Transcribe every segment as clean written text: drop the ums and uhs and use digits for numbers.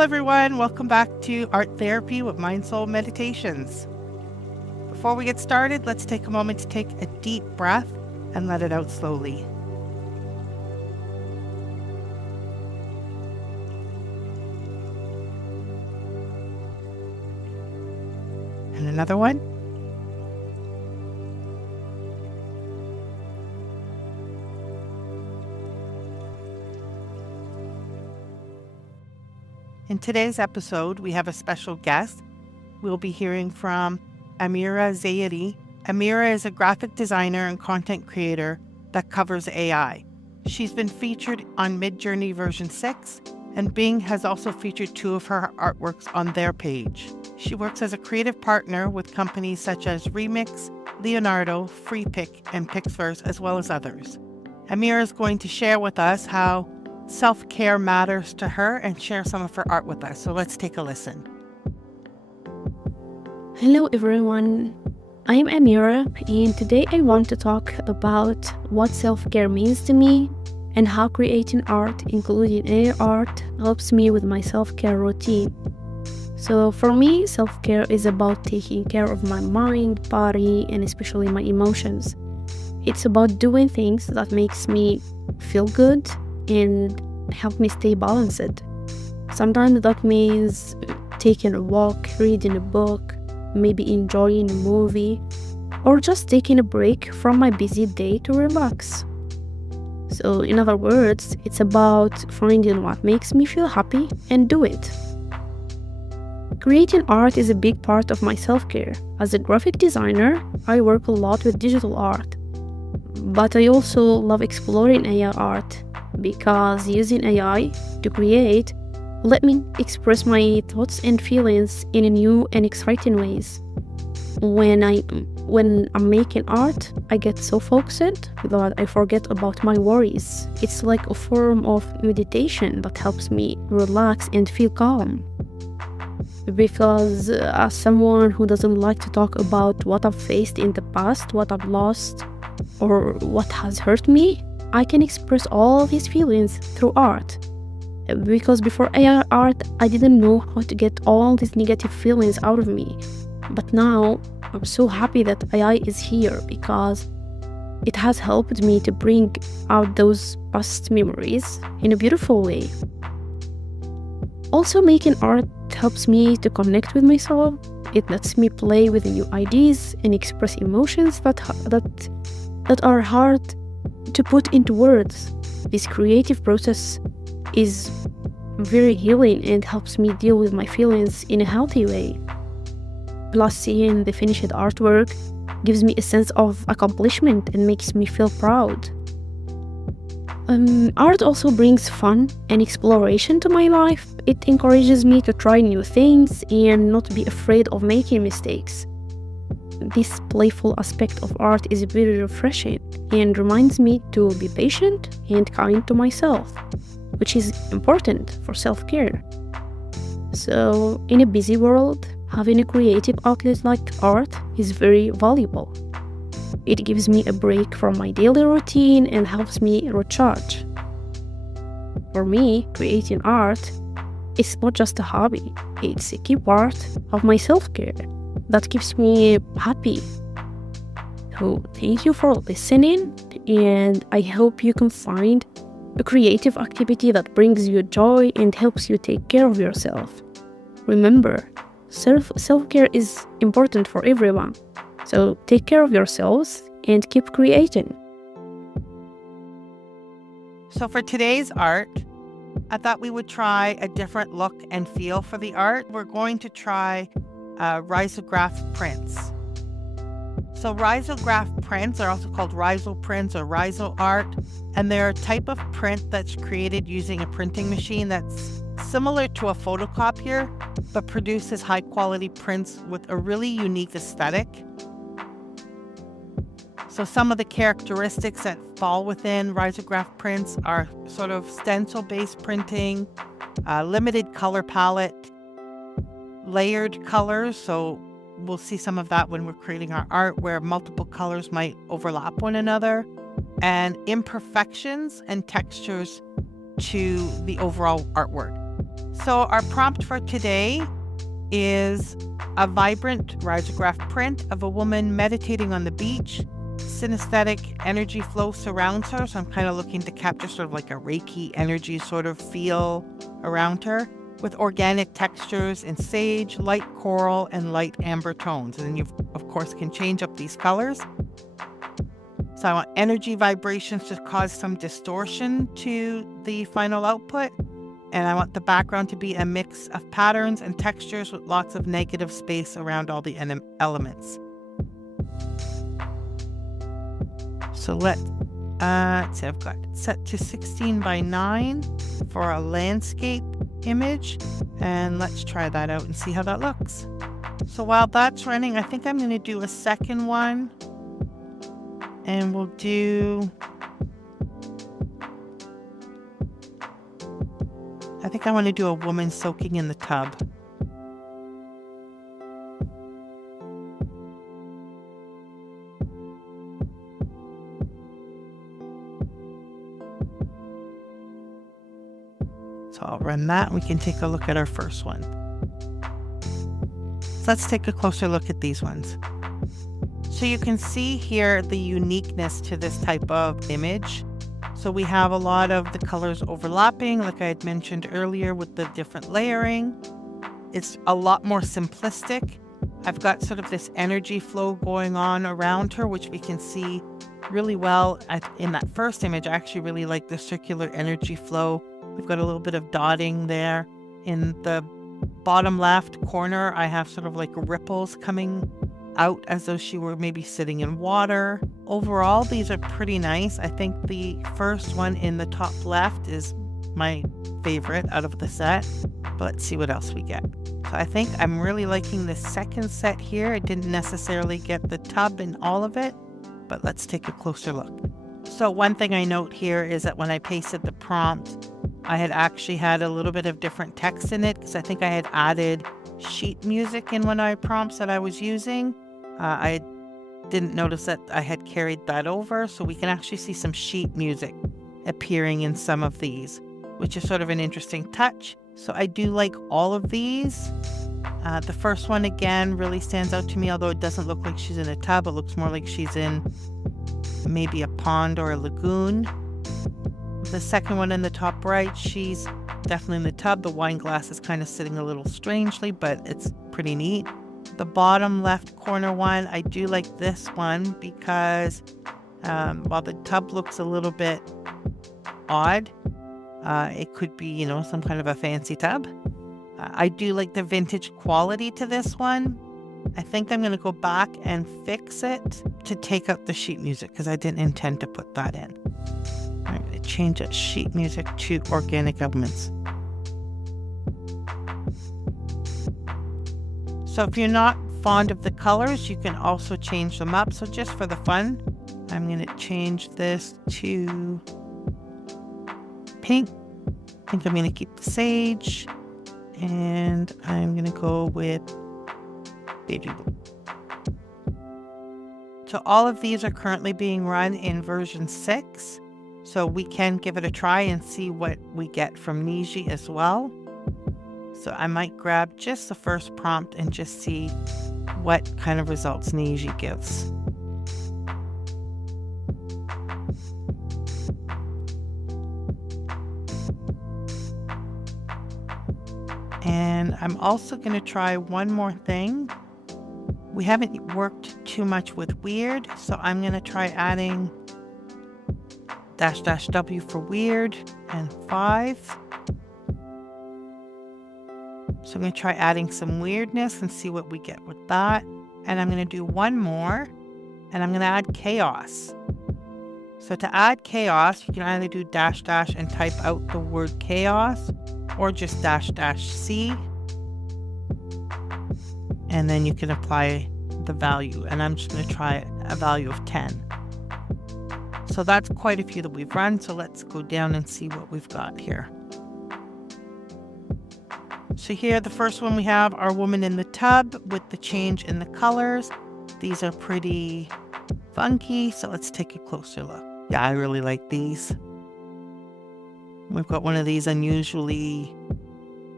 everyone. Welcome back to Art Therapy with MindSoulMeditations. Before we get started, let's take a moment to take a deep breath and let it out slowly. And another one. In today's episode, we have a special guest. We'll be hearing from Amira Zaidi. Amira is a graphic designer and content creator that covers AI. She's been featured on Midjourney version 6, and Bing has also featured 2 of her artworks on their page. She works as a creative partner with companies such as Remix, Leonardo, FreePic, and Pixverse, as well as others. Amira is going to share with us how self-care matters to her and share some of her art with us. So let's take a listen. Hello everyone, I'm Amira, and today I want to talk about what self-care means to me and how creating art, including AI art, helps me with my self-care routine. So for me, self-care is about taking care of my mind, body, and especially my emotions. It's about doing things that makes me feel good and help me stay balanced. Sometimes that means taking a walk, reading a book, maybe enjoying a movie, or just taking a break from my busy day to relax. So in other words, it's about finding what makes me feel happy and do it. Creating art is a big part of my self-care. As a graphic designer, I work a lot with digital art, but I also love exploring AI art because using AI to create let me express my thoughts and feelings in new and exciting ways. When I'm making art, I get so focused that I forget about my worries. It's like a form of meditation that helps me relax and feel calm. Because as someone who doesn't like to talk about what I've faced in the past, what I've lost, or what has hurt me, I can express all these feelings through art. Because before AI art, I didn't know how to get all these negative feelings out of me. But now, I'm so happy that AI is here because it has helped me to bring out those past memories in a beautiful way. Also, making art helps me to connect with myself. It lets me play with new ideas and express emotions that are hard to put into words. This creative process is very healing and helps me deal with my feelings in a healthy way. Plus, seeing the finished artwork gives me a sense of accomplishment and makes me feel proud. Art also brings fun and exploration to my life. It encourages me to try new things and not be afraid of making mistakes. This playful aspect of art is very refreshing and reminds me to be patient and kind to myself, which is important for self-care. So, in a busy world, having a creative outlet like art is very valuable. It gives me a break from my daily routine and helps me recharge. For me, creating art is not just a hobby, it's a key part of my self-care that keeps me happy. So, thank you for listening, and I hope you can find a creative activity that brings you joy and helps you take care of yourself. Remember, self-care is important for everyone. So take care of yourselves and keep creating. So for today's art, I thought we would try a different look and feel for the art. We're going to try risograph prints. So risograph prints are also called riso prints or riso art, and they're a type of print that's created using a printing machine that's similar to a photocopier, but produces high-quality prints with a really unique aesthetic. So some of the characteristics that fall within risograph prints are sort of stencil-based printing, limited color palette, layered colors, so we'll see some of that when we're creating our art where multiple colors might overlap one another, and imperfections and textures to the overall artwork. So our prompt for today is a vibrant risograph print of a woman meditating on the beach. Synesthetic energy flow surrounds her, so I'm kind of looking to capture sort of like a Reiki energy sort of feel around her, with organic textures in sage, light coral, and light amber tones. And then you, of course, can change up these colors. So I want energy vibrations to cause some distortion to the final output. And I want the background to be a mix of patterns and textures with lots of negative space around all the elements. So let's see, I've got it set to 16 by 9 for a landscape image. And let's try that out and see how that looks. So while that's running, I think I'm going to do a second one. And we'll do, I think I want to do a woman soaking in the tub. So I'll run that and we can take a look at our first one. So let's take a closer look at these ones. So you can see here the uniqueness to this type of image. So we have a lot of the colors overlapping, like I had mentioned earlier with the different layering. It's a lot more simplistic. I've got sort of this energy flow going on around her, which we can see really well in that first image. I actually really like the circular energy flow. We've got a little bit of dotting there. In the bottom left corner, I have sort of like ripples coming out as though she were maybe sitting in water. Overall, these are pretty nice. I think the first one in the top left is my favorite out of the set. But let's see what else we get. So I think I'm really liking the second set here. I didn't necessarily get the tub in all of it, but let's take a closer look. So one thing I note here is that when I pasted the prompt, I had actually had a little bit of different text in it because I think I had added sheet music in one of my prompts that I was using. I didn't notice that I had carried that over, so we can actually see some sheet music appearing in some of these, which is sort of an interesting touch. So I do like all of these. The first one, again, really stands out to me, although it doesn't look like she's in a tub. It looks more like she's in maybe a pond or a lagoon. The second one in the top right, she's definitely in the tub. The wine glass is kind of sitting a little strangely, but it's pretty neat. The bottom left corner one, I do like this one because while the tub looks a little bit odd, it could be, some kind of a fancy tub. I do like the vintage quality to this one. I think I'm going to go back and fix it to take out the sheet music because I didn't intend to put that in. I'm going to change that sheet music to organic elements. So if you're not fond of the colors, you can also change them up. So just for the fun, I'm going to change this to pink. I think I'm going to keep the sage. And I'm going to go with baby blue. So all of these are currently being run in version 6. So we can give it a try and see what we get from Niji as well. So I might grab just the first prompt and just see what kind of results Niji gives. And I'm also going to try one more thing. We haven't worked too much with weird, so I'm going to try adding --W for weird and 5. So I'm going to try adding some weirdness and see what we get with that. And I'm going to do one more, and I'm going to add chaos. So to add chaos, you can either do -- and type out the word chaos, or just --C. And then you can apply the value. And I'm just going to try a value of 10. So that's quite a few that we've run. So let's go down and see what we've got here. So here, the first one we have our woman in the tub with the change in the colors. These are pretty funky. So let's take a closer look. Yeah, I really like these. We've got one of these unusually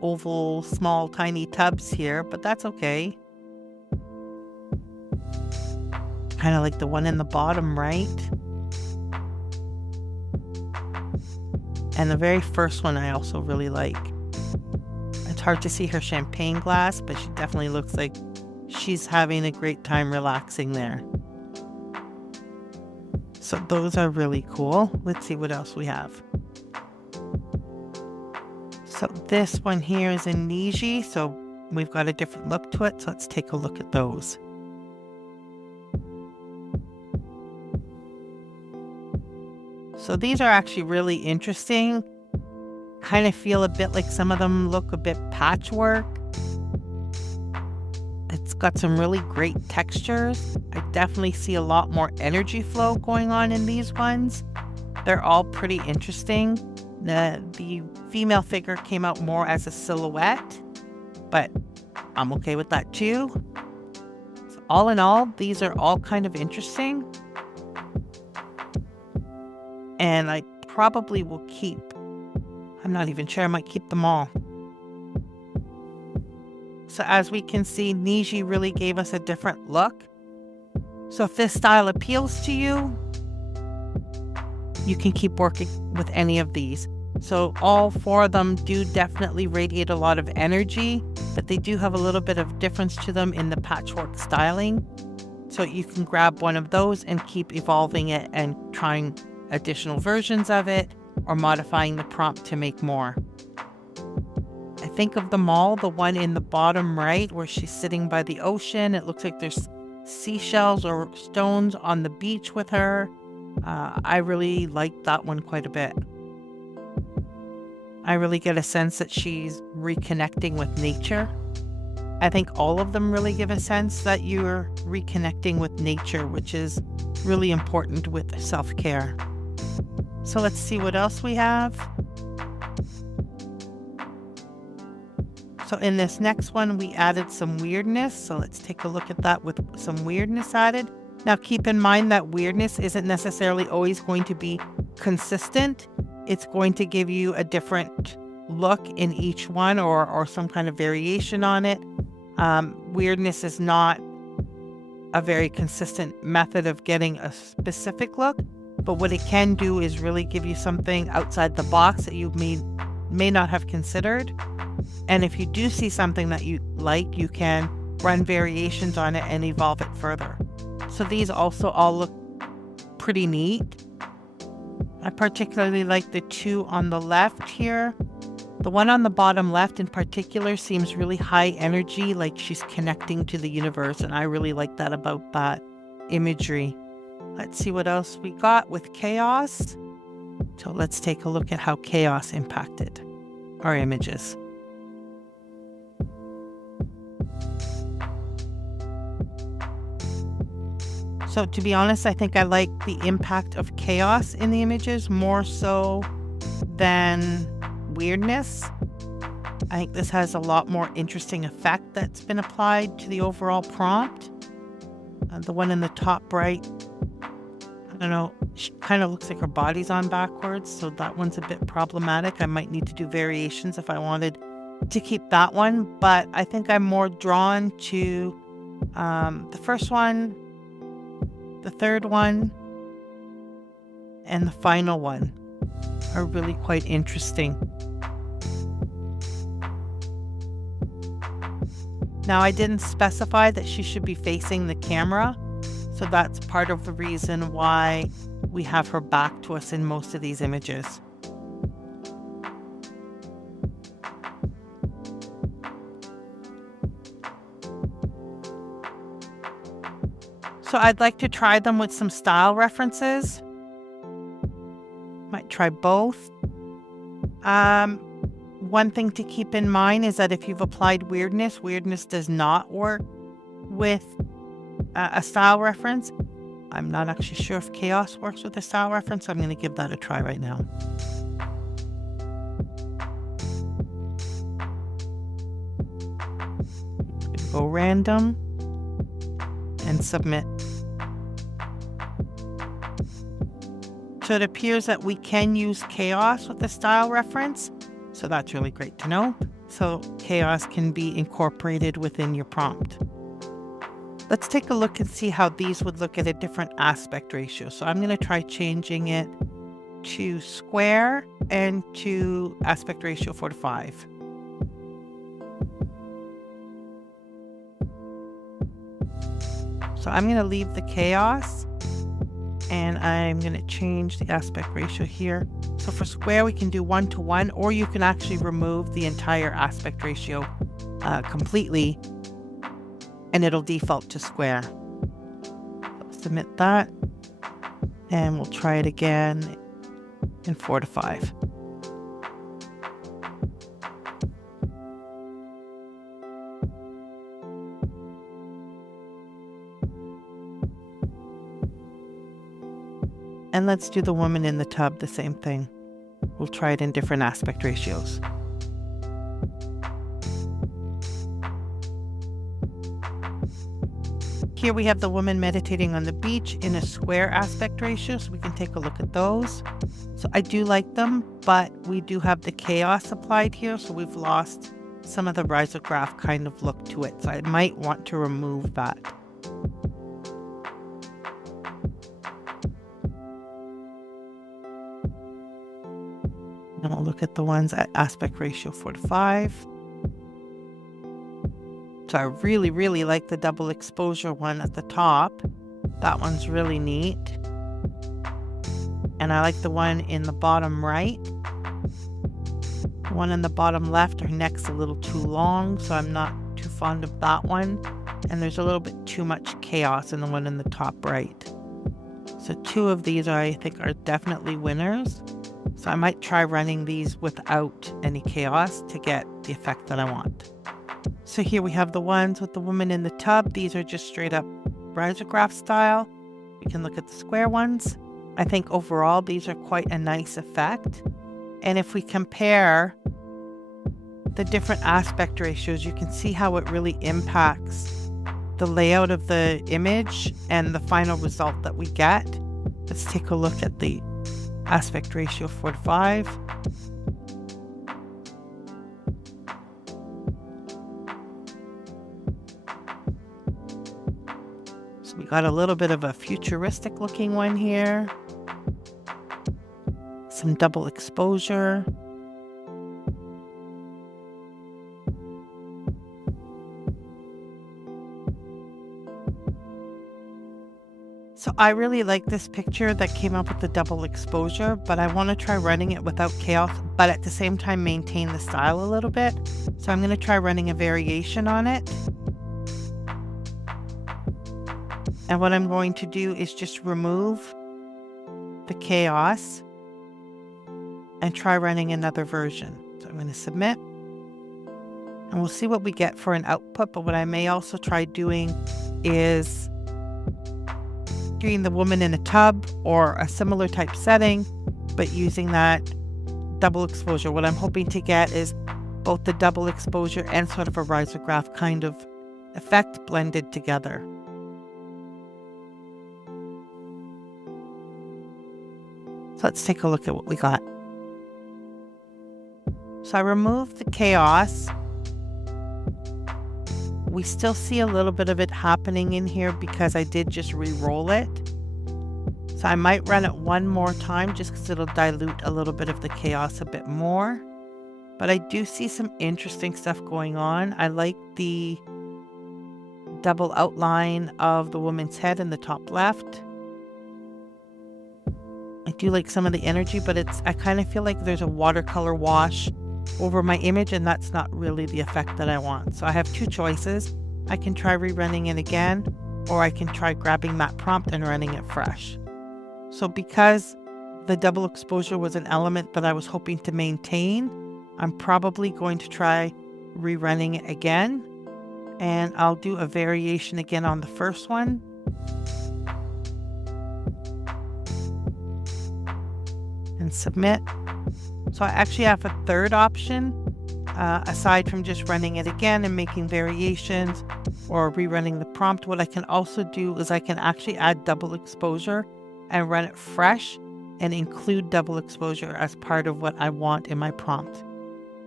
oval, small, tiny tubs here, but that's okay. Kind of like the one in the bottom right. And the very first one I also really like. It's hard to see her champagne glass, but she definitely looks like she's having a great time relaxing there. So those are really cool. Let's see what else we have. So this one here is in Niji, so we've got a different look to it. So let's take a look at those. So these are actually really interesting. Kind of feel a bit like some of them look a bit patchwork. It's got some really great textures. I definitely see a lot more energy flow going on in these ones. They're all pretty interesting. The female figure came out more as a silhouette, but I'm okay with that too. So all in all, these are all kind of interesting. And I probably will keep, I'm not even sure, I might keep them all. So as we can see, Niji really gave us a different look. So if this style appeals to you, you can keep working with any of these. So all four of them do definitely radiate a lot of energy, but they do have a little bit of difference to them in the patchwork styling. So you can grab one of those and keep evolving it and trying additional versions of it or modifying the prompt to make more. I think of them all, the one in the bottom right where she's sitting by the ocean, it looks like there's seashells or stones on the beach with her. I really like that one quite a bit. I really get a sense that she's reconnecting with nature. I think all of them really give a sense that you're reconnecting with nature, which is really important with self-care. So let's see what else we have. So in this next one, we added some weirdness. So let's take a look at that with some weirdness added. Now keep in mind that weirdness isn't necessarily always going to be consistent. It's going to give you a different look in each one or some kind of variation on it. Weirdness is not a very consistent method of getting a specific look, but what it can do is really give you something outside the box that you may not have considered. And if you do see something that you like, you can run variations on it and evolve it further. So these also all look pretty neat. I particularly like the two on the left here. The one on the bottom left in particular seems really high energy, like she's connecting to the universe, and I really like that about that imagery. Let's see what else we got with chaos. So let's take a look at how chaos impacted our images. So to be honest, I think I like the impact of chaos in the images more so than weirdness. I think this has a lot more interesting effect that's been applied to the overall prompt. The one in the top right, I don't know, she kind of looks like her body's on backwards, so that one's a bit problematic. I might need to do variations if I wanted to keep that one, but I think I'm more drawn to the first one, the third one, and the final one are really quite interesting. Now, I didn't specify that she should be facing the camera, so that's part of the reason why we have her back to us in most of these images. So I'd like to try them with some style references. Might try both. One thing to keep in mind is that if you've applied weirdness, weirdness does not work with a style reference. I'm not actually sure if chaos works with a style reference, so I'm going to give that a try right now. Go random and submit. So it appears that we can use chaos with a style reference. So So that's really great to know. So chaos can be incorporated within your prompt. Let's take a look and see how these would look at a different aspect ratio. So I'm going to try changing it to square and to aspect ratio 4:5. So I'm going to leave the chaos and I'm going to change the aspect ratio here. So for square, we can do 1:1, or you can actually remove the entire aspect ratio completely and it'll default to square. So submit that and we'll try it again in 4:5. And let's do the woman in the tub, the same thing. We'll try it in different aspect ratios. Here we have the woman meditating on the beach in a square aspect ratio, so we can take a look at those. So I do like them, but we do have the chaos applied here, so we've lost some of the risograph kind of look to it. So I might want to remove that. And we'll look at the ones at aspect ratio 4:5. So I really, really like the double exposure one at the top. That one's really neat. And I like the one in the bottom right. The one in the bottom left, her neck's a little too long, so I'm not too fond of that one. And there's a little bit too much chaos in the one in the top right. So two of these I think are definitely winners. So I might try running these without any chaos to get the effect that I want. So here we have the ones with the woman in the tub. These are just straight up risograph style. We can look at the square ones. I think overall these are quite a nice effect. And if we compare the different aspect ratios, you can see how it really impacts the layout of the image and the final result that we get. Let's take a look at the aspect ratio 4:5. So we got a little bit of a futuristic looking one here. Some double exposure. So I really like this picture that came up with the double exposure, but I want to try running it without chaos, but at the same time maintain the style a little bit. So I'm going to try running a variation on it. And what I'm going to do is just remove the chaos and try running another version. So I'm going to submit and we'll see what we get for an output. But what I may also try doing is doing the woman in a tub or a similar type setting, but using that double exposure. What I'm hoping to get is both the double exposure and sort of a risograph kind of effect blended together. So let's take a look at what we got. So I removed the chaos. We still see a little bit of it happening in here because I did just re-roll it. So I might run it one more time just because it'll dilute a little bit of the chaos a bit more. But I do see some interesting stuff going on. I like the double outline of the woman's head in the top left. I do like some of the energy, but I kind of feel like there's a watercolor wash over my image, and that's not really the effect that I want. So I have two choices. I can try rerunning it again, or I can try grabbing that prompt and running it fresh. So because the double exposure was an element that I was hoping to maintain, I'm probably going to try rerunning it again, and I'll do a variation again on the first one. And submit. So I actually have a third option, aside from just running it again and making variations or rerunning the prompt. What I can also do is I can actually add double exposure and run it fresh and include double exposure as part of what I want in my prompt.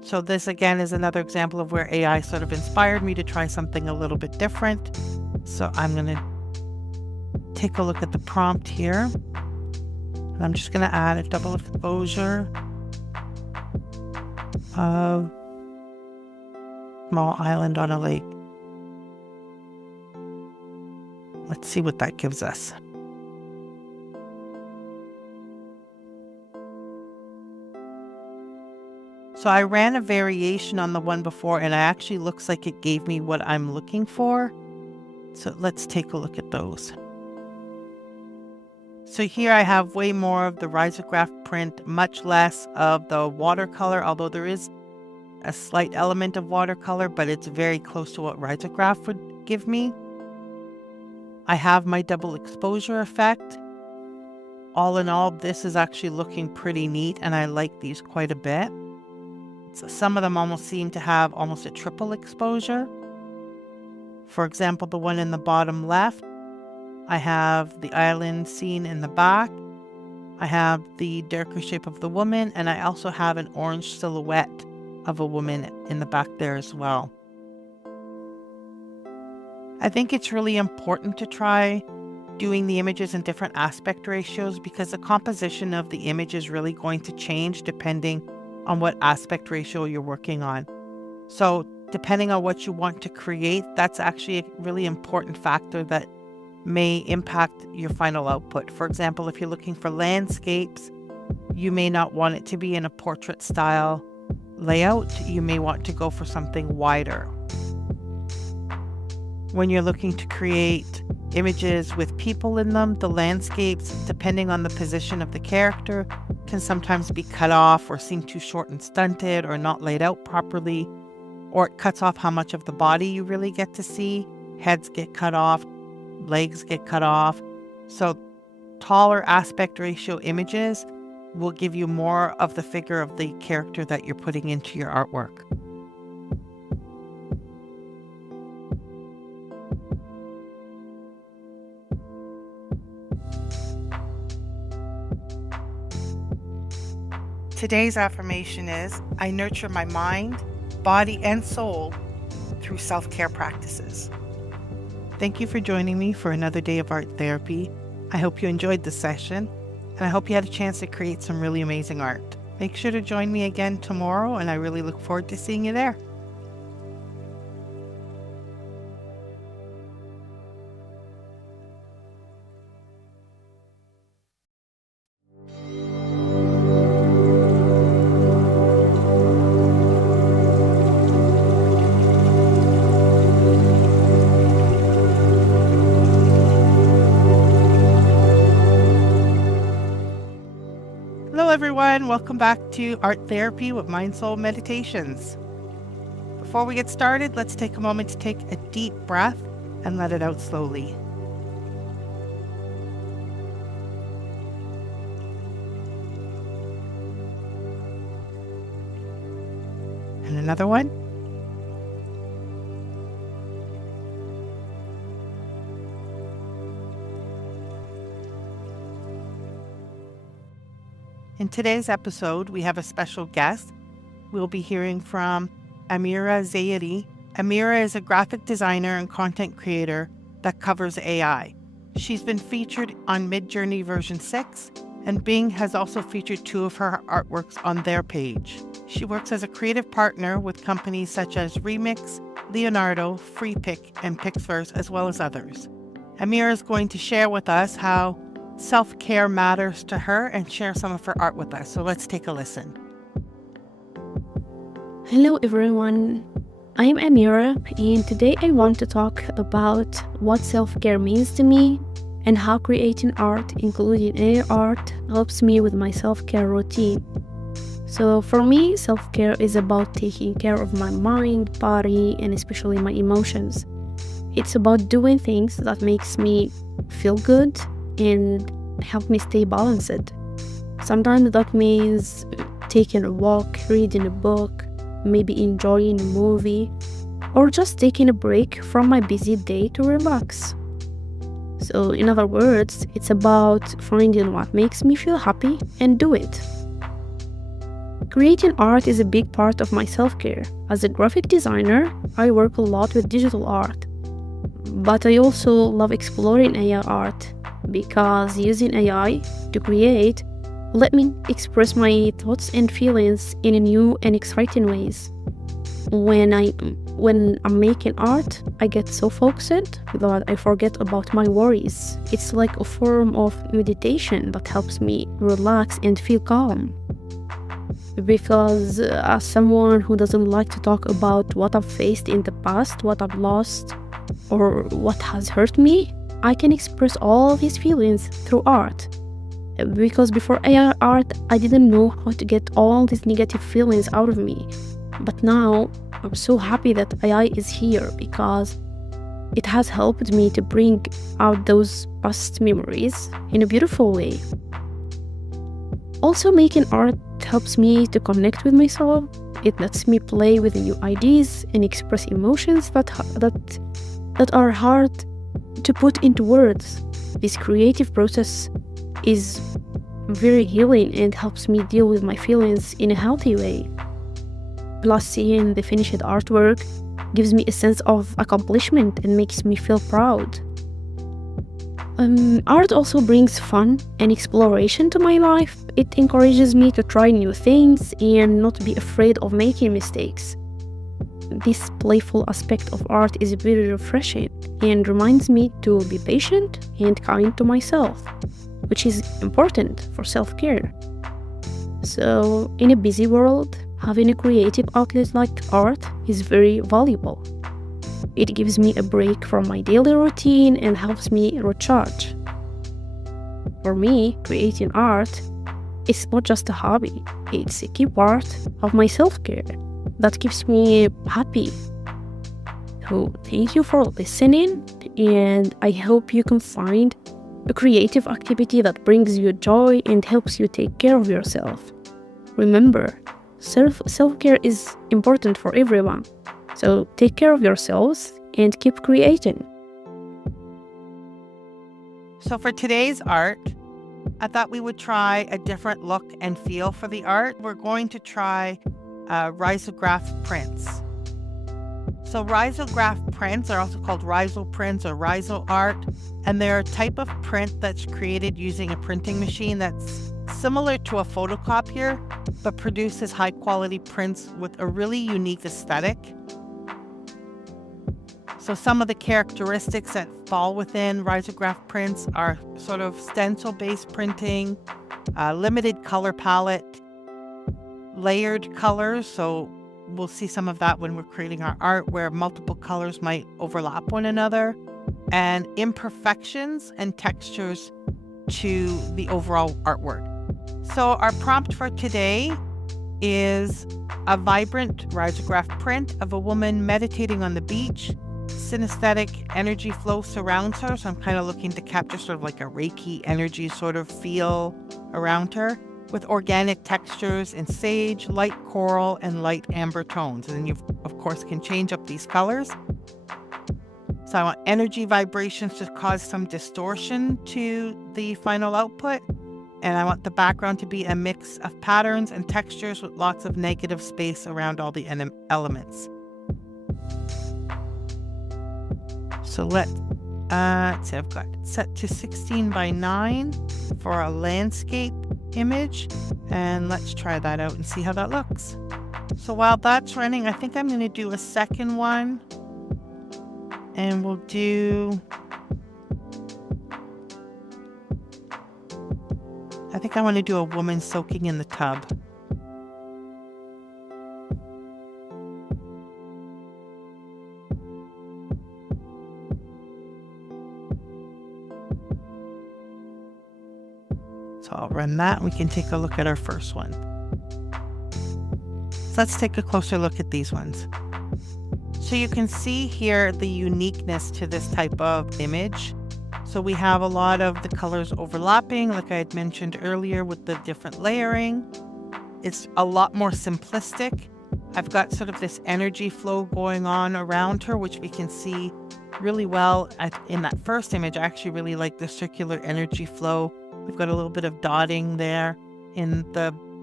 So this again is another example of where AI sort of inspired me to try something a little bit different. So I'm going to take a look at the prompt here. And I'm just going to add a double exposure of small island on a lake. Let's see what that gives us. So I ran a variation on the one before, and it actually looks like it gave me what I'm looking for. So let's take a look at those. So here I have way more of the risograph print, much less of the watercolor, although there is a slight element of watercolor, but it's very close to what risograph would give me. I have my double exposure effect. All in all, this is actually looking pretty neat, and I like these quite a bit. So some of them almost seem to have almost a triple exposure. For example, the one in the bottom left, I have the island scene in the back. I have the darker shape of the woman, and I also have an orange silhouette of a woman in the back there as well. I think it's really important to try doing the images in different aspect ratios because the composition of the image is really going to change depending on what aspect ratio you're working on. So depending on what you want to create, that's actually a really important factor that may impact your final output. For example, if you're looking for landscapes, you may not want it to be in a portrait style layout. You may want to go for something wider. When you're looking to create images with people in them, the landscapes, depending on the position of the character, can sometimes be cut off or seem too short and stunted or not laid out properly, or it cuts off how much of the body you really get to see. Heads get cut off, legs get cut off. So taller aspect ratio images will give you more of the figure of the character that you're putting into your artwork. Today's affirmation is, I nurture my mind, body, and soul through self-care practices. Thank you for joining me for another day of art therapy. I hope you enjoyed the session, and I hope you had a chance to create some really amazing art. Make sure to join me again tomorrow, and I really look forward to seeing you there. Hello everyone, welcome back to Art Therapy with MindSoulMeditations. Before we get started, let's take a moment to take a deep breath and let it out slowly. And another one. In today's episode, we have a special guest. We'll be hearing from Amira Zayedi. Amira is a graphic designer and content creator that covers AI. She's been featured on Midjourney version 6, and Bing has also featured 2 of her artworks on their page. She works as a creative partner with companies such as Remix, Leonardo, FreePic, and Pixverse, as well as others. Amira is going to share with us how self-care matters to her and share some of her art with us. So let's take a listen. Hello everyone, I'm Amira, and today I want to talk about what self-care means to me and how creating art, including AI art, helps me with my self-care routine. So for me, self-care is about taking care of my mind, body, and especially my emotions. It's about doing things that makes me feel good and help me stay balanced. Sometimes that means taking a walk, reading a book, maybe enjoying a movie, or just taking a break from my busy day to relax. So in other words, it's about finding what makes me feel happy and do it. Creating art is a big part of my self-care. As a graphic designer, I work a lot with digital art. But I also love exploring AI art because using AI to create let me express my thoughts and feelings in new and exciting ways. When I'm making art, I get so focused that I forget about my worries. It's like a form of meditation that helps me relax and feel calm. Because as someone who doesn't like to talk about what I've faced in the past, what I've lost, or what has hurt me, I can express all these feelings through art. Because before AI art, I didn't know how to get all these negative feelings out of me. But now, I'm so happy that AI is here because it has helped me to bring out those past memories in a beautiful way. Also, making art helps me to connect with myself. It lets me play with new ideas and express emotions that are hard to put into words. This creative process is very healing and helps me deal with my feelings in a healthy way. Plus, seeing the finished artwork gives me a sense of accomplishment and makes me feel proud. Art also brings fun and exploration to my life. It encourages me to try new things and not be afraid of making mistakes. This playful aspect of art is very refreshing and reminds me to be patient and kind to myself, which is important for self-care. So, in a busy world, having a creative outlet like art is very valuable. It gives me a break from my daily routine and helps me recharge. For me, creating art is not just a hobby, it's a key part of my self-care that keeps me happy. So, thank you for listening, and I hope you can find a creative activity that brings you joy and helps you take care of yourself. Remember, self-care is important for everyone. So take care of yourselves and keep creating. So for today's art, I thought we would try a different look and feel for the art. We're going to try risograph prints. So risograph prints are also called riso prints or riso art, and they're a type of print that's created using a printing machine that's similar to a photocopier, but produces high-quality prints with a really unique aesthetic. So some of the characteristics that fall within risograph prints are sort of stencil-based printing, limited color palette, layered colors. So we'll see some of that when we're creating our art where multiple colors might overlap one another, and imperfections and textures to the overall artwork. So our prompt for today is a vibrant risograph print of a woman meditating on the beach. Synesthetic energy flow surrounds her, so I'm kind of looking to capture sort of like a Reiki energy sort of feel around her, with organic textures in sage, light coral, and light amber tones. And then you, of course, can change up these colors. So I want energy vibrations to cause some distortion to the final output. And I want the background to be a mix of patterns and textures with lots of negative space around all the elements. So let's see, I've got it set to 16 by 9 for a landscape image. And let's try that out and see how that looks. So while that's running, I think I'm going to do a second one. And we'll do, I think I want to do a woman soaking in the tub. So I'll run that and we can take a look at our first one. So let's take a closer look at these ones. So you can see here the uniqueness to this type of image. So we have a lot of the colors overlapping, like I had mentioned earlier with the different layering. It's a lot more simplistic. I've got sort of this energy flow going on around her, which we can see really well in that first image. I actually really like the circular energy flow. We've got a little bit of dotting there in the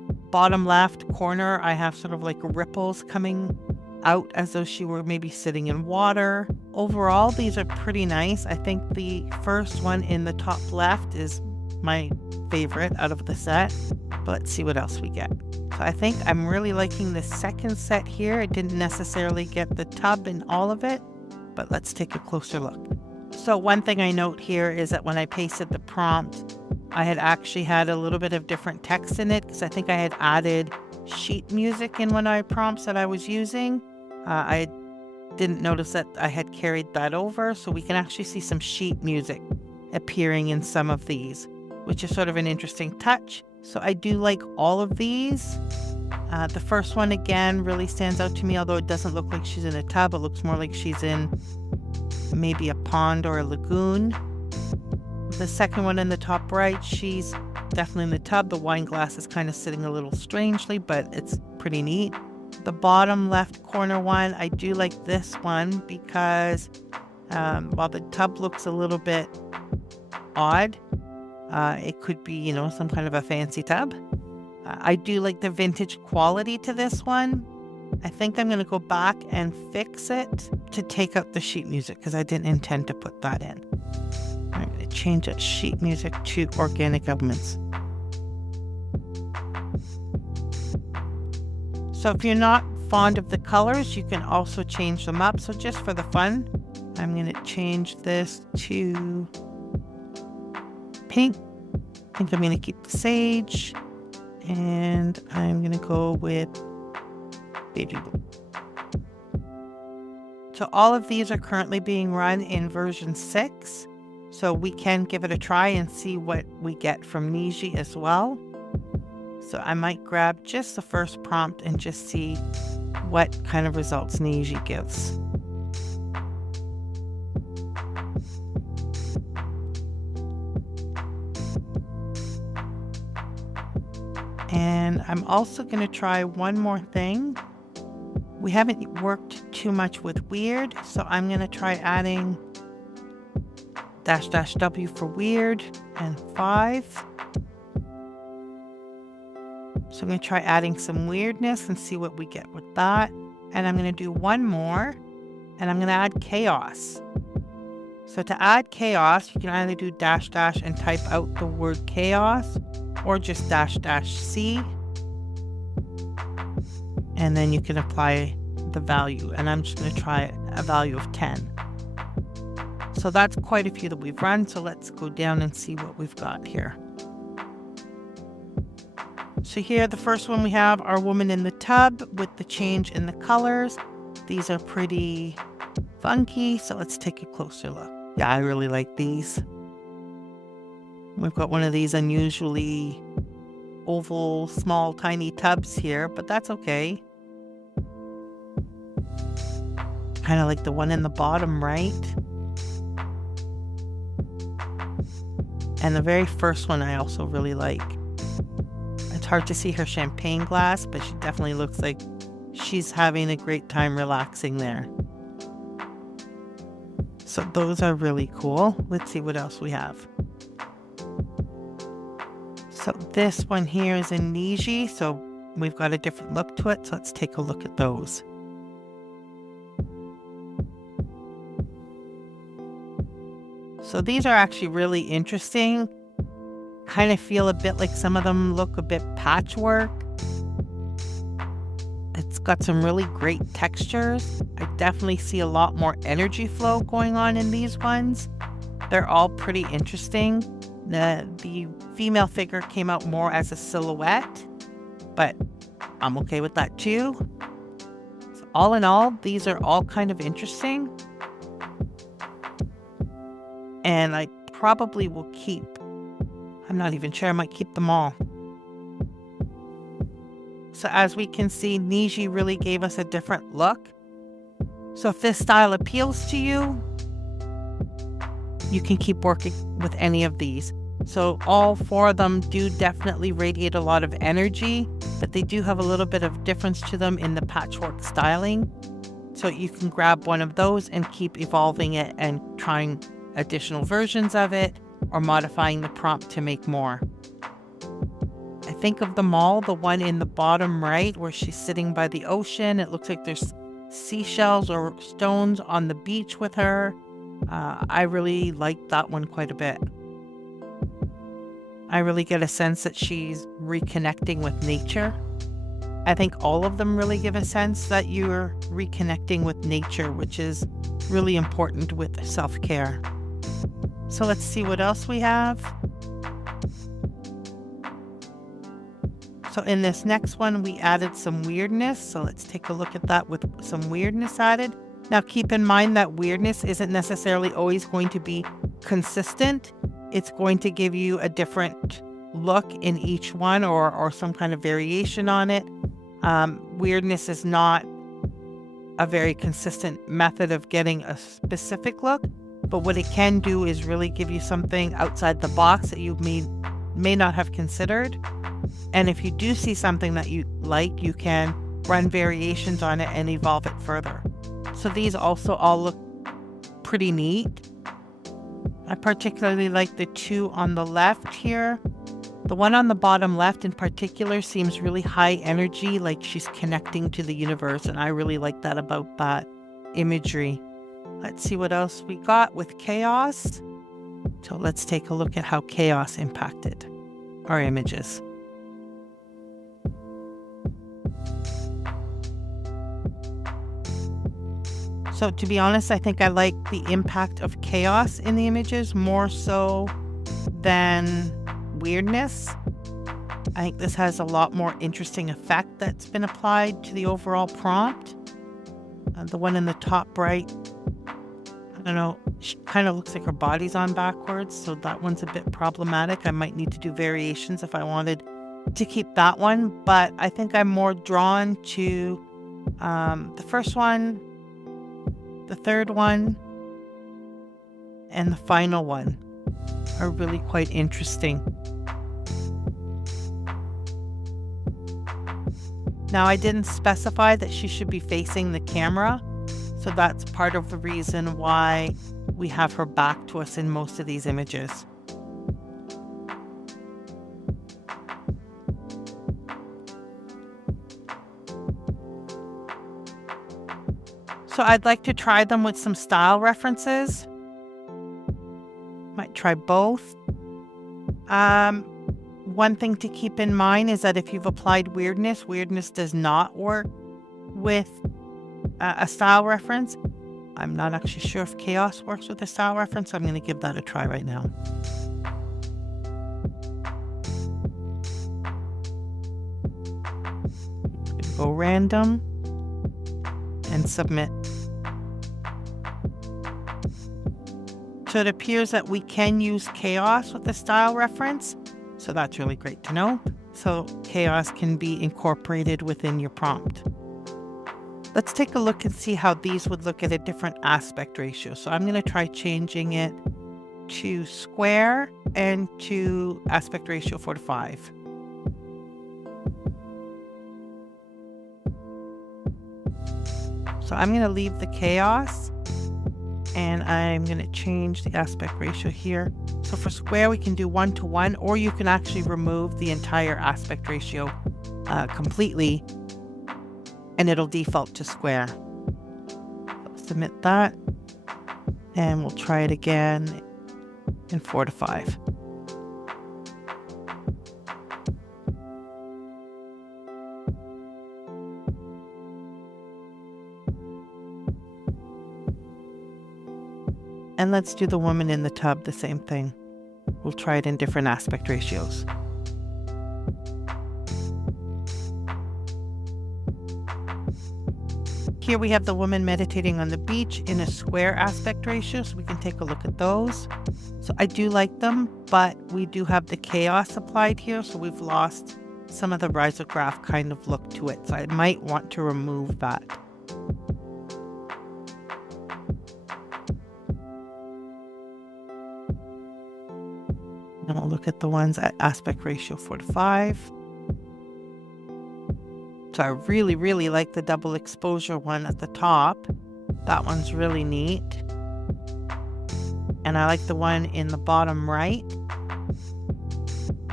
Bottom left corner, I have sort of like ripples coming out as though she were maybe sitting in water. Overall, these are pretty nice. I think the first one in the top left is my favorite out of the set. But let's see what else we get. So I think I'm really liking the second set here. I didn't necessarily get the tub in all of it, but let's take a closer look. So one thing I note here is that when I pasted the prompt, I had actually had a little bit of different text in it because I think I had added sheet music in one of my prompts that I was using. I didn't notice that I had carried that over, so we can actually see some sheet music appearing in some of these, which is sort of an interesting touch. So I do like all of these. The first one, again, really stands out to me, although it doesn't look like she's in a tub. It looks more like she's in maybe a pond or a lagoon. The second one in the top right, she's definitely in the tub. The wine glass is kind of sitting a little strangely, but it's pretty neat. The bottom left corner one, I do like this one because while the tub looks a little bit odd, it could be, some kind of a fancy tub. I do like the vintage quality to this one. I think I'm going to go back and fix it to take out the sheet music because I didn't intend to put that in. I'm going to change that sheet music to organic elements. So if you're not fond of the colors, you can also change them up. So just for the fun, I'm going to change this to pink. I think I'm going to keep the sage. And I'm going to go with baby blue. So all of these are currently being run in version 6. So we can give it a try and see what we get from Niji as well. So I might grab just the first prompt and just see what kind of results Niji gives. And I'm also going to try one more thing. We haven't worked too much with weird, so I'm going to try adding --W for weird and 5. So I'm going to try adding some weirdness and see what we get with that. And I'm going to do one more, and I'm going to add chaos. So to add chaos, you can either do -- and type out the word chaos, or just --C. And then you can apply the value. And I'm just going to try a value of 10. So that's quite a few that we've run. So let's go down and see what we've got here. So here, the first one we have our woman in the tub with the change in the colors. These are pretty funky. So let's take a closer look. Yeah, I really like these. We've got one of these unusually oval, small, tiny tubs here, but that's okay. Kind of like the one in the bottom right. And the very first one I also really like. It's hard to see her champagne glass, but she definitely looks like she's having a great time relaxing there. So those are really cool. Let's see what else we have. So this one here is in Niji, so we've got a different look to it. So let's take a look at those. So these are actually really interesting. Kind of feel a bit like some of them look a bit patchwork. It's got some really great textures. I definitely see a lot more energy flow going on in these ones. They're all pretty interesting. The female figure came out more as a silhouette, but I'm okay with that too. So all in all, these are all kind of interesting. And I probably will keep, I'm not even sure, I might keep them all. So as we can see, Niji really gave us a different look. So if this style appeals to you, you can keep working with any of these. So all 4 of them do definitely radiate a lot of energy, but they do have a little bit of difference to them in the patchwork styling. So you can grab one of those and keep evolving it and trying additional versions of it or modifying the prompt to make more. I think of them all, the one in the bottom right where she's sitting by the ocean, it looks like there's seashells or stones on the beach with her. I really like that one quite a bit. I really get a sense that she's reconnecting with nature. I think all of them really give a sense that you're reconnecting with nature, which is really important with self-care. So let's see what else we have. So in this next one, we added some weirdness. So let's take a look at that with some weirdness added. Now keep in mind that weirdness isn't necessarily always going to be consistent. It's going to give you a different look in each one or some kind of variation on it. Weirdness is not a very consistent method of getting a specific look, but what it can do is really give you something outside the box that you may not have considered. And if you do see something that you like, you can run variations on it and evolve it further. So these also all look pretty neat. I particularly like the two on the left here. The one on the bottom left in particular seems really high energy, like she's connecting to the universe, and I really like that about that imagery. Let's see what else we got with chaos. So let's take a look at how chaos impacted our images. So to be honest, I think I like the impact of chaos in the images more so than weirdness. I think this has a lot more interesting effect that's been applied to the overall prompt. The one in the top right, I don't know, she kind of looks like her body's on backwards, so that one's a bit problematic. I might need to do variations if I wanted to keep that one, but I think I'm more drawn to the first one, the third one, and the final one are really quite interesting. Now, I didn't specify that she should be facing the camera, so that's part of the reason why we have her back to us in most of these images. So I'd like to try them with some style references. Might try both. One thing to keep in mind is that if you've applied weirdness does not work with a style reference. I'm not actually sure if chaos works with a style reference, so I'm going to give that a try right now. Go random and submit. So it appears that we can use chaos with a style reference. So that's really great to know. So chaos can be incorporated within your prompt. Let's take a look and see how these would look at a different aspect ratio. So I'm going to try changing it to square and to aspect ratio 4:5. So I'm going to leave the chaos and I'm going to change the aspect ratio here. So for square, we can do 1:1, or you can actually remove the entire aspect ratio completely and it'll default to square. Submit that and we'll try it again in 4:5. And let's do the woman in the tub, the same thing. We'll try it in different aspect ratios. Here we have the woman meditating on the beach in a square aspect ratio, so we can take a look at those. So I do like them, but we do have the chaos applied here, so we've lost some of the risograph kind of look to it. So I might want to remove that. And we'll look at the ones at aspect ratio 4:5. So I really, really like the double exposure one at the top. That one's really neat. And I like the one in the bottom right.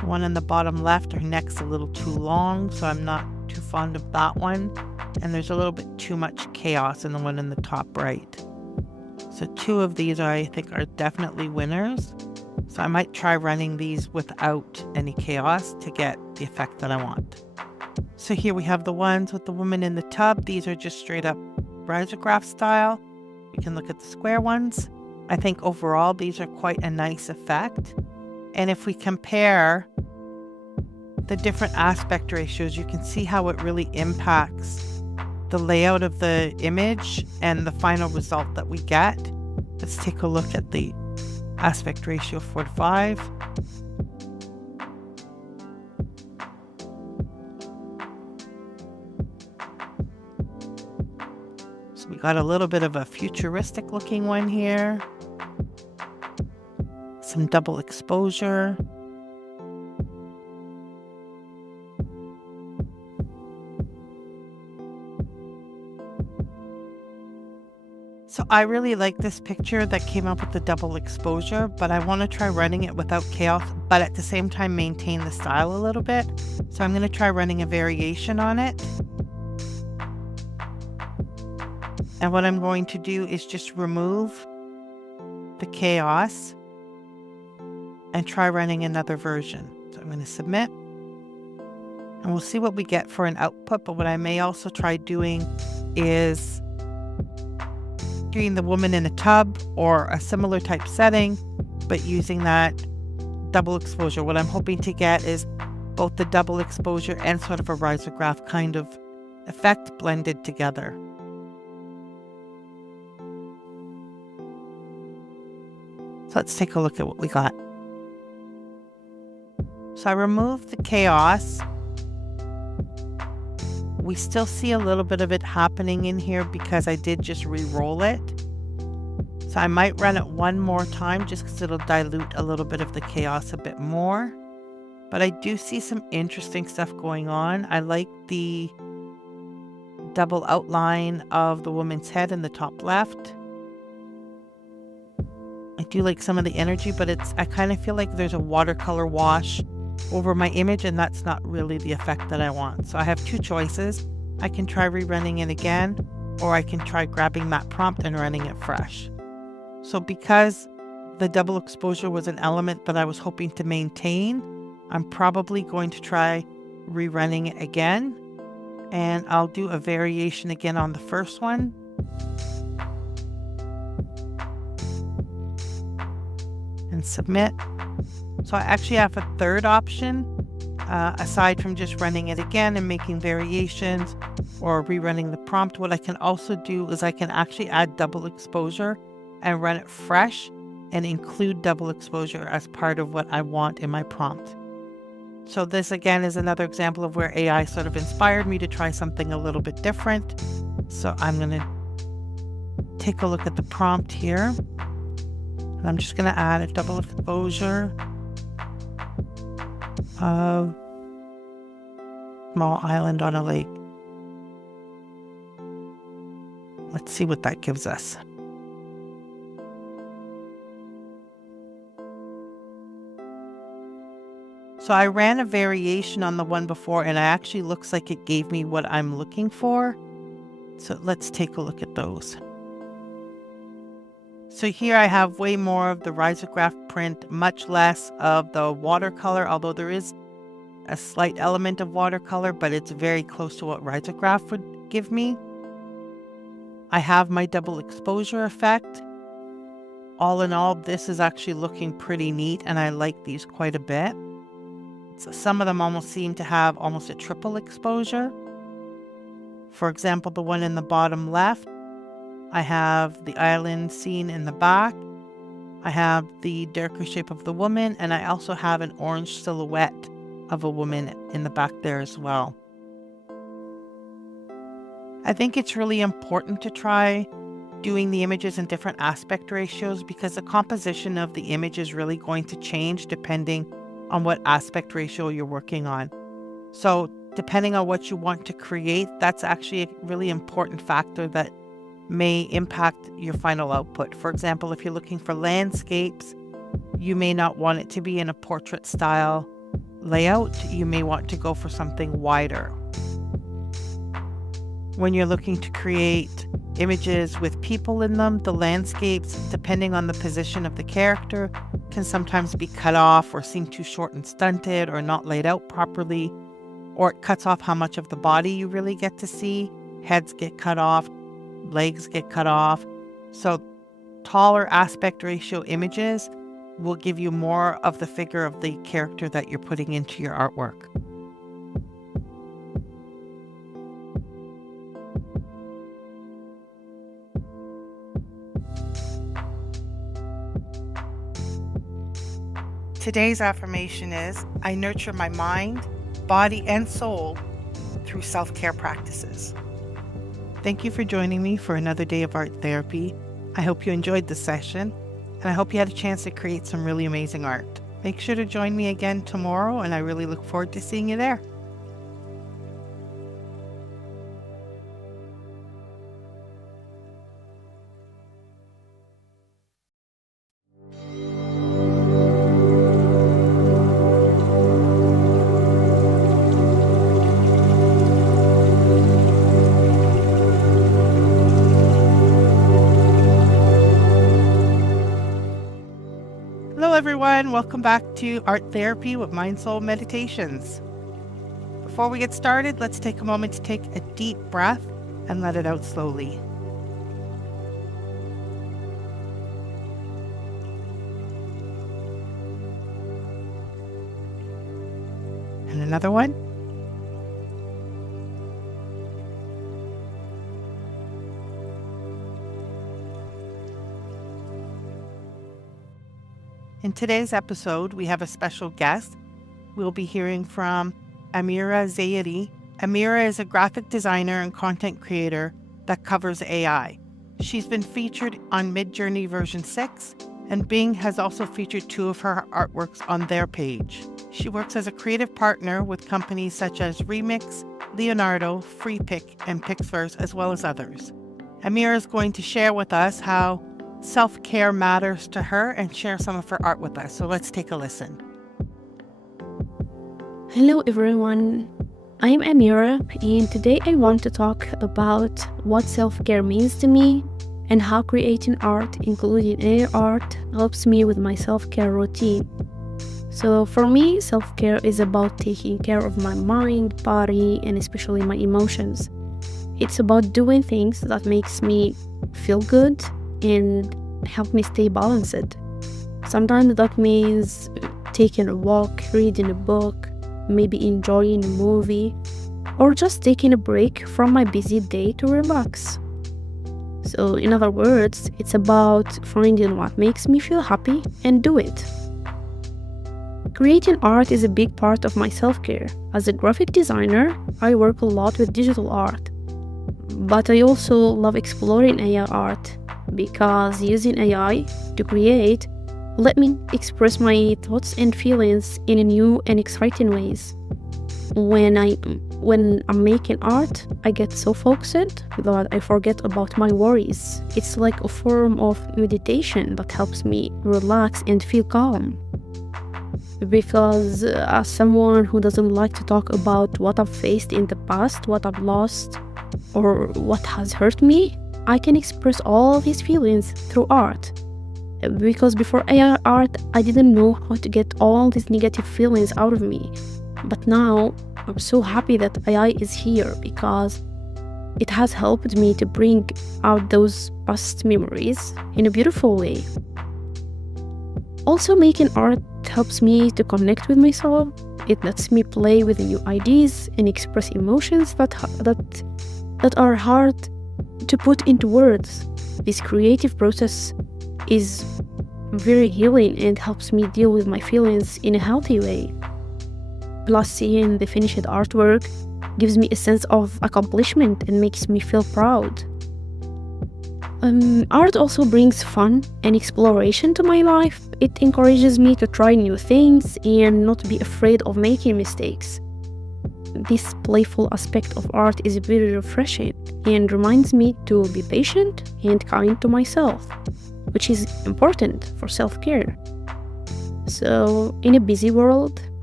The one in the bottom left, her neck's a little too long, so I'm not too fond of that one. And there's a little bit too much chaos in the one in the top right. So 2 of these I think are definitely winners. So I might try running these without any chaos to get the effect that I want. So here we have the ones with the woman in the tub. These are just straight up risograph style. You can look at the square ones. I think overall these are quite a nice effect. And if we compare the different aspect ratios, you can see how it really impacts the layout of the image and the final result that we get. Let's take a look at the aspect ratio 4:5. So we got a little bit of a futuristic looking one here. Some double exposure. So I really like this picture that came up with the double exposure, but I want to try running it without chaos, but at the same time maintain the style a little bit. So I'm going to try running a variation on it. And what I'm going to do is just remove the chaos and try running another version. So I'm going to submit. And we'll see what we get for an output, but what I may also try doing is the woman in a tub or a similar type setting, but using that double exposure. What I'm hoping to get is both the double exposure and sort of a risograph kind of effect blended together. So let's take a look at what we got. So I removed the chaos. We still see a little bit of it happening in here because I did just re-roll it. So I might run it one more time just because it'll dilute a little bit of the chaos a bit more. But I do see some interesting stuff going on. I like the double outline of the woman's head in the top left. I do like some of the energy, but I kind of feel like there's a watercolor wash over my image, and that's not really the effect that I want. So I have 2 choices. I can try rerunning it again, or I can try grabbing that prompt and running it fresh. So because the double exposure was an element that I was hoping to maintain, I'm probably going to try rerunning it again, and I'll do a variation again on the first one. And submit. So I actually have a 3rd option, aside from just running it again and making variations or rerunning the prompt. What I can also do is I can actually add double exposure and run it fresh and include double exposure as part of what I want in my prompt. So this again is another example of where AI sort of inspired me to try something a little bit different. So I'm going to take a look at the prompt here. And I'm just going to add a double exposure of small island on a lake. Let's see what that gives us. So I ran a variation on the one before, and it actually looks like it gave me what I'm looking for. So let's take a look at those. So here I have way more of the risograph print, much less of the watercolor, although there is a slight element of watercolor, but it's very close to what risograph would give me. I have my double exposure effect. All in all, this is actually looking pretty neat, and I like these quite a bit. So some of them almost seem to have almost a triple exposure. For example, the one in the bottom left, I have the island scene in the back. I have the darker shape of the woman, and I also have an orange silhouette of a woman in the back there as well. I think it's really important to try doing the images in different aspect ratios because the composition of the image is really going to change depending on what aspect ratio you're working on. So depending on what you want to create, that's actually a really important factor that may impact your final output. For example, if you're looking for landscapes, you may not want it to be in a portrait style layout, you may want to go for something wider. When you're looking to create images with people in them, the landscapes, depending on the position of the character, can sometimes be cut off or seem too short and stunted or not laid out properly, or it cuts off how much of the body you really get to see. Heads get cut off, legs get cut off. So taller aspect ratio images will give you more of the figure of the character that you're putting into your artwork. Today's affirmation is, I nurture my mind, body, and soul through self-care practices. Thank you for joining me for another day of art therapy. I hope you enjoyed the session, and I hope you had a chance to create some really amazing art. Make sure to join me again tomorrow, and I really look forward to seeing you there. Hello everyone, welcome back to Art Therapy with MindSoulMeditations. Before we get started, let's take a moment to take a deep breath and let it out slowly. And another one. In today's episode, we have a special guest. We'll be hearing from Amira Zayedi. Amira is a graphic designer and content creator that covers AI. She's been featured on Midjourney version 6, and Bing has also featured 2 of her artworks on their page. She works as a creative partner with companies such as Remix, Leonardo, FreePic, and Pixverse, as well as others. Amira is going to share with us how self-care matters to her and share some of her art with us. So let's take a listen. Hello everyone, I'm Amira, and today I want to talk about what self-care means to me and how creating art, including AI art, helps me with my self-care routine. So for me, self-care is about taking care of my mind, body, and especially my emotions. It's about doing things that makes me feel good and help me stay balanced. Sometimes that means taking a walk, reading a book, maybe enjoying a movie, or just taking a break from my busy day to relax. So in other words, it's about finding what makes me feel happy and do it. Creating art is a big part of my self-care. As a graphic designer, I work a lot with digital art, but I also love exploring AI art, because using AI to create let me express my thoughts and feelings in new and exciting ways. When I'm making art, I get so focused that I forget about my worries. It's like a form of meditation that helps me relax and feel calm. Because as someone who doesn't like to talk about what I've faced in the past, what I've lost, or what has hurt me, I can express all these feelings through art. Because before AI art, I didn't know how to get all these negative feelings out of me. But now, I'm so happy that AI is here because it has helped me to bring out those past memories in a beautiful way. Also, making art helps me to connect with myself. It lets me play with new ideas and express emotions that are hard to put into words. This creative process is very healing and helps me deal with my feelings in a healthy way. Plus, seeing the finished artwork gives me a sense of accomplishment and makes me feel proud. Art also brings fun and exploration to my life. It encourages me to try new things and not be afraid of making mistakes. This playful aspect of art is very refreshing and reminds me to be patient and kind to myself, which is important for self-care. So, in a busy world,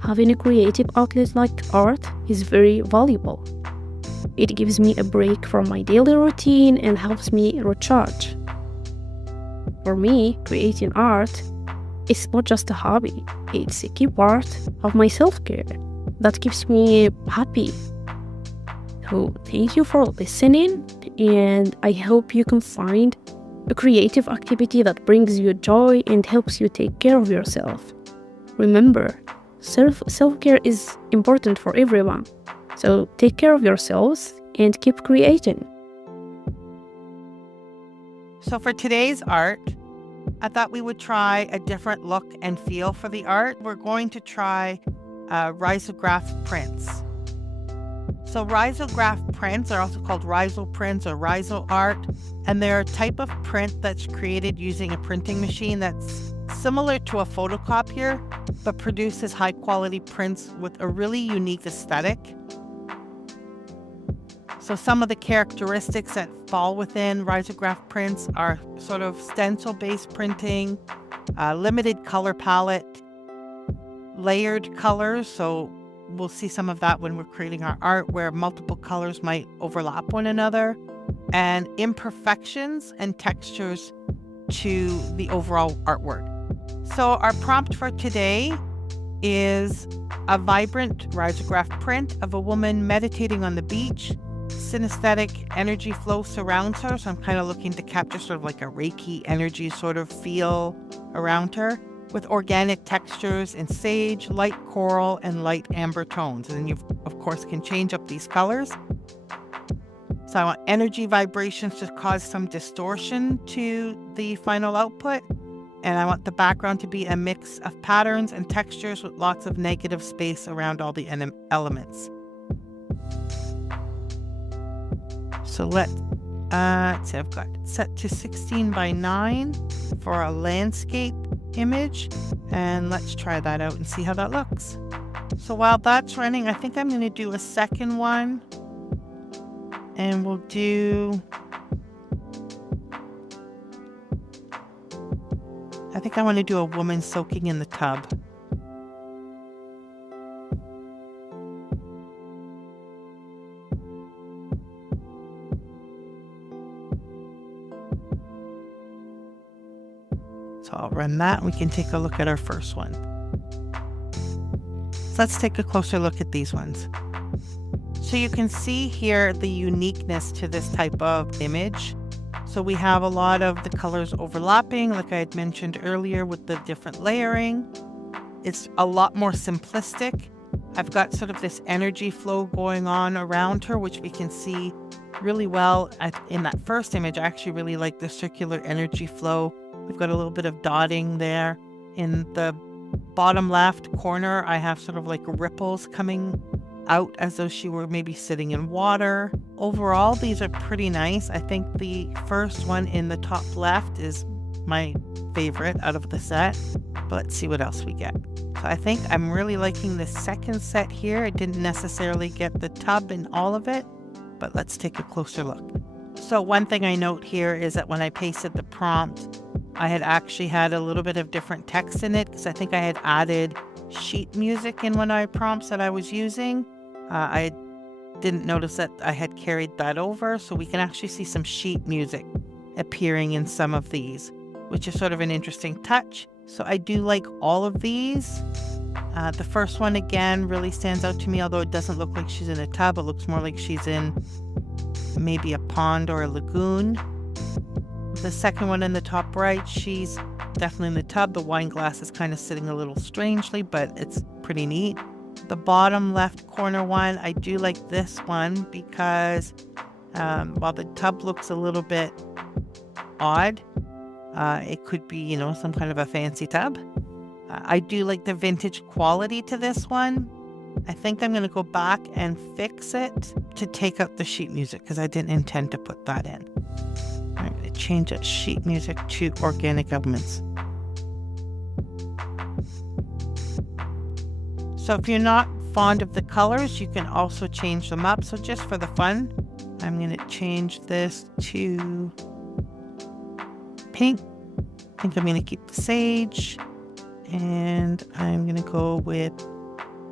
Having a creative outlet like art is very valuable. It gives me a break from my daily routine and helps me recharge. For me, creating art is not just a hobby, it's a key part of my self-care that keeps me happy. So thank you for listening, and I hope you can find a creative activity that brings you joy and helps you take care of yourself. Remember, self-care is important for everyone. So take care of yourselves and keep creating. So for today's art, I thought we would try a different look and feel for the art. We're going to try risograph prints. So risograph prints are also called riso prints or riso art, and they're a type of print that's created using a printing machine that's similar to a photocopier, but produces high quality prints with a really unique aesthetic. So some of the characteristics that fall within risograph prints are sort of stencil-based printing, limited color palette, layered colors. So we'll see some of that when we're creating our art, where multiple colors might overlap one another, and imperfections and textures to the overall artwork. So our prompt for today is a vibrant risograph print of a woman meditating on the beach. Synesthetic energy flow surrounds her, so I'm kind of looking to capture sort of like a Reiki energy sort of feel around her, with organic textures in sage, light coral, and light amber tones. And then you, of course, can change up these colors. So I want energy vibrations to cause some distortion to the final output. And I want the background to be a mix of patterns and textures with lots of negative space around all the elements. So let's see, I've got it set to 16 by 9 for a landscape image. And let's try that out and see how that looks. So while that's running, I think I'm going to do a second one. And we'll do, I think I want to do a woman soaking in the tub. So I'll run that and we can take a look at our first one. So let's take a closer look at these ones. So you can see here the uniqueness to this type of image. So we have a lot of the colors overlapping, like I had mentioned earlier, with the different layering. It's a lot more simplistic. I've got sort of this energy flow going on around her, which we can see really well in that first image. I actually really like the circular energy flow. We've got a little bit of dotting there. In the bottom left corner, I have sort of like ripples coming out as though she were maybe sitting in water. Overall, these are pretty nice. I think the first one in the top left is my favorite out of the set. But let's see what else we get. So I think I'm really liking the second set here. I didn't necessarily get the tub in all of it, but let's take a closer look. So one thing I note here is that when I pasted the prompt, I had actually had a little bit of different text in it because I think I had added sheet music in one of my prompts that I was using. I didn't notice that I had carried that over, so we can actually see some sheet music appearing in some of these, which is sort of an interesting touch. So I do like all of these. The first one, again, really stands out to me, although it doesn't look like she's in a tub. It looks more like she's in maybe a pond or a lagoon. The second one in the top right, she's definitely in the tub. The wine glass is kind of sitting a little strangely, but it's pretty neat. The bottom left corner one, I do like this one because while the tub looks a little bit odd, it could be, some kind of a fancy tub. I do like the vintage quality to this one. I think I'm going to go back and fix it to take out the sheet music because I didn't intend to put that in. I'm going to change that sheet music to organic elements. So if you're not fond of the colors, you can also change them up. So just for the fun, I'm going to change this to pink. I think I'm going to keep the sage. And I'm going to go with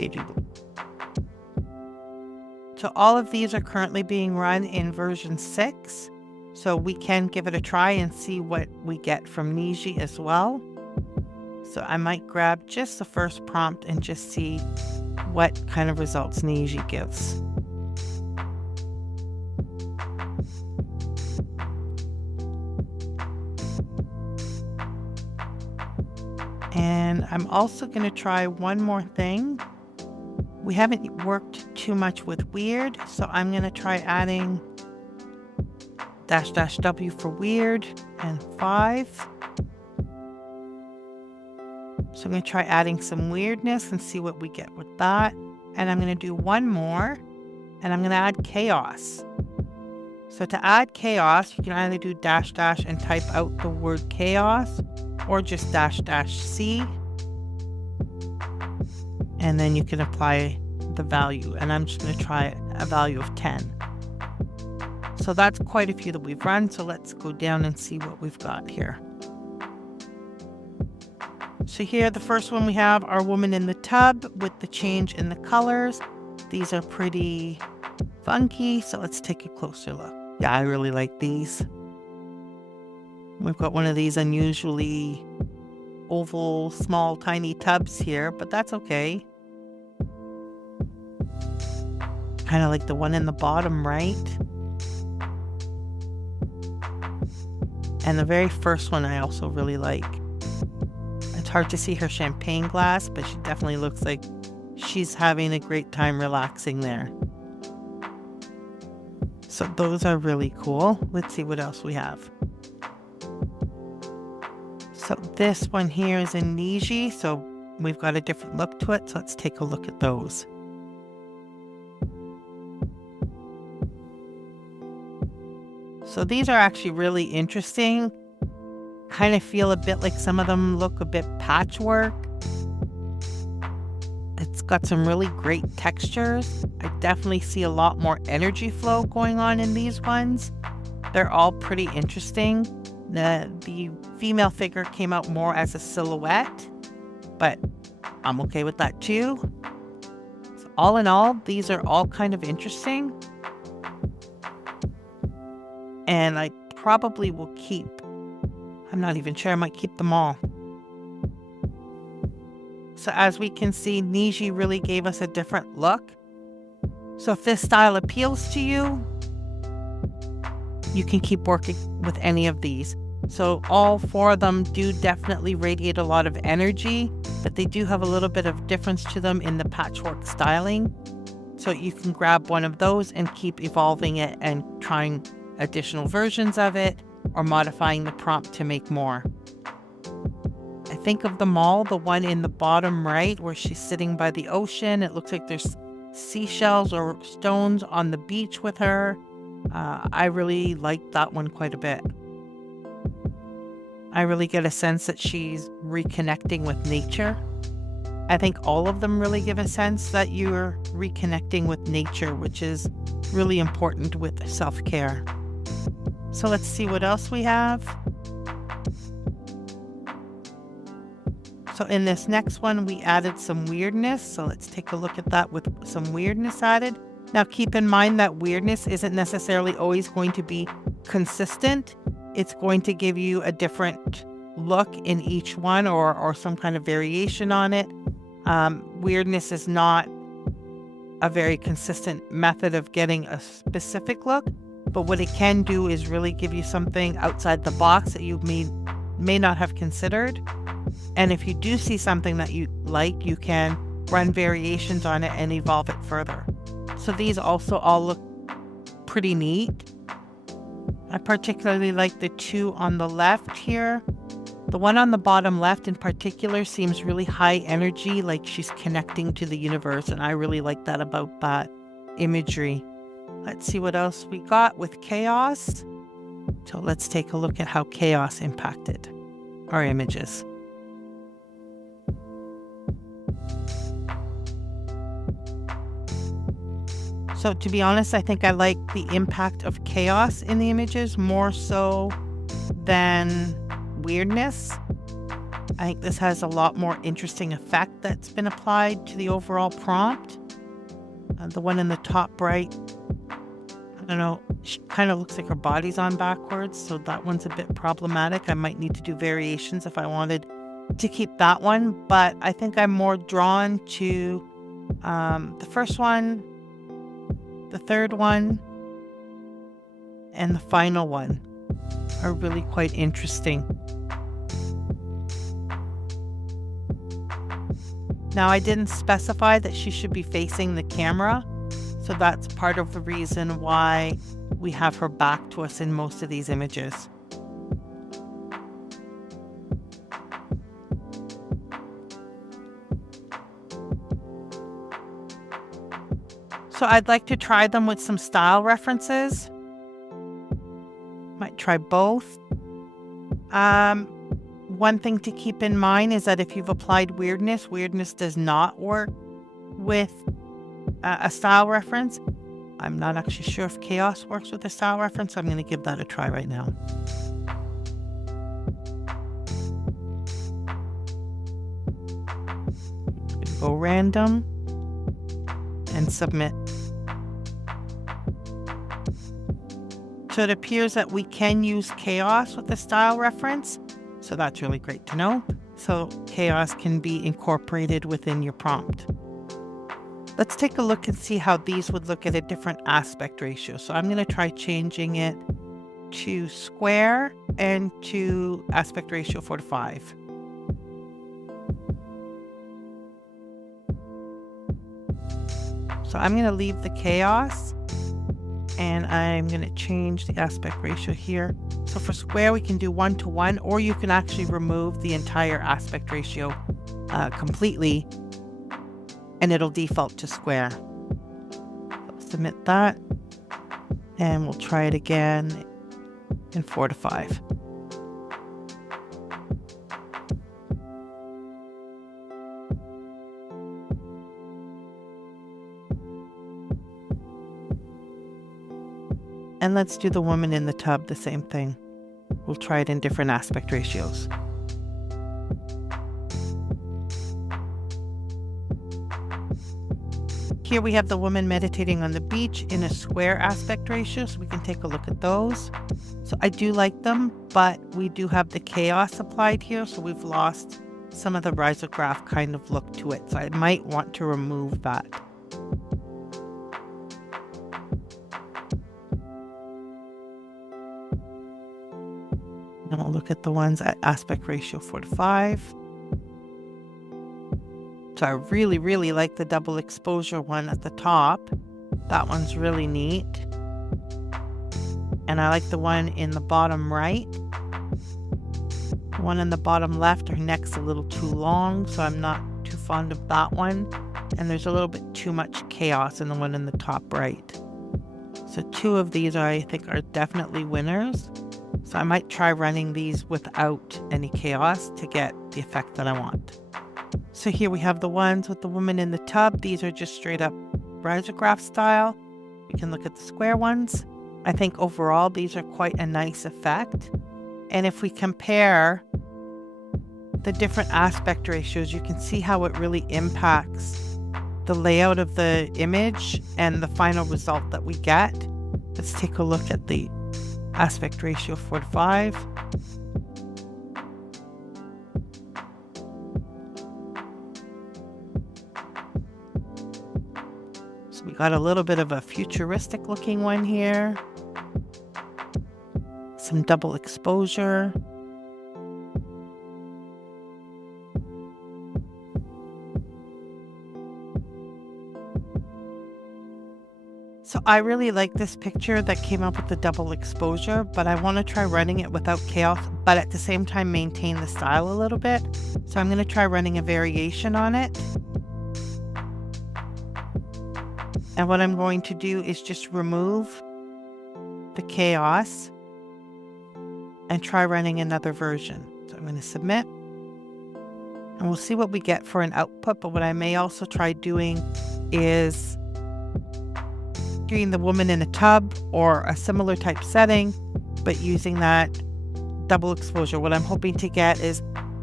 So all of these are currently being run in version 6. So we can give it a try and see what we get from Niji as well. So I might grab just the first prompt and just see what kind of results Niji gives. And I'm also going to try one more thing. We haven't worked too much with weird, so I'm going to try adding --W for weird and 5. So I'm going to try adding some weirdness and see what we get with that. And I'm going to do one more, and I'm going to add chaos. So to add chaos, you can either do -- and type out the word chaos, or just --C. And then you can apply the value, and I'm just going to try a value of 10. So that's quite a few that we've run, so let's go down and see what we've got here. So here, the first one we have our woman in the tub with the change in the colors. These are pretty funky, so let's take a closer look. Yeah, I really like these. We've got one of these unusually oval, small, tiny tubs here, but that's okay. Kind of like the one in the bottom right. And the very first one I also really like. It's hard to see her champagne glass, but she definitely looks like she's having a great time relaxing there. So those are really cool. Let's see what else we have. So this one here is in Niji, so we've got a different look to it. So let's take a look at those. So these are actually really interesting. Kind of feel a bit like some of them look a bit patchwork. It's got some really great textures. I definitely see a lot more energy flow going on in these ones. They're all pretty interesting. The female figure came out more as a silhouette, but I'm okay with that too. So all in all, these are all kind of interesting. And I probably will keep, I'm not even sure, I might keep them all. So as we can see, Niji really gave us a different look. So if this style appeals to you, you can keep working with any of these. So all 4 of them do definitely radiate a lot of energy, but they do have a little bit of difference to them in the patchwork styling. So you can grab one of those and keep evolving it and trying additional versions of it or modifying the prompt to make more. I think of them all, the one in the bottom right where she's sitting by the ocean, it looks like there's seashells or stones on the beach with her. I really like that one quite a bit. I really get a sense that she's reconnecting with nature. I think all of them really give a sense that you're reconnecting with nature, which is really important with self-care. So let's see what else we have. So in this next one, we added some weirdness. So let's take a look at that with some weirdness added. Now keep in mind that weirdness isn't necessarily always going to be consistent. It's going to give you a different look in each one or some kind of variation on it. Weirdness is not a very consistent method of getting a specific look, but what it can do is really give you something outside the box that you may not have considered. And if you do see something that you like, you can run variations on it and evolve it further. So these also all look pretty neat. I particularly like the 2 on the left here. The one on the bottom left in particular seems really high energy, like she's connecting to the universe, and I really like that about that imagery. Let's see what else we got with chaos. So let's take a look at how chaos impacted our images. So to be honest, I think I like the impact of chaos in the images more so than weirdness. I think this has a lot more interesting effect that's been applied to the overall prompt. The one in the top right, I don't know, she kind of looks like her body's on backwards, so that one's a bit problematic. I might need to do variations if I wanted to keep that one, but I think I'm more drawn to the first one, the third one, and the final one are really quite interesting. Now, I didn't specify that she should be facing the camera, so that's part of the reason why we have her back to us in most of these images. So I'd like to try them with some style references. Might try both. One thing to keep in mind is that if you've applied weirdness does not work with a style reference. I'm not actually sure if chaos works with a style reference, so I'm going to give that a try right now. Go random and submit. So it appears that we can use chaos with a style reference. So that's really great to know. So chaos can be incorporated within your prompt. Let's take a look and see how these would look at a different aspect ratio. So I'm going to try changing it to square and to aspect ratio 4:5. So I'm going to leave the chaos and I'm going to change the aspect ratio here. So for square, we can do 1:1, or you can actually remove the entire aspect ratio completely and it'll default to square. Submit that and we'll try it again in 4:5. And let's do the woman in the tub, the same thing. We'll try it in different aspect ratios. Here we have the woman meditating on the beach in a square aspect ratio, so we can take a look at those. So I do like them, but we do have the chaos applied here, so we've lost some of the risograph kind of look to it. So I might want to remove that. And we'll look at the ones at aspect ratio 4:5. So I really, really like the double exposure one at the top. That one's really neat. And I like the one in the bottom right. The one in the bottom left, her neck's a little too long, so I'm not too fond of that one. And there's a little bit too much chaos in the one in the top right. So two of these I think are definitely winners. So I might try running these without any chaos to get the effect that I want. So here we have the ones with the woman in the tub. These are just straight up risograph style. We can look at the square ones. I think overall these are quite a nice effect. And if we compare the different aspect ratios, you can see how it really impacts the layout of the image and the final result that we get. Let's take a look at the aspect ratio 4:5. So we got a little bit of a futuristic looking one here. Some double exposure. So I really like this picture that came up with the double exposure, but I want to try running it without chaos, but at the same time maintain the style a little bit. So I'm going to try running a variation on it. And what I'm going to do is just remove the chaos and try running another version. So I'm going to submit. And we'll see what we get for an output, but what I may also try doing is the woman in a tub or a similar type setting, but using that double exposure. What I'm hoping to get is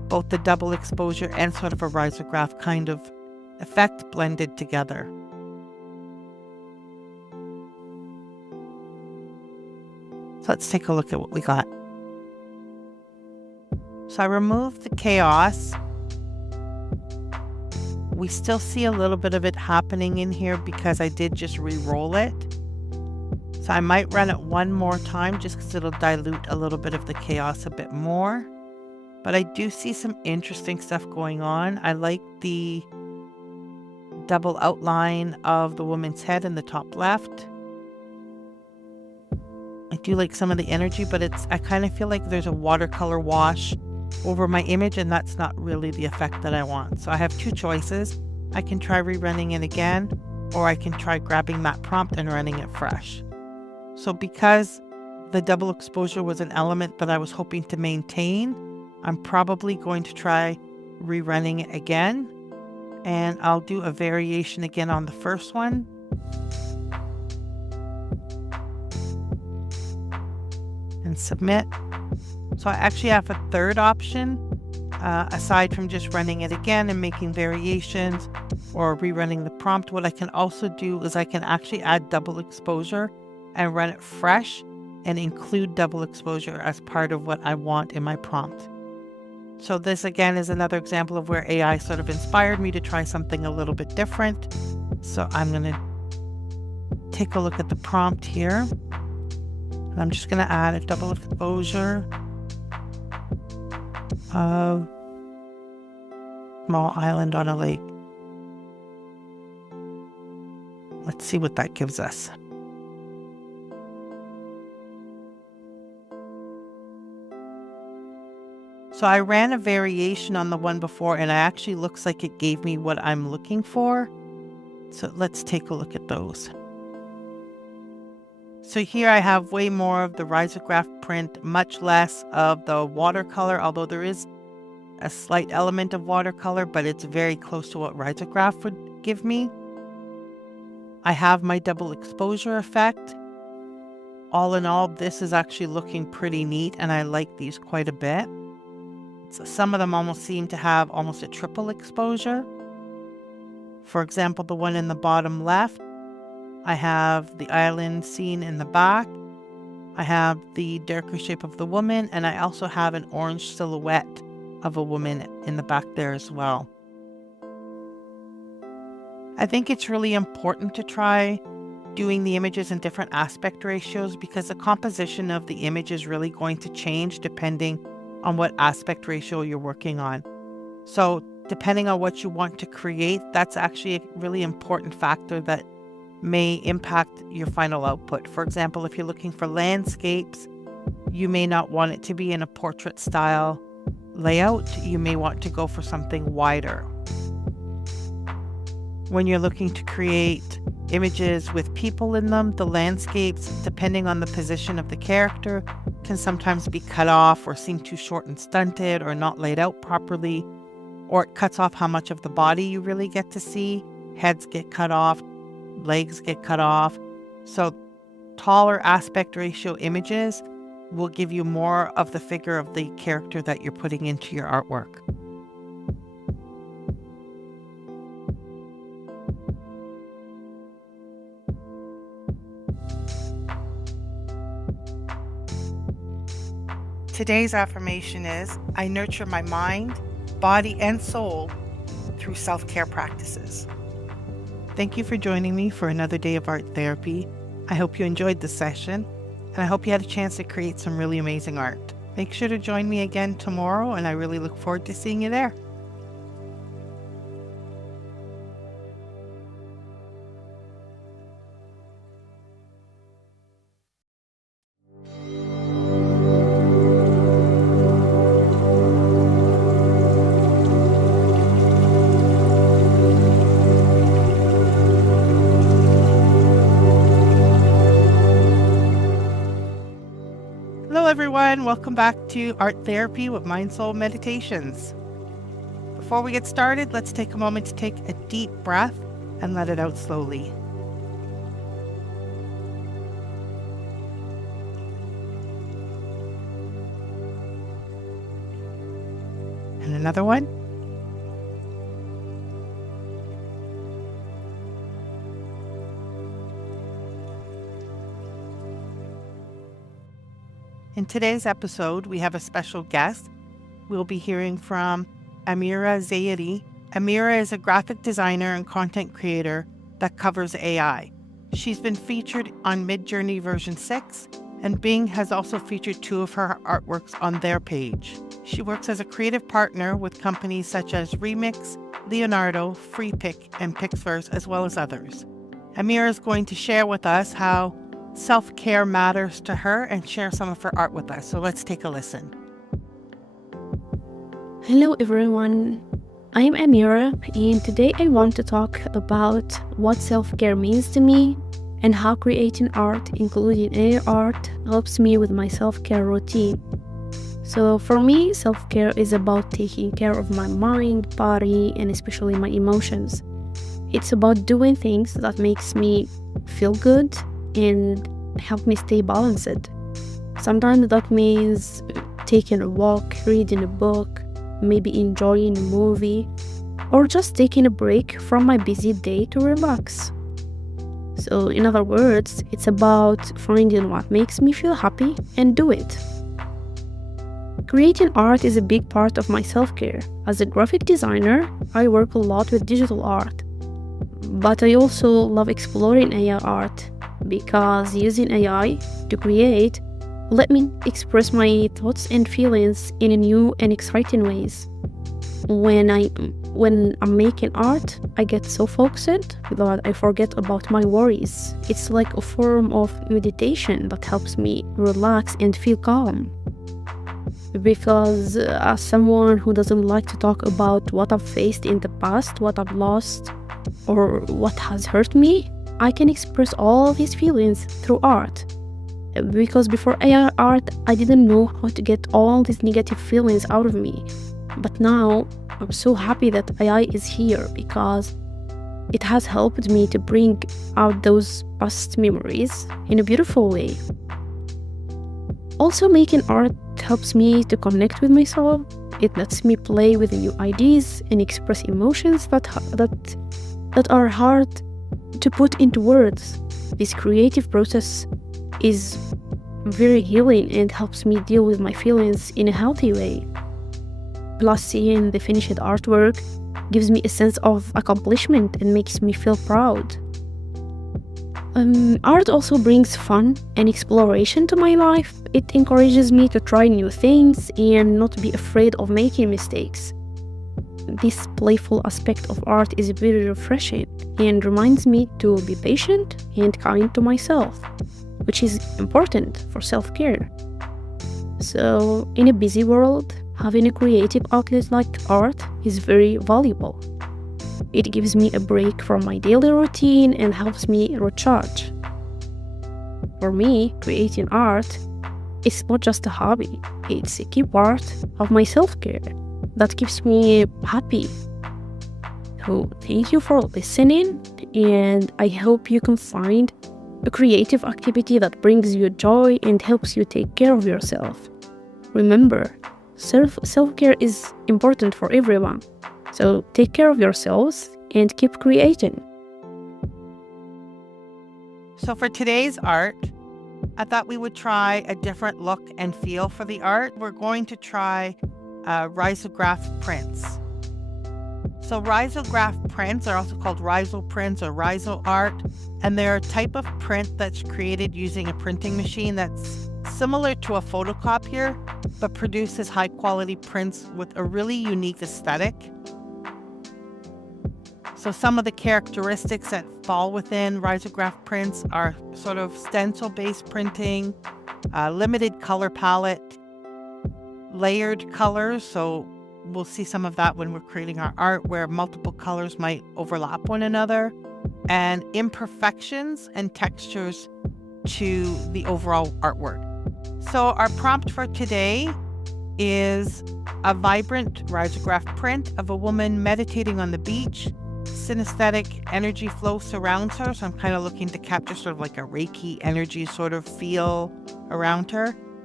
both the double exposure and sort of a risograph kind of effect blended together. So let's take a look at what we got. So I removed the chaos. We still see a little bit of it happening in here because I did just re-roll it. So I might run it one more time just because it'll dilute a little bit of the chaos a bit more. But I do see some interesting stuff going on. I like the double outline of the woman's head in the top left. I do like some of the energy, but I kind of feel like there's a watercolor wash over my image, and that's not really the effect that I want. So I have two choices. I can try rerunning it again, or I can try grabbing that prompt and running it fresh. So because the double exposure was an element that I was hoping to maintain, I'm probably going to try rerunning it again, and I'll do a variation again on the first one. And submit. So I actually have a third option, aside from just running it again and making variations or rerunning the prompt. What I can also do is I can actually add double exposure and run it fresh and include double exposure as part of what I want in my prompt. So this again is another example of where AI sort of inspired me to try something a little bit different. So I'm going to take a look at the prompt here. And I'm just going to add a double exposure of small island on a lake. Let's see what that gives us. So I ran a variation on the one before, and it actually looks like it gave me what I'm looking for. So let's take a look at those. So here I have way more of the risograph print, much less of the watercolor, although there is a slight element of watercolor, but it's very close to what risograph would give me. I have my double exposure effect. All in all, this is actually looking pretty neat, and I like these quite a bit. So some of them almost seem to have almost a triple exposure. For example, the one in the bottom left, I have the island scene in the back. I have the darker shape of the woman, and I also have an orange silhouette of a woman in the back there as well. I think it's really important to try doing the images in different aspect ratios because the composition of the image is really going to change depending on what aspect ratio you're working on. So depending on what you want to create, that's actually a really important factor that may impact your final output. For example, if you're looking for landscapes, you may not want it to be in a portrait style layout. You may want to go for something wider. When you're looking to create images with people in them, the landscapes, depending on the position of the character, can sometimes be cut off or seem too short and stunted or not laid out properly, or it cuts off how much of the body you really get to see. Heads get cut off, legs get cut off. So taller aspect ratio images will give you more of the figure of the character that you're putting into your artwork. Today's affirmation is, I nurture my mind, body, and soul through self-care practices. Thank you for joining me for another day of art therapy. I hope you enjoyed the session, and I hope you had a chance to create some really amazing art. Make sure to join me again tomorrow, and I really look forward to seeing you there. Hello everyone, welcome back to Art Therapy with MindSoulMeditations. Before we get started, let's take a moment to take a deep breath and let it out slowly. And another one. In today's episode, we have a special guest. We'll be hearing from Amira Zayedi. Amira is a graphic designer and content creator that covers AI. She's been featured on Midjourney version 6, and Bing has also featured 2 of her artworks on their page. She works as a creative partner with companies such as Remix, Leonardo, FreePic, and Pixverse, as well as others. Amira is going to share with us how self-care matters to her and share some of her art with us. So let's take a listen. Hello everyone, I'm Amira, and today I want to talk about what self-care means to me and how creating art, including AI art, helps me with my self-care routine. So for me, self-care is about taking care of my mind, body, and especially my emotions. It's about doing things that makes me feel good and help me stay balanced. Sometimes that means taking a walk, reading a book, maybe enjoying a movie, or just taking a break from my busy day to relax. So in other words, it's about finding what makes me feel happy and do it. Creating art is a big part of my self-care. As a graphic designer, I work a lot with digital art. But I also love exploring AI art because using AI to create let me express my thoughts and feelings in new and exciting ways. When I'm making art, I get so focused that I forget about my worries. It's like a form of meditation that helps me relax and feel calm. Because as someone who doesn't like to talk about what I've faced in the past, what I've lost, or what has hurt me, I can express all these feelings through art. Because before AI art, I didn't know how to get all these negative feelings out of me. But now, I'm so happy that AI is here because it has helped me to bring out those past memories in a beautiful way. Also, making art helps me to connect with myself. It lets me play with new ideas and express emotions that are hard to put into words. This creative process is very healing and helps me deal with my feelings in a healthy way. Plus, seeing the finished artwork gives me a sense of accomplishment and makes me feel proud. Art also brings fun and exploration to my life. It encourages me to try new things and not be afraid of making mistakes. This playful aspect of art is very refreshing and reminds me to be patient and kind to myself, which is important for self-care. So, in a busy world, having a creative outlet like art is very valuable. It gives me a break from my daily routine and helps me recharge. For me, creating art is not just a hobby, it's a key part of my self-care that keeps me happy. So, thank you for listening, and I hope you can find a creative activity that brings you joy and helps you take care of yourself. Remember, self-care is important for everyone. So take care of yourselves and keep creating. So for today's art, I thought we would try a different look and feel for the art. We're going to try risograph prints. So risograph prints are also called riso prints or riso art, and they're a type of print that's created using a printing machine that's similar to a photocopier, but produces high-quality prints with a really unique aesthetic. So some of the characteristics that fall within risograph prints are sort of stencil-based printing, limited color palette, layered colors. So we'll see some of that when we're creating our art, where multiple colors might overlap one another, and imperfections and textures to the overall artwork. So our prompt for today is a vibrant risograph print of a woman meditating on the beach. Synesthetic energy flow surrounds her, so I'm kind of looking to capture sort of like a Reiki energy sort of feel around her.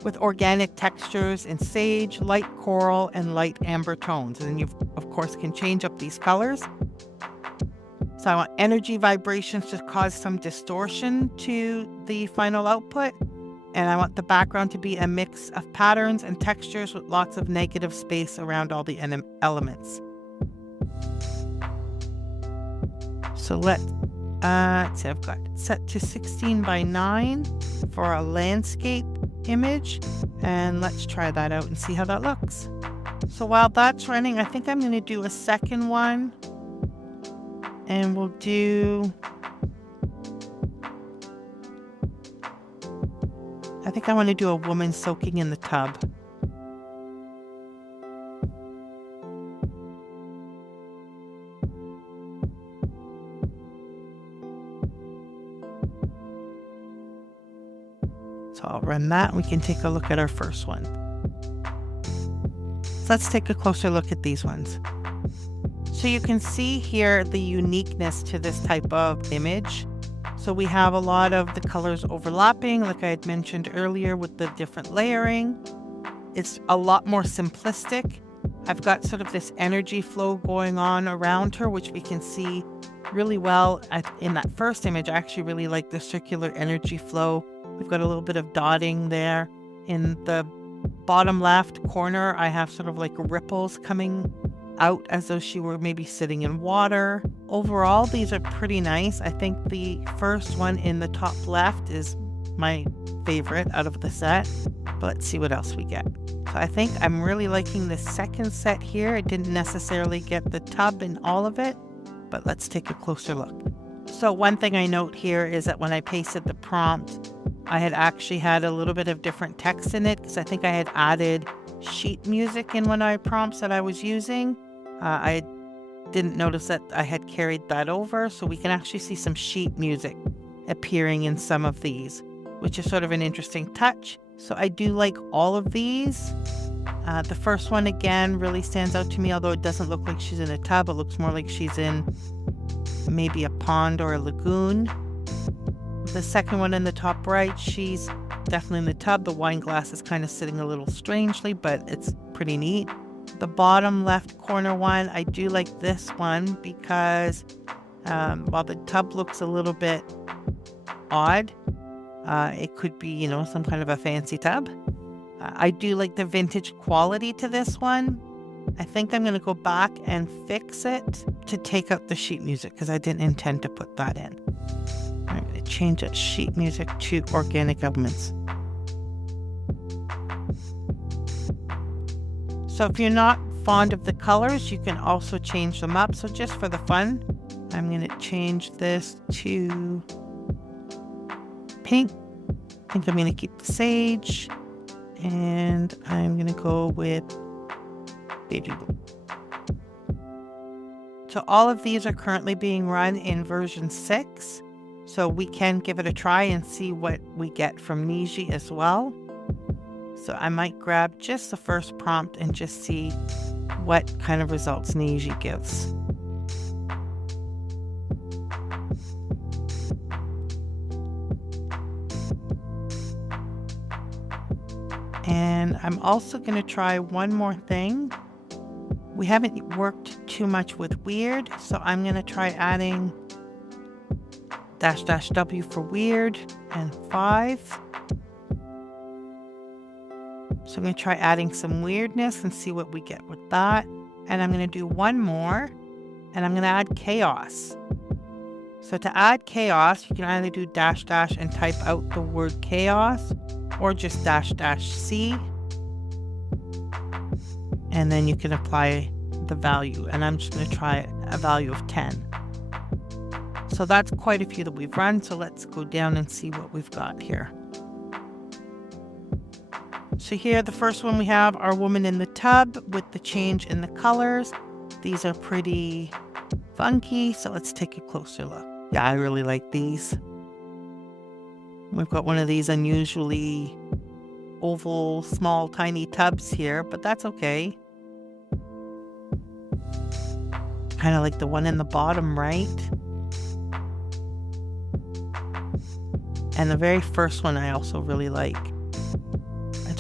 with organic textures in sage, light coral, and light amber tones. And you, of course, can change up these colors. So I want energy vibrations to cause some distortion to the final output. And I want the background to be a mix of patterns and textures with lots of negative space around all the elements. So let's see, I've got it set to 16 by 9 for a landscape image. And let's try that out and see how that looks. So while that's running, I think I'm going to do a second one. And we'll do, I think I want to do a woman soaking in the tub. So I'll run that and we can take a look at our first one. So let's take a closer look at these ones. So you can see here the uniqueness to this type of image. So we have a lot of the colors overlapping, like I had mentioned earlier with the different layering. It's a lot more simplistic. I've got sort of this energy flow going on around her, which we can see really well in that first image. I actually really like the circular energy flow. We've got a little bit of dotting there. In the bottom left corner, I have sort of like ripples coming out as though she were maybe sitting in water. Overall, these are pretty nice. I think the first one in the top left is my favorite out of the set. But let's see what else we get. So I think I'm really liking the second set here. I didn't necessarily get the tub in all of it, but let's take a closer look. So one thing I note here is that when I pasted the prompt, I had actually had a little bit of different text in it because I think I had added sheet music in one of my prompts that I was using. I didn't notice that I had carried that over, so we can actually see some sheet music appearing in some of these, which is sort of an interesting touch. So I do like all of these. The first one, again, really stands out to me, although it doesn't look like she's in a tub. It looks more like she's in maybe a pond or a lagoon. The second one in the top right, she's definitely in the tub. The wine glass is kind of sitting a little strangely, but it's pretty neat. The bottom left corner one, I do like this one because while the tub looks a little bit odd, it could be, some kind of a fancy tub. I do like the vintage quality to this one. I think I'm going to go back and fix it to take out the sheet music because I didn't intend to put that in. I'm going to change that sheet music to organic elements. So if you're not fond of the colors, you can also change them up. So just for the fun, I'm going to change this to pink. I think I'm going to keep the sage. And I'm going to go with baby blue. So all of these are currently being run in version 6. So we can give it a try and see what we get from Niji as well. So I might grab just the first prompt and just see what kind of results Niji gives. And I'm also going to try one more thing. We haven't worked too much with weird, so I'm going to try adding --W for weird and 5. So I'm going to try adding some weirdness and see what we get with that. And I'm going to do one more, and I'm going to add chaos. So to add chaos, you can either do -- and type out the word chaos, or just --C. And then you can apply the value. And I'm just going to try a value of 10. So that's quite a few that we've run. So let's go down and see what we've got here. So here, the first one we have our woman in the tub with the change in the colors. These are pretty funky. So let's take a closer look. Yeah, I really like these. We've got one of these unusually oval, small, tiny tubs here, but that's okay. Kind of like the one in the bottom right. And the very first one I also really like. I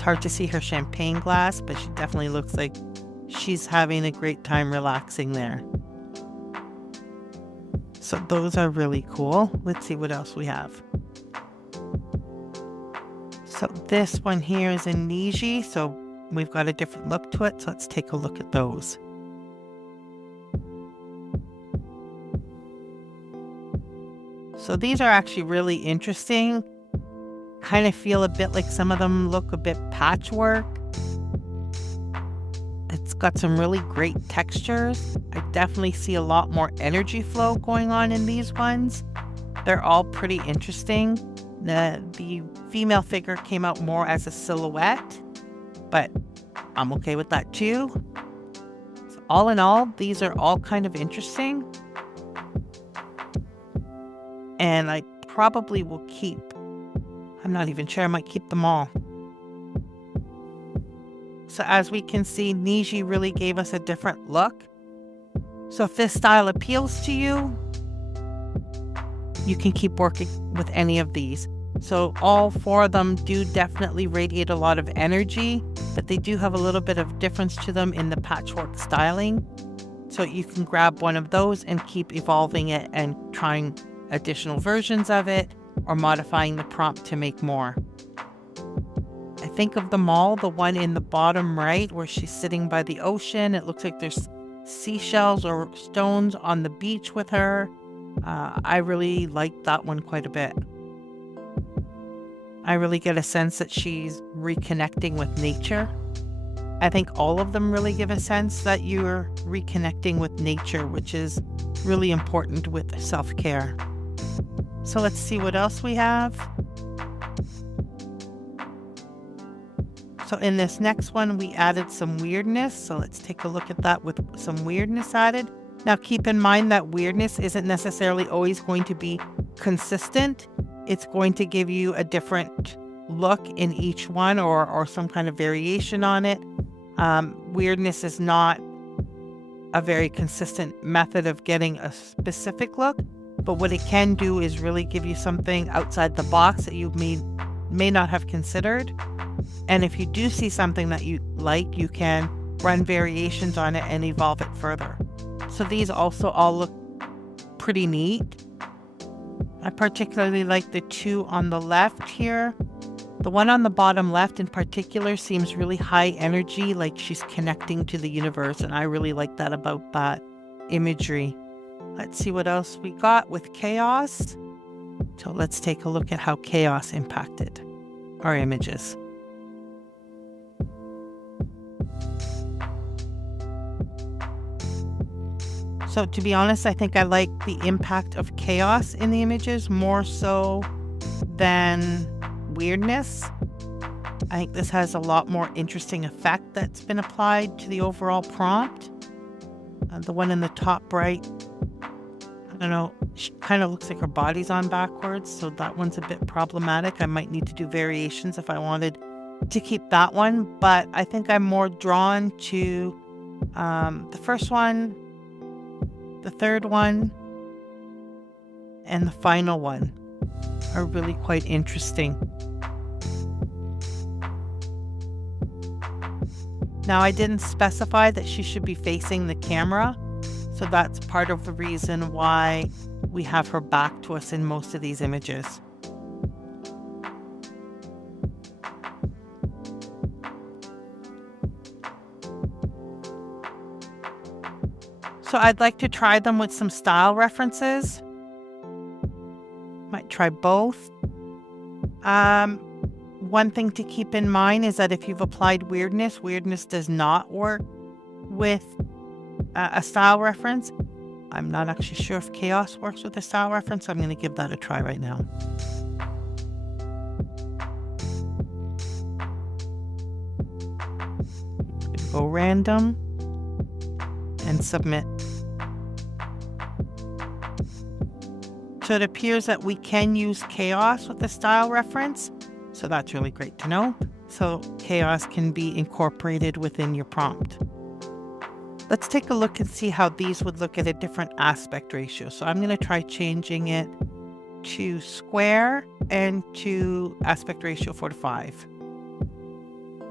hard to see her champagne glass, but she definitely looks like she's having a great time relaxing there. So those are really cool. Let's see what else we have. So this one here is in Niji, so we've got a different look to it. So let's take a look at those. So these are actually really interesting. Kind of feel a bit like some of them look a bit patchwork. It's got some really great textures. I definitely see a lot more energy flow going on in these ones. They're all pretty interesting. The female figure came out more as a silhouette, but I'm okay with that too. So all in all, these are all kind of interesting. And I probably will keep, I'm not even sure, I might keep them all. So as we can see, Niji really gave us a different look. So if this style appeals to you, you can keep working with any of these. So all 4 of them do definitely radiate a lot of energy, but they do have a little bit of difference to them in the patchwork styling. So you can grab one of those and keep evolving it and trying additional versions of it or modifying the prompt to make more. I think of them all, the one in the bottom right where she's sitting by the ocean, it looks like there's seashells or stones on the beach with her. I really like that one quite a bit. I really get a sense that she's reconnecting with nature. I think all of them really give a sense that you're reconnecting with nature, which is really important with self-care. So let's see what else we have. So in this next one, we added some weirdness. So let's take a look at that with some weirdness added. Now keep in mind that weirdness isn't necessarily always going to be consistent. It's going to give you a different look in each one or some kind of variation on it. Weirdness is not a very consistent method of getting a specific look, but what it can do is really give you something outside the box that you may not have considered. And if you do see something that you like, you can run variations on it and evolve it further. So these also all look pretty neat. I particularly like the 2 on the left here. The one on the bottom left in particular seems really high energy, like she's connecting to the universe, and I really like that about that imagery. Let's see what else we got with chaos. So let's take a look at how chaos impacted our images. So to be honest, I think I like the impact of chaos in the images more so than weirdness. I think this has a lot more interesting effect that's been applied to the overall prompt. The one in the top right, I don't know, she kind of looks like her body's on backwards, so that one's a bit problematic. I might need to do variations if I wanted to keep that one, but I think I'm more drawn to the first one, the third one, and the final one are really quite interesting. Now, I didn't specify that she should be facing the camera, so that's part of the reason why we have her back to us in most of these images. So I'd like to try them with some style references. Might try both. One thing to keep in mind is that if you've applied weirdness, weirdness does not work with a style reference. I'm not actually sure if chaos works with a style reference, so I'm going to give that a try right now. Go random and submit. So it appears that we can use chaos with a style reference. So that's really great to know. So chaos can be incorporated within your prompt. Let's take a look and see how these would look at a different aspect ratio. So I'm going to try changing it to square and to aspect ratio 4:5.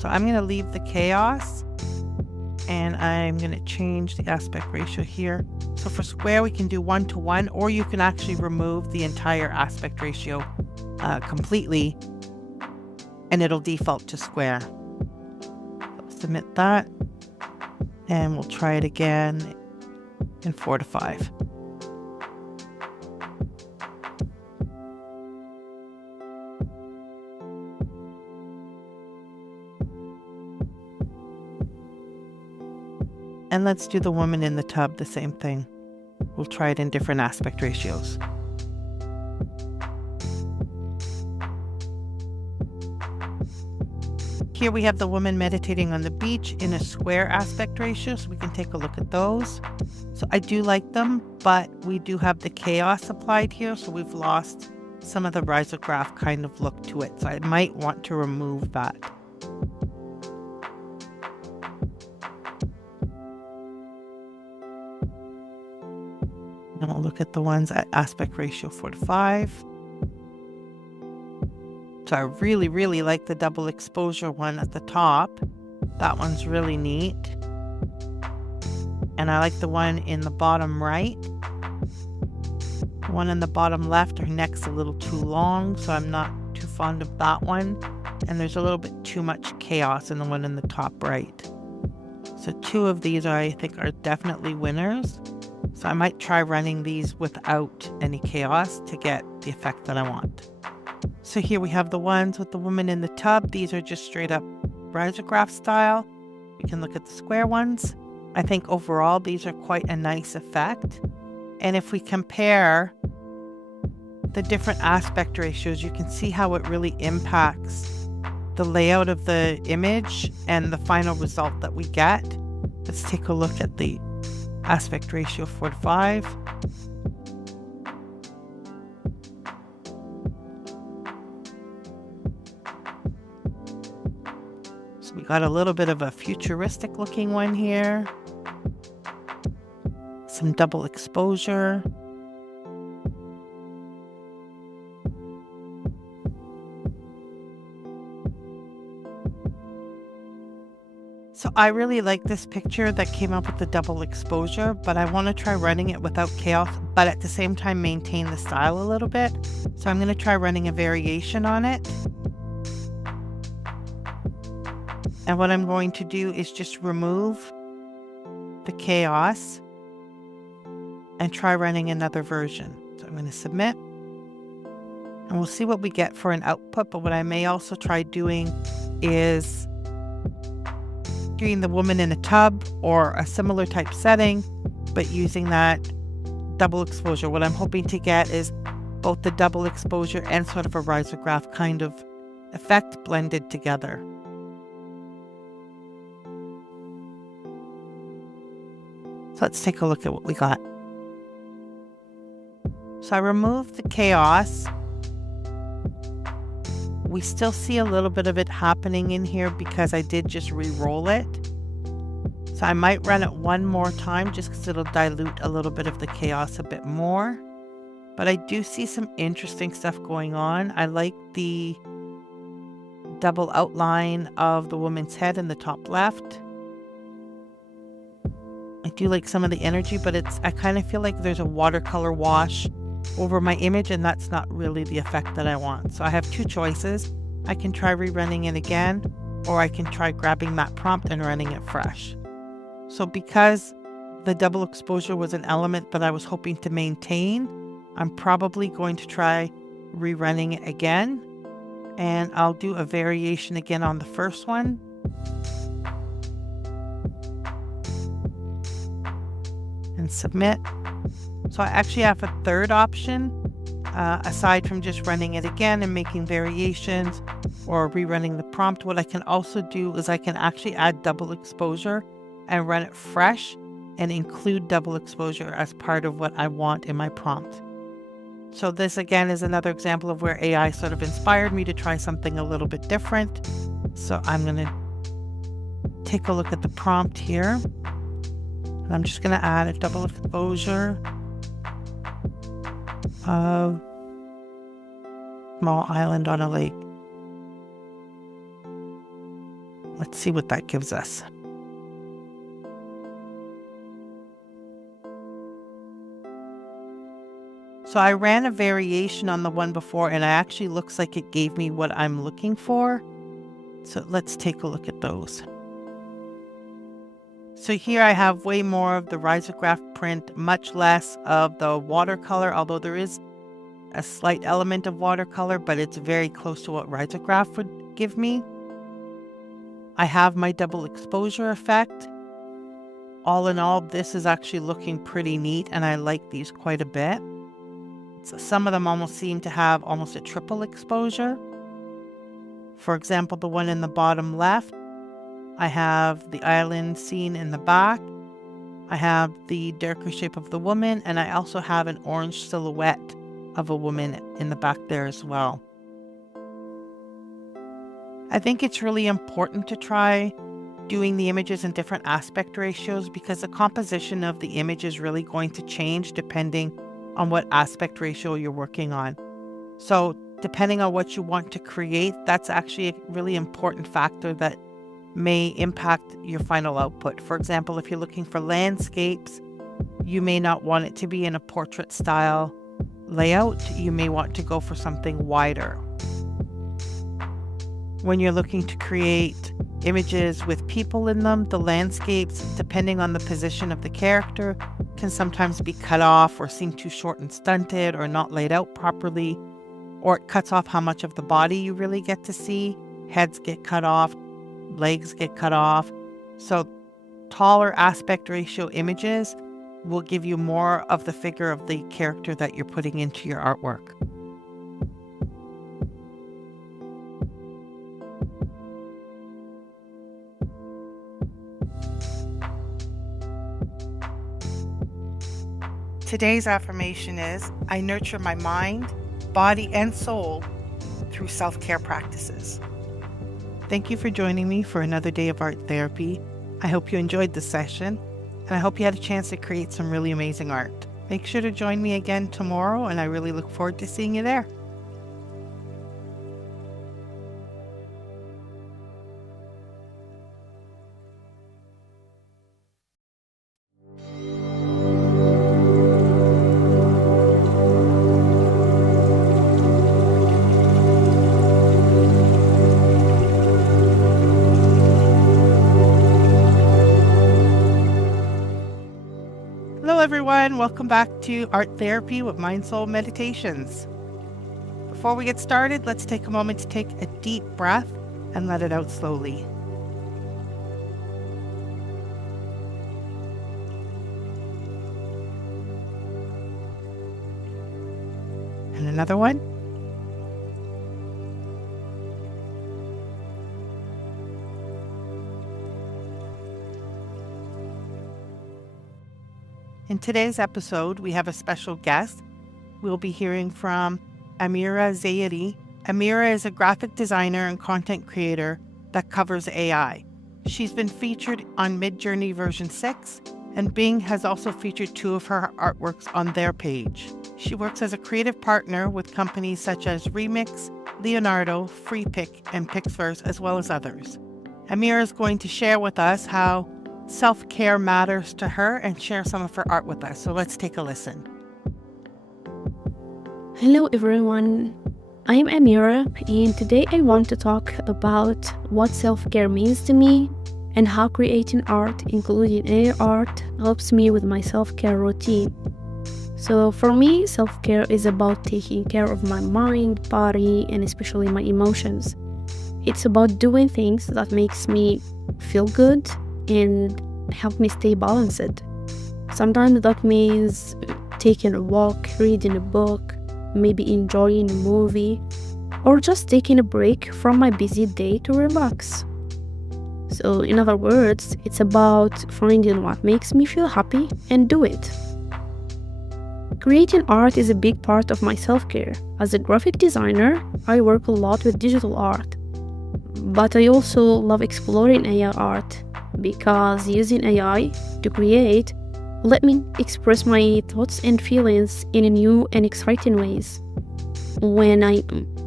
So I'm going to leave the chaos, and I'm going to change the aspect ratio here. So for square, we can do 1:1, or you can actually remove the entire aspect ratio completely, and it'll default to square. So submit that, and we'll try it again in 4:5. And let's do the woman in the tub, the same thing. We'll try it in different aspect ratios. Here we have the woman meditating on the beach in a square aspect ratio, so we can take a look at those. So I do like them, but we do have the chaos applied here, so we've lost some of the risograph kind of look to it. So I might want to remove that. And we'll look at the ones at aspect ratio 4:5. So I really, really like the double exposure one at the top. That one's really neat. And I like the one in the bottom right. The one in the bottom left, her neck's a little too long, so I'm not too fond of that one. And there's a little bit too much chaos in the one in the top right. So 2 of these I think are definitely winners. So I might try running these without any chaos to get the effect that I want. So here we have the ones with the woman in the tub. These are just straight up risograph style. We can look at the square ones. I think overall these are quite a nice effect. And if we compare the different aspect ratios, you can see how it really impacts the layout of the image and the final result that we get. Let's take a look at the aspect ratio 4:5. So we got a little bit of a futuristic looking one here. Some double exposure. So I really like this picture that came up with the double exposure, but I want to try running it without chaos, but at the same time maintain the style a little bit. So I'm going to try running a variation on it. And what I'm going to do is just remove the chaos and try running another version. So I'm going to submit, and we'll see what we get for an output. But what I may also try doing is doing the woman in a tub or a similar type setting, but using that double exposure. What I'm hoping to get is both the double exposure and sort of a risograph kind of effect blended together. So let's take a look at what we got. So I removed the chaos. We still see a little bit of it happening in here because I did just re-roll it. So I might run it one more time just because it'll dilute a little bit of the chaos a bit more. But I do see some interesting stuff going on. I like the double outline of the woman's head in the top left. I do like some of the energy, but I kind of feel like there's a watercolor wash over my image, and that's not really the effect that I want. So I have 2 choices. I can try rerunning it again, or I can try grabbing that prompt and running it fresh. So because the double exposure was an element that I was hoping to maintain, I'm probably going to try rerunning it again, and I'll do a variation again on the first one. And submit. So I actually have a 3rd option, aside from just running it again and making variations or rerunning the prompt. What I can also do is I can actually add double exposure and run it fresh and include double exposure as part of what I want in my prompt. So this again is another example of where AI sort of inspired me to try something a little bit different. So I'm going to take a look at the prompt here. And I'm just going to add a double exposure of small island on a lake. Let's see what that gives us. So I ran a variation on the one before, and it actually looks like it gave me what I'm looking for. So let's take a look at those. So here I have way more of the risograph print, much less of the watercolor, although there is a slight element of watercolor, but it's very close to what risograph would give me. I have my double exposure effect. All in all, this is actually looking pretty neat, and I like these quite a bit. So some of them almost seem to have almost a triple exposure. For example, the one in the bottom left, I have the island scene in the back. I have the darker shape of the woman, and I also have an orange silhouette of a woman in the back there as well. I think it's really important to try doing the images in different aspect ratios because the composition of the image is really going to change depending on what aspect ratio you're working on. So depending on what you want to create, that's actually a really important factor that may impact your final output. For example, if you're looking for landscapes, you may not want it to be in a portrait style layout. You may want to go for something wider. When you're looking to create images with people in them, the landscapes, depending on the position of the character, can sometimes be cut off or seem too short and stunted or not laid out properly, or it cuts off how much of the body you really get to see. Heads get cut off, legs get cut off. So taller aspect ratio images will give you more of the figure of the character that you're putting into your artwork. Today's affirmation is, I nurture my mind, body, and soul through self-care practices. Thank you for joining me for another day of art therapy. I hope you enjoyed this session, and I hope you had a chance to create some really amazing art. Make sure to join me again tomorrow, and I really look forward to seeing you there. Hello everyone, welcome back to Art Therapy with MindSoulMeditations. Before we get started, let's take a moment to take a deep breath and let it out slowly. And another one. In today's episode, we have a special guest. We'll be hearing from Amira Zayedi. Amira is a graphic designer and content creator that covers AI. She's been featured on Midjourney version 6, and Bing has also featured 2 of her artworks on their page. She works as a creative partner with companies such as Remix, Leonardo, FreePic, and Pixverse, as well as others. Amira is going to share with us how self-care matters to her and share some of her art with us. So let's take a listen. Hello everyone, I'm Amira, and today I want to talk about what self-care means to me and how creating art, including AI art, helps me with my self-care routine. So for me, self-care is about taking care of my mind, body, and especially my emotions. It's about doing things that makes me feel good and help me stay balanced. Sometimes that means taking a walk, reading a book, maybe enjoying a movie, or just taking a break from my busy day to relax. So in other words, it's about finding what makes me feel happy and do it. Creating art is a big part of my self-care. As a graphic designer, I work a lot with digital art, but I also love exploring AI art because using AI to create let me express my thoughts and feelings in new and exciting ways. When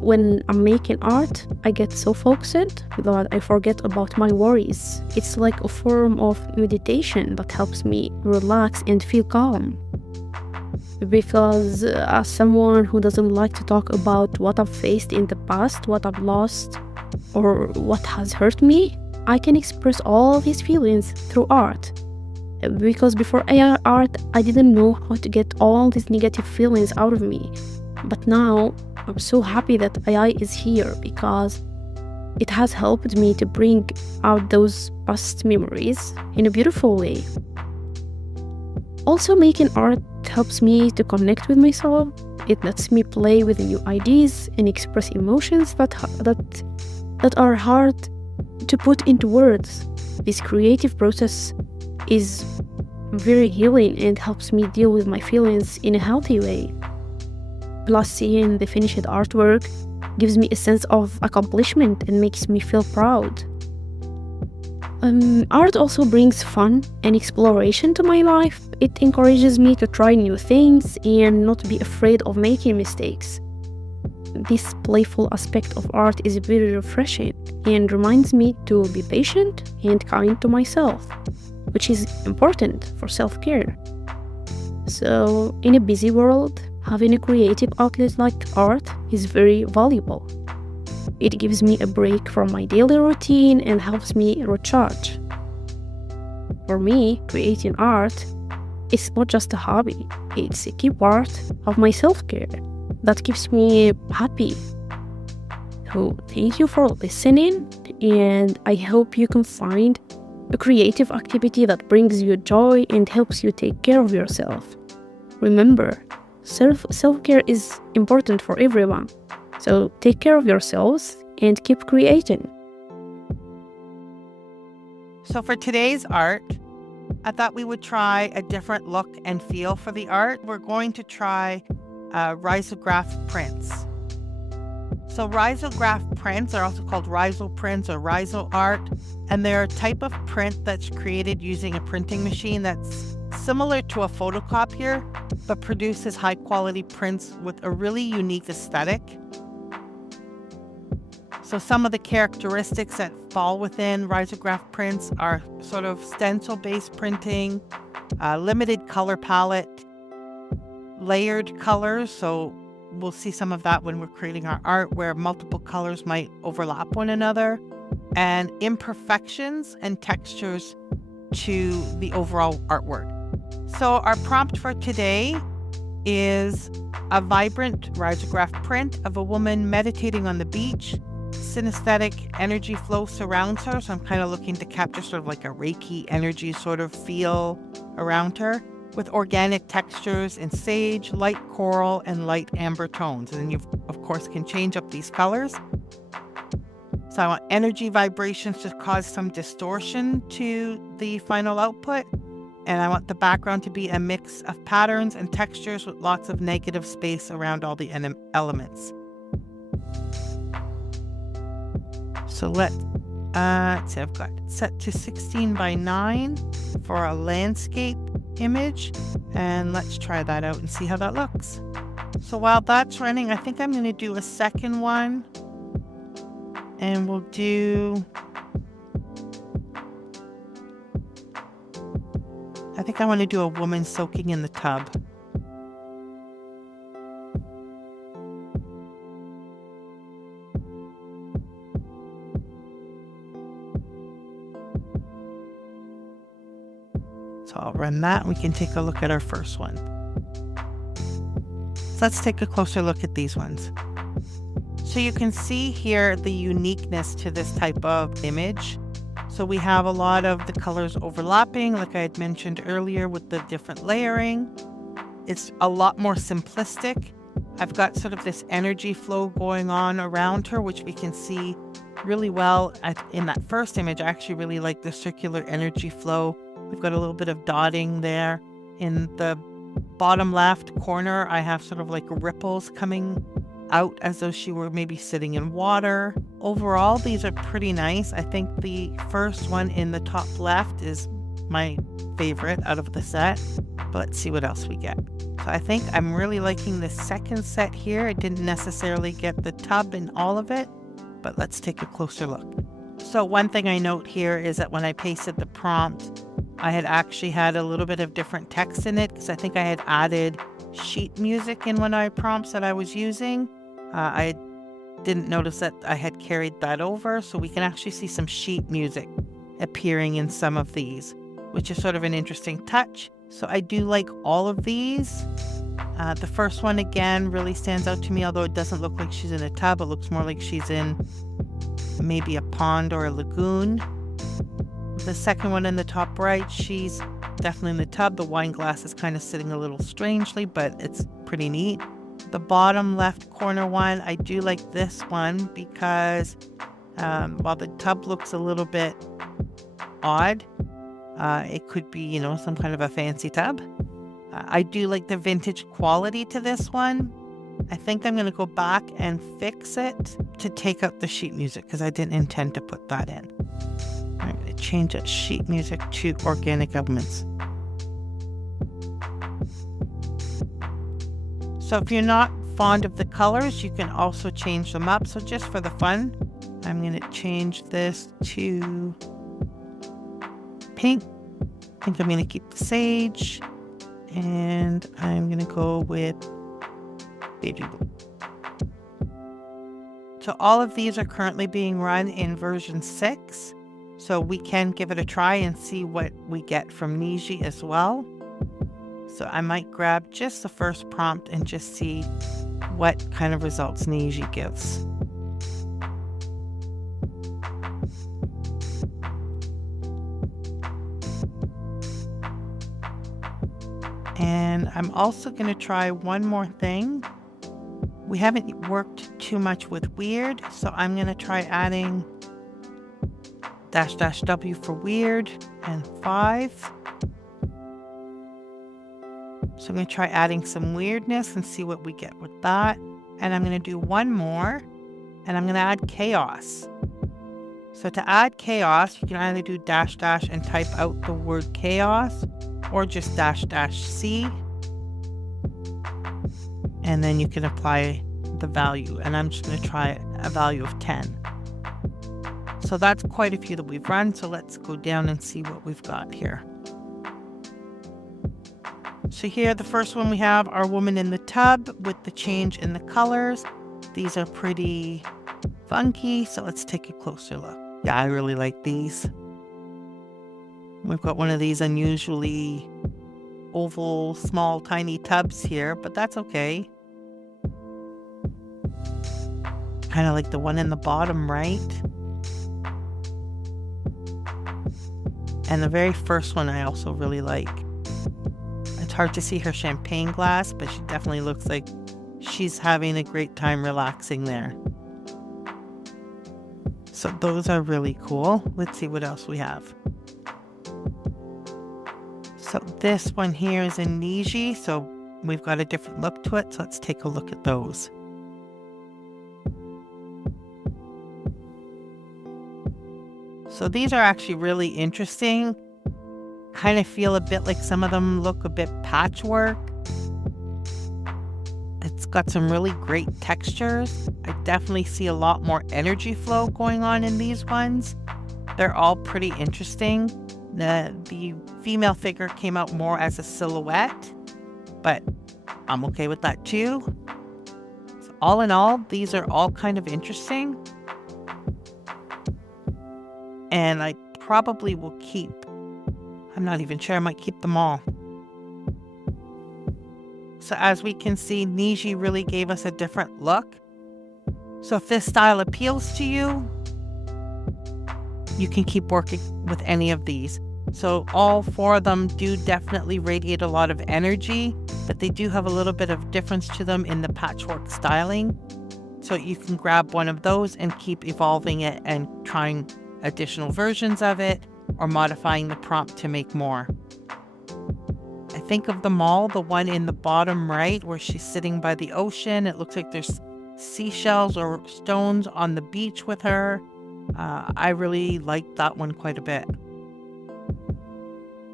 when I'm making art, I get so focused that I forget about my worries. It's like a form of meditation that helps me relax and feel calm. Because as someone who doesn't like to talk about what I've faced in the past, what I've lost, or what has hurt me, I can express all these feelings through art. Because before AI art, I didn't know how to get all these negative feelings out of me. But now, I'm so happy that AI is here because it has helped me to bring out those past memories in a beautiful way. Also, making art helps me to connect with myself. It lets me play with new ideas and express emotions that are hard to put into words. This creative process is very healing and helps me deal with my feelings in a healthy way. Plus, seeing the finished artwork gives me a sense of accomplishment and makes me feel proud. Art also brings fun and exploration to my life. It encourages me to try new things and not be afraid of making mistakes. This playful aspect of art is very refreshing and reminds me to be patient and kind to myself, which is important for self-care. So, in a busy world, having a creative outlet like art is very valuable. It gives me a break from my daily routine and helps me recharge. For me, creating art is not just a hobby, it's a key part of my self-care that keeps me happy. So, thank you for listening, and I hope you can find a creative activity that brings you joy and helps you take care of yourself. Remember, self-care is important for everyone. So take care of yourselves and keep creating. So for today's art, I thought we would try a different look and feel for the art. We're going to try risograph prints. So risograph prints are also called riso prints or riso art, and they're a type of print that's created using a printing machine that's similar to a photocopier, but produces high-quality prints with a really unique aesthetic. So some of the characteristics that fall within risograph prints are sort of stencil-based printing, limited color palette, layered colors. So we'll see some of that when we're creating our art, where multiple colors might overlap one another, and imperfections and textures to the overall artwork. So our prompt for today is a vibrant risograph print of a woman meditating on the beach. Synesthetic energy flow surrounds her, so I'm kind of looking to capture sort of like a Reiki energy sort of feel around her, with organic textures in sage, light coral, and light amber tones. And then you, of course, can change up these colors. So I want energy vibrations to cause some distortion to the final output. And I want the background to be a mix of patterns and textures with lots of negative space around all the elements. So let's see, I've got it set to 16 by 9 for a landscape image. And let's try that out and see how that looks. So while that's running, I think I'm going to do a second one. And we'll do... I think I want to do a woman soaking in the tub. So I'll run that and we can take a look at our first one. So let's take a closer look at these ones. So you can see here the uniqueness to this type of image. So we have a lot of the colors overlapping, like I had mentioned earlier, with the different layering. It's a lot more simplistic. I've got sort of this energy flow going on around her, which we can see really well in that first image. I actually really like the circular energy flow. We've got a little bit of dotting there. In the bottom left corner, I have sort of like ripples coming out as though she were maybe sitting in water. Overall, these are pretty nice. I think the first one in the top left is my favorite out of the set. But let's see what else we get. So I think I'm really liking the second set here. I didn't necessarily get the tub and all of it, but let's take a closer look. So one thing I note here is that when I pasted the prompt, I had actually had a little bit of different text in it because I think I had added sheet music in one of my prompts that I was using. I didn't notice that I had carried that over, so we can actually see some sheet music appearing in some of these, which is sort of an interesting touch. So I do like all of these. The first one, again, really stands out to me, although it doesn't look like she's in a tub. It looks more like she's in maybe a pond or a lagoon. The second one in the top right, she's definitely in the tub. The wine glass is kind of sitting a little strangely, but it's pretty neat. The bottom left corner one, I do like this one because while the tub looks a little bit odd, it could be, some kind of a fancy tub. I do like the vintage quality to this one. I think I'm going to go back and fix it to take out the sheet music because I didn't intend to put that in. I'm going to change that sheet music to organic elements. So if you're not fond of the colors, you can also change them up. So just for the fun, I'm going to change this to pink. I think I'm going to keep the sage. And I'm going to go with baby blue. So all of these are currently being run in version 6. So we can give it a try and see what we get from Niji as well. So I might grab just the first prompt and just see what kind of results Niji gives. And I'm also going to try one more thing. We haven't worked too much with weird, so I'm going to try adding --W for weird and 5. So I'm going to try adding some weirdness and see what we get with that. And I'm going to do one more, and I'm going to add chaos. So to add chaos, you can either do -- and type out the word chaos, or just --C. And then you can apply the value. And I'm just going to try a value of 10. So that's quite a few that we've run. So let's go down and see what we've got here. So here, the first one we have our woman in the tub with the change in the colors. These are pretty funky. So let's take a closer look. Yeah, I really like these. We've got one of these unusually oval, small, tiny tubs here, but that's okay. Kind of like the one in the bottom right. And the very first one I also really like. It's hard to see her champagne glass, but she definitely looks like she's having a great time relaxing there. So those are really cool. Let's see what else we have. So this one here is in Niji, so we've got a different look to it. So let's take a look at those. So these are actually really interesting. Kind of feel a bit like some of them look a bit patchwork. It's got some really great textures. I definitely see a lot more energy flow going on in these ones. They're all pretty interesting. The female figure came out more as a silhouette, but I'm okay with that too. So all in all, these are all kind of interesting. And I probably will keep, I'm not even sure, I might keep them all. So as we can see, Niji really gave us a different look. So if this style appeals to you, you can keep working with any of these. So all 4 of them do definitely radiate a lot of energy, but they do have a little bit of difference to them in the patchwork styling. So you can grab one of those and keep evolving it and trying additional versions of it or modifying the prompt to make more. I think of them all, the one in the bottom right where she's sitting by the ocean, it looks like there's seashells or stones on the beach with her. I really like that one quite a bit.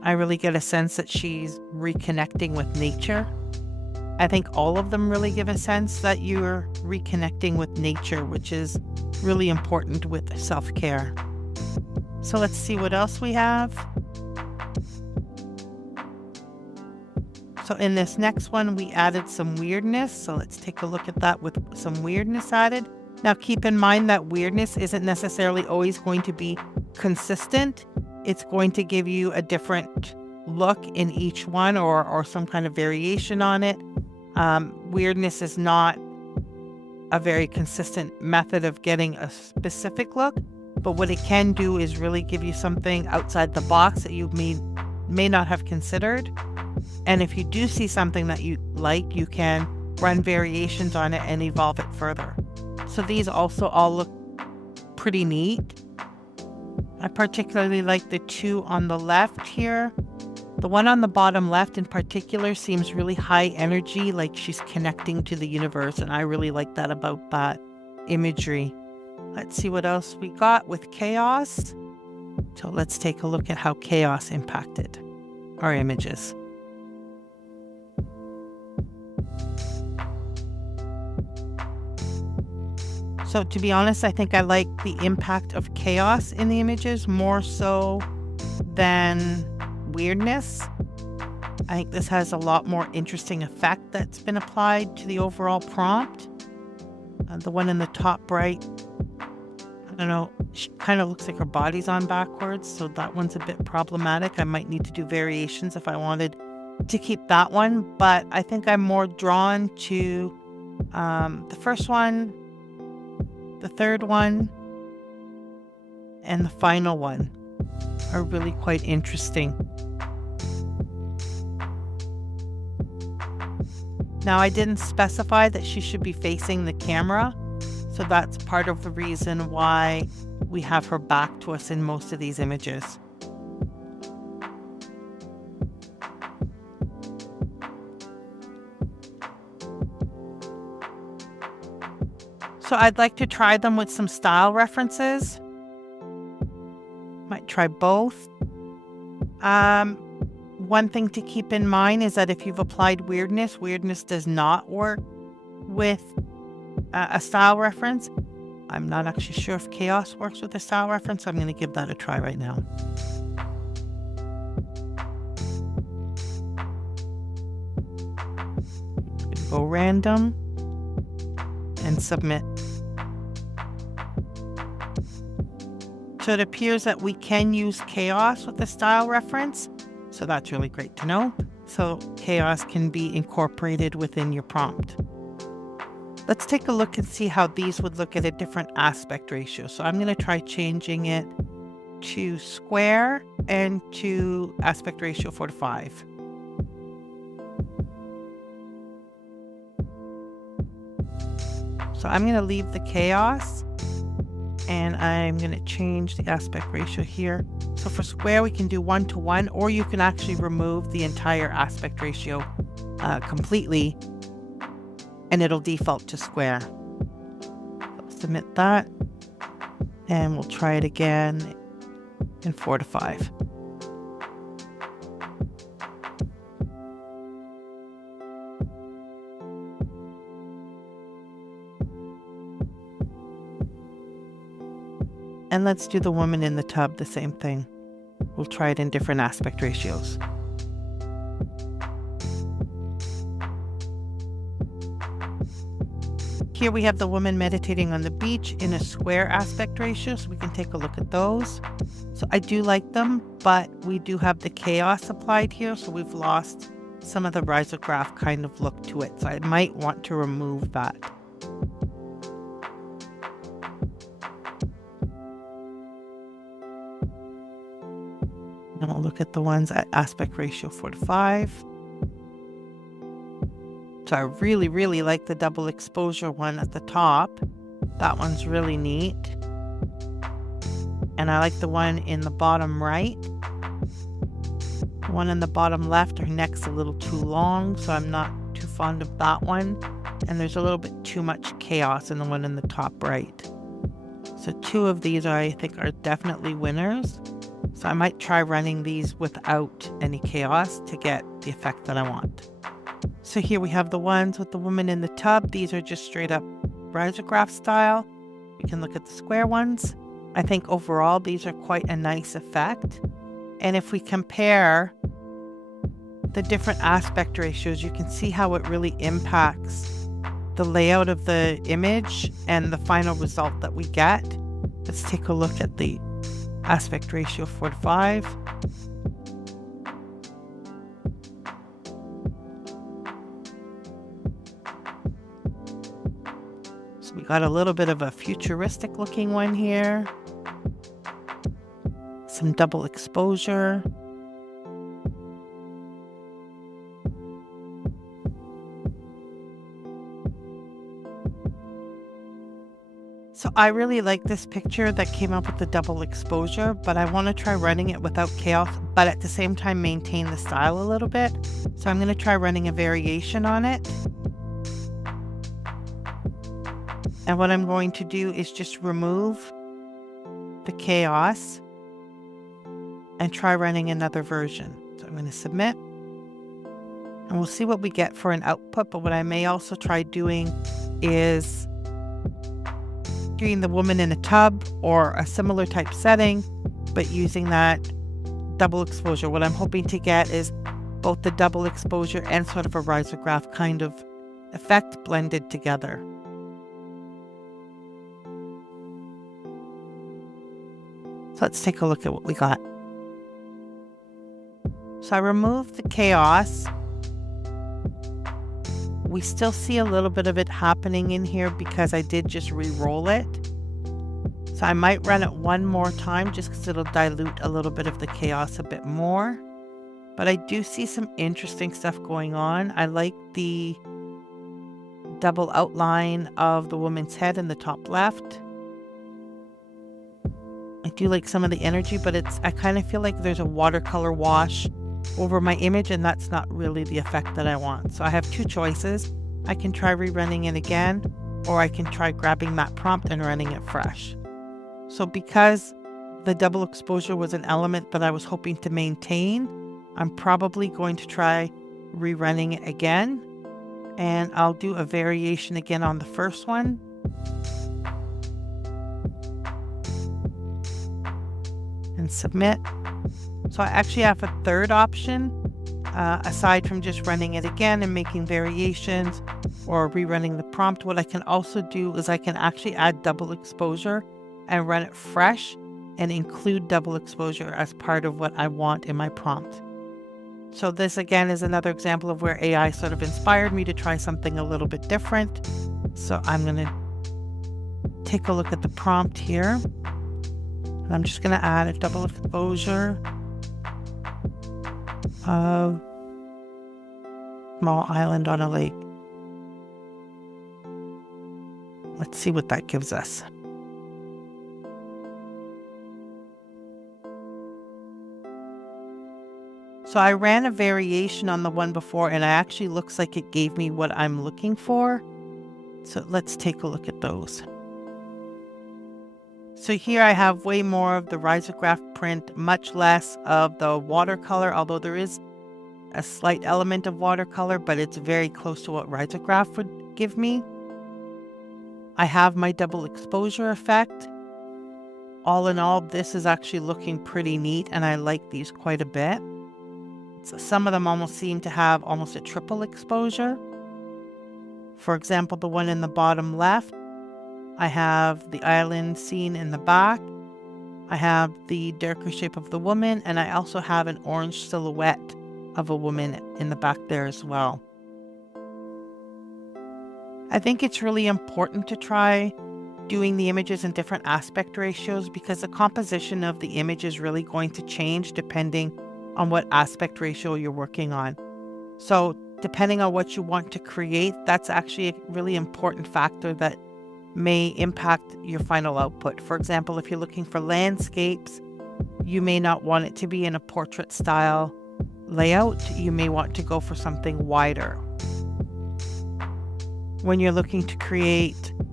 I really get a sense that she's reconnecting with nature. I think all of them really give a sense that you're reconnecting with nature, which is really important with self-care. So let's see what else we have. So in this next one, we added some weirdness. So let's take a look at that with some weirdness added. Now, keep in mind that weirdness isn't necessarily always going to be consistent. It's going to give you a different look in each one or some kind of variation on it. Weirdness is not a very consistent method of getting a specific look, but what it can do is really give you something outside the box that you may not have considered. And if you do see something that you like, you can run variations on it and evolve it further. So these also all look pretty neat. I particularly like the two on the left here. The one on the bottom left in particular seems really high energy, like she's connecting to the universe, and I really like that about that imagery. Let's see what else we got with chaos. So let's take a look at how chaos impacted our images. So to be honest, I think I like the impact of chaos in the images more so than weirdness. I think this has a lot more interesting effect that's been applied to the overall prompt. The one in the top right, I don't know, she kind of looks like her body's on backwards, so that one's a bit problematic. I might need to do variations if I wanted to keep that one, but I think I'm more drawn to the first one, the third one, and the final one are really quite interesting. Now, I didn't specify that she should be facing the camera, so that's part of the reason why we have her back to us in most of these images. So I'd like to try them with some style references. Might try both. One thing to keep in mind is that if you've applied weirdness does not work with a style reference. I'm not actually sure if chaos works with a style reference, so I'm going to give that a try right now. Go random and submit. So it appears that we can use chaos with a style reference. So that's really great to know. So chaos can be incorporated within your prompt. Let's take a look and see how these would look at a different aspect ratio. So I'm going to try changing it to square and to aspect ratio 4:5. So I'm going to leave the chaos and I'm going to change the aspect ratio here. So for square, we can do 1:1, or you can actually remove the entire aspect ratio completely and it'll default to square. So submit that and we'll try it again in 4:5. And let's do the woman in the tub, the same thing. We'll try it in different aspect ratios. Here we have the woman meditating on the beach in a square aspect ratio, so we can take a look at those. So I do like them, but we do have the chaos applied here, so we've lost some of the risograph kind of look to it. So I might want to remove that. And we'll look at the ones at aspect ratio 4:5. So I really, really like the double exposure one at the top. That one's really neat. And I like the one in the bottom right. The one in the bottom left, her neck's a little too long, so I'm not too fond of that one. And there's a little bit too much chaos in the one in the top right. So two of these I think are definitely winners. So I might try running these without any chaos to get the effect that I want. So here we have the ones with the woman in the tub. These are just straight up risograph style. You can look at the square ones. I think overall these are quite a nice effect. And if we compare the different aspect ratios, you can see how it really impacts the layout of the image and the final result that we get. Let's take a look at the aspect ratio 4:5. So we got a little bit of a futuristic looking one here. Some double exposure. So I really like this picture that came up with the double exposure, but I want to try running it without chaos, but at the same time maintain the style a little bit. So I'm going to try running a variation on it. And what I'm going to do is just remove the chaos and try running another version. So I'm going to submit. And we'll see what we get for an output, but what I may also try doing is the woman in a tub or a similar type setting, but using that double exposure. What I'm hoping to get is both the double exposure and sort of a risograph kind of effect blended together. So let's take a look at what we got. So I removed the chaos. We still see a little bit of it happening in here because I did just re-roll it. So I might run it one more time just because it'll dilute a little bit of the chaos a bit more. But I do see some interesting stuff going on. I like the double outline of the woman's head in the top left. I do like some of the energy, but I kind of feel like there's a watercolor wash over my image, and that's not really the effect that I want. So I have two choices. I can try rerunning it again, or I can try grabbing that prompt and running it fresh. So because the double exposure was an element that I was hoping to maintain, I'm probably going to try rerunning it again, and I'll do a variation again on the first one. And submit. So I actually have a third option, aside from just running it again and making variations or rerunning the prompt. What I can also do is I can actually add double exposure and run it fresh and include double exposure as part of what I want in my prompt. So this again is another example of where AI sort of inspired me to try something a little bit different. So I'm going to take a look at the prompt here. And I'm just going to add a double exposure of small island on a lake. Let's see what that gives us. So I ran a variation on the one before, and it actually looks like it gave me what I'm looking for. So let's take a look at those. So here I have way more of the risograph print, much less of the watercolor, although there is a slight element of watercolor, but it's very close to what risograph would give me. I have my double exposure effect. All in all, this is actually looking pretty neat, and I like these quite a bit. So some of them almost seem to have almost a triple exposure. For example, the one in the bottom left, I have the island scene in the back. I have the darker shape of the woman, and I also have an orange silhouette of a woman in the back there as well. I think it's really important to try doing the images in different aspect ratios because the composition of the image is really going to change depending on what aspect ratio you're working on. So depending on what you want to create, that's actually a really important factor that may impact your final output. For example, if you're looking for landscapes, you may not want it to be in a portrait style layout. You may want to go for something wider. When you're looking to create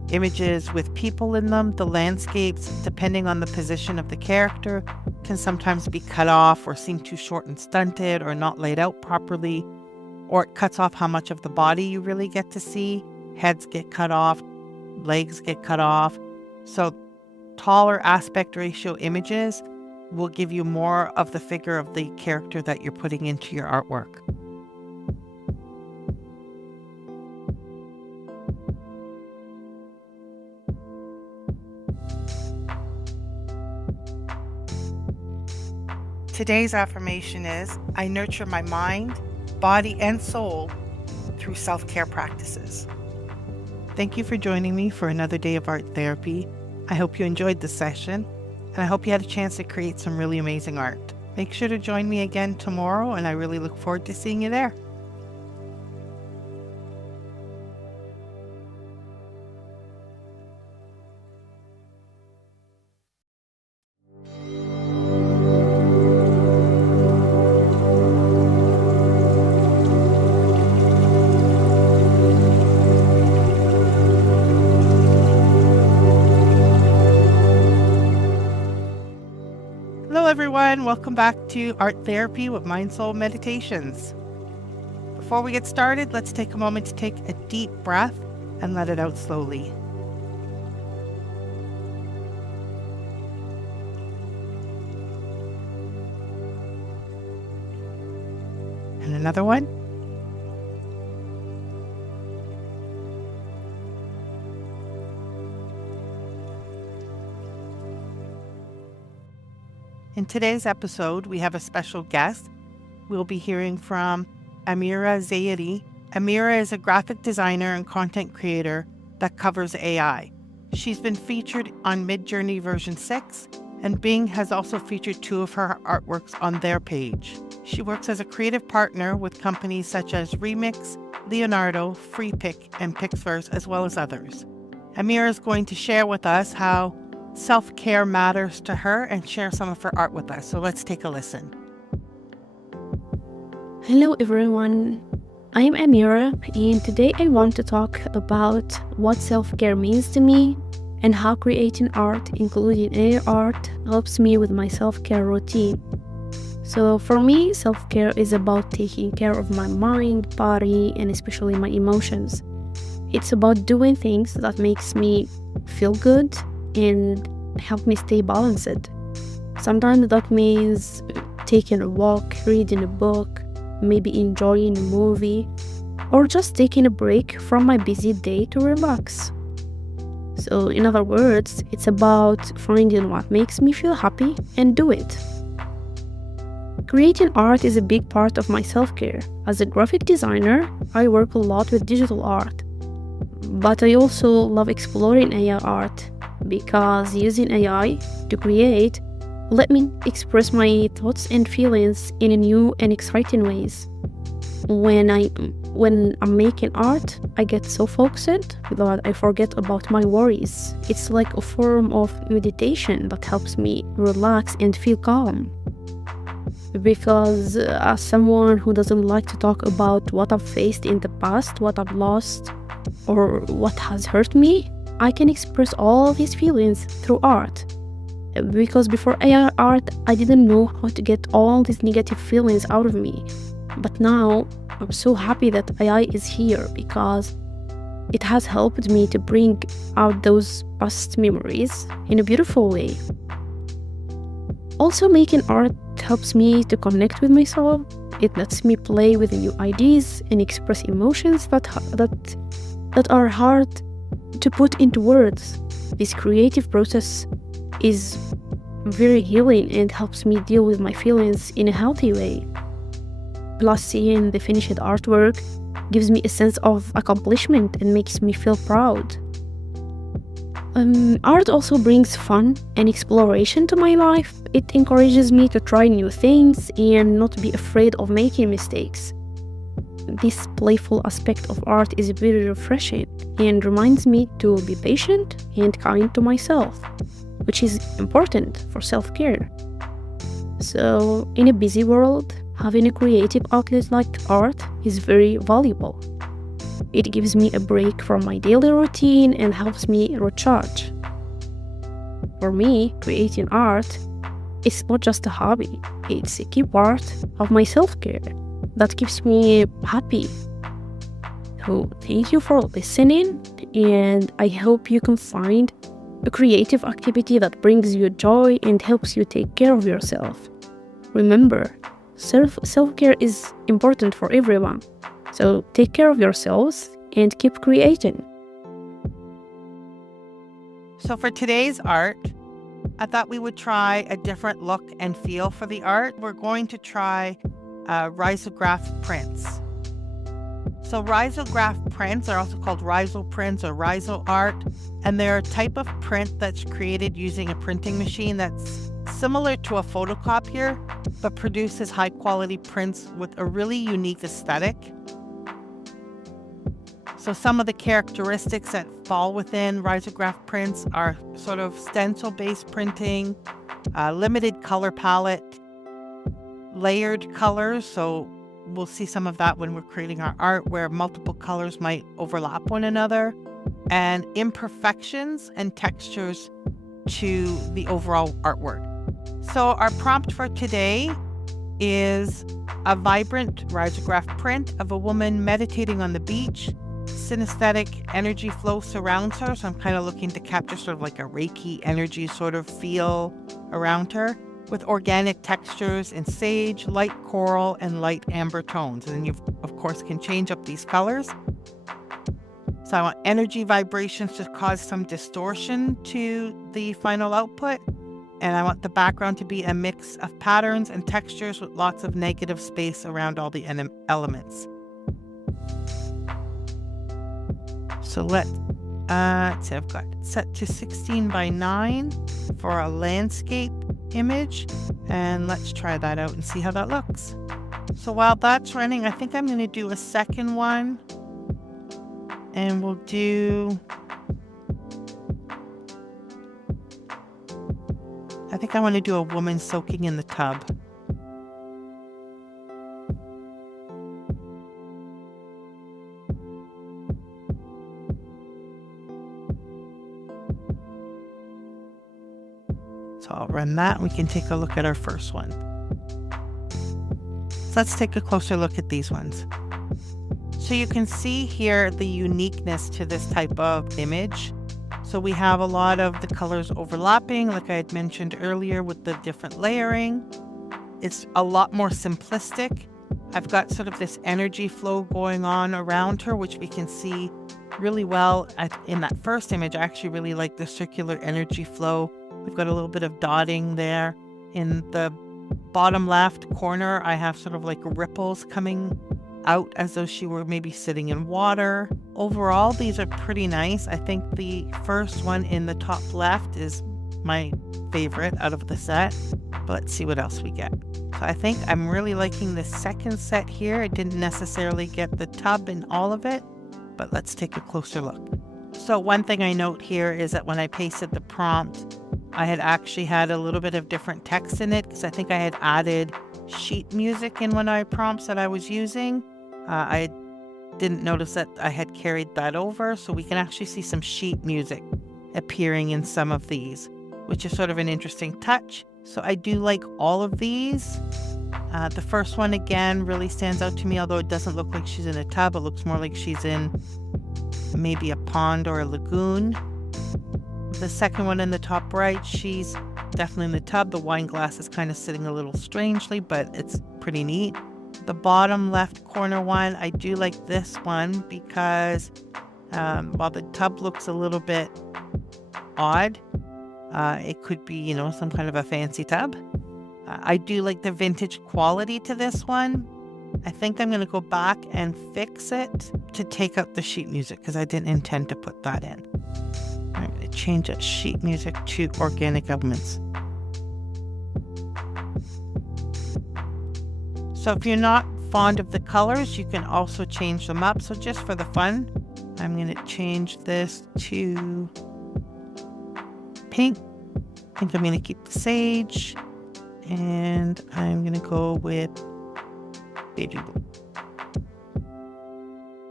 Images with people in them, the landscapes, depending on the position of the character, can sometimes be cut off or seem too short and stunted or not laid out properly, or it cuts off how much of the body you really get to see. Heads get cut off, legs get cut off. So taller aspect ratio images will give you more of the figure of the character that you're putting into your artwork. Today's affirmation is, I nurture my mind, body, and soul through self-care practices. Thank you for joining me for another day of art therapy. I hope you enjoyed this session, and I hope you had a chance to create some really amazing art. Make sure to join me again tomorrow, and I really look forward to seeing you there. Hello everyone, welcome back to Art Therapy with MindSoulMeditations. Before we get started, let's take a moment to take a deep breath and let it out slowly. And another one. In today's episode, we have a special guest. We'll be hearing from Amira Zayedi. Amira is a graphic designer and content creator that covers AI. She's been featured on Midjourney version 6, and Bing has also featured 2 of her artworks on their page. She works as a creative partner with companies such as Remix, Leonardo, FreePic, and Pixverse, as well as others. Amira is going to share with us how self-care matters to her and share some of her art with us. So let's take a listen. Hello everyone, I'm Amira, and today I want to talk about what self-care means to me and how creating art, including AI art, helps me with my self-care routine. So for me, self-care is about taking care of my mind, body, and especially my emotions. It's about doing things that makes me feel good and help me stay balanced. Sometimes that means taking a walk, reading a book, maybe enjoying a movie, or just taking a break from my busy day to relax. So in other words, it's about finding what makes me feel happy and do it. Creating art is a big part of my self-care. As a graphic designer, I work a lot with digital art, but I also love exploring AI art because using AI to create let me express my thoughts and feelings in new and exciting ways. When I'm making art, I get so focused that I forget about my worries. It's like a form of meditation that helps me relax and feel calm. Because as someone who doesn't like to talk about what I've faced in the past, what I've lost, or what has hurt me, I can express all these feelings through art. Because before AI art, I didn't know how to get all these negative feelings out of me. But now, I'm so happy that AI is here because it has helped me to bring out those past memories in a beautiful way. Also, making art helps me to connect with myself. It lets me play with new ideas and express emotions that are hard to put into words. This creative process is very healing and helps me deal with my feelings in a healthy way. Plus, seeing the finished artwork gives me a sense of accomplishment and makes me feel proud. Art also brings fun and exploration to my life. It encourages me to try new things and not be afraid of making mistakes. This playful aspect of art is very refreshing and reminds me to be patient and kind to myself, which is important for self-care. So, in a busy world, having a creative outlet like art is very valuable. It gives me a break from my daily routine and helps me recharge. For me, creating art is not just a hobby, it's a key part of my self-care that keeps me happy. So thank you for listening, and I hope you can find a creative activity that brings you joy and helps you take care of yourself. Remember, self-care is important for everyone. So take care of yourselves and keep creating. So for today's art, I thought we would try a different look and feel for the art. We're going to try risograph prints. So risograph prints are also called riso prints or riso art, and they're a type of print that's created using a printing machine that's similar to a photocopier, but produces high quality prints with a really unique aesthetic. So some of the characteristics that fall within risograph prints are sort of stencil-based printing, limited color palette, layered colors. So we'll see some of that when we're creating our art where multiple colors might overlap one another, and imperfections and textures to the overall artwork. So our prompt for today is a vibrant risograph print of a woman meditating on the beach. Synesthetic energy flow surrounds her, so I'm kind of looking to capture sort of like a Reiki energy sort of feel around her, with organic textures in sage, light coral, and light amber tones. And then you, of course, can change up these colors. So I want energy vibrations to cause some distortion to the final output. And I want the background to be a mix of patterns and textures with lots of negative space around all the elements. So let's see, I've got it set to 16 by 9 for a landscape image. And let's try that out and see how that looks. So while that's running, I think I'm going to do a second one. And we'll do, I think I want to do a woman soaking in the tub. So I'll run that and we can take a look at our first one. So let's take a closer look at these ones. So you can see here the uniqueness to this type of image. So we have a lot of the colors overlapping, like I had mentioned earlier with the different layering. It's a lot more simplistic. I've got sort of this energy flow going on around her, which we can see really well in that first image. I actually really like the circular energy flow. We've got a little bit of dotting there. In the bottom left corner, I have sort of like ripples coming out as though she were maybe sitting in water. Overall, these are pretty nice. I think the first one in the top left is my favorite out of the set. But let's see what else we get. So I think I'm really liking the second set here. I didn't necessarily get the tub in all of it, but let's take a closer look. So one thing I note here is that when I pasted the prompt, I had actually had a little bit of different text in it because I think I had added sheet music in one of my prompts that I was using. I didn't notice that I had carried that over, so we can actually see some sheet music appearing in some of these, which is sort of an interesting touch. So I do like all of these. The first one, again, really stands out to me, although it doesn't look like she's in a tub. It looks more like she's in maybe a pond or a lagoon. The second one in the top right, she's definitely in the tub. The wine glass is kind of sitting a little strangely, but it's pretty neat. The bottom left corner one, I do like this one because while the tub looks a little bit odd, it could be, some kind of a fancy tub. I do like the vintage quality to this one. I think I'm going to go back and fix it to take out the sheet music because I didn't intend to put that in. I'm going to change that sheet music to organic elements. So if you're not fond of the colors, you can also change them up. So just for the fun, I'm going to change this to pink. I think I'm going to keep the sage. And I'm going to go with baby blue.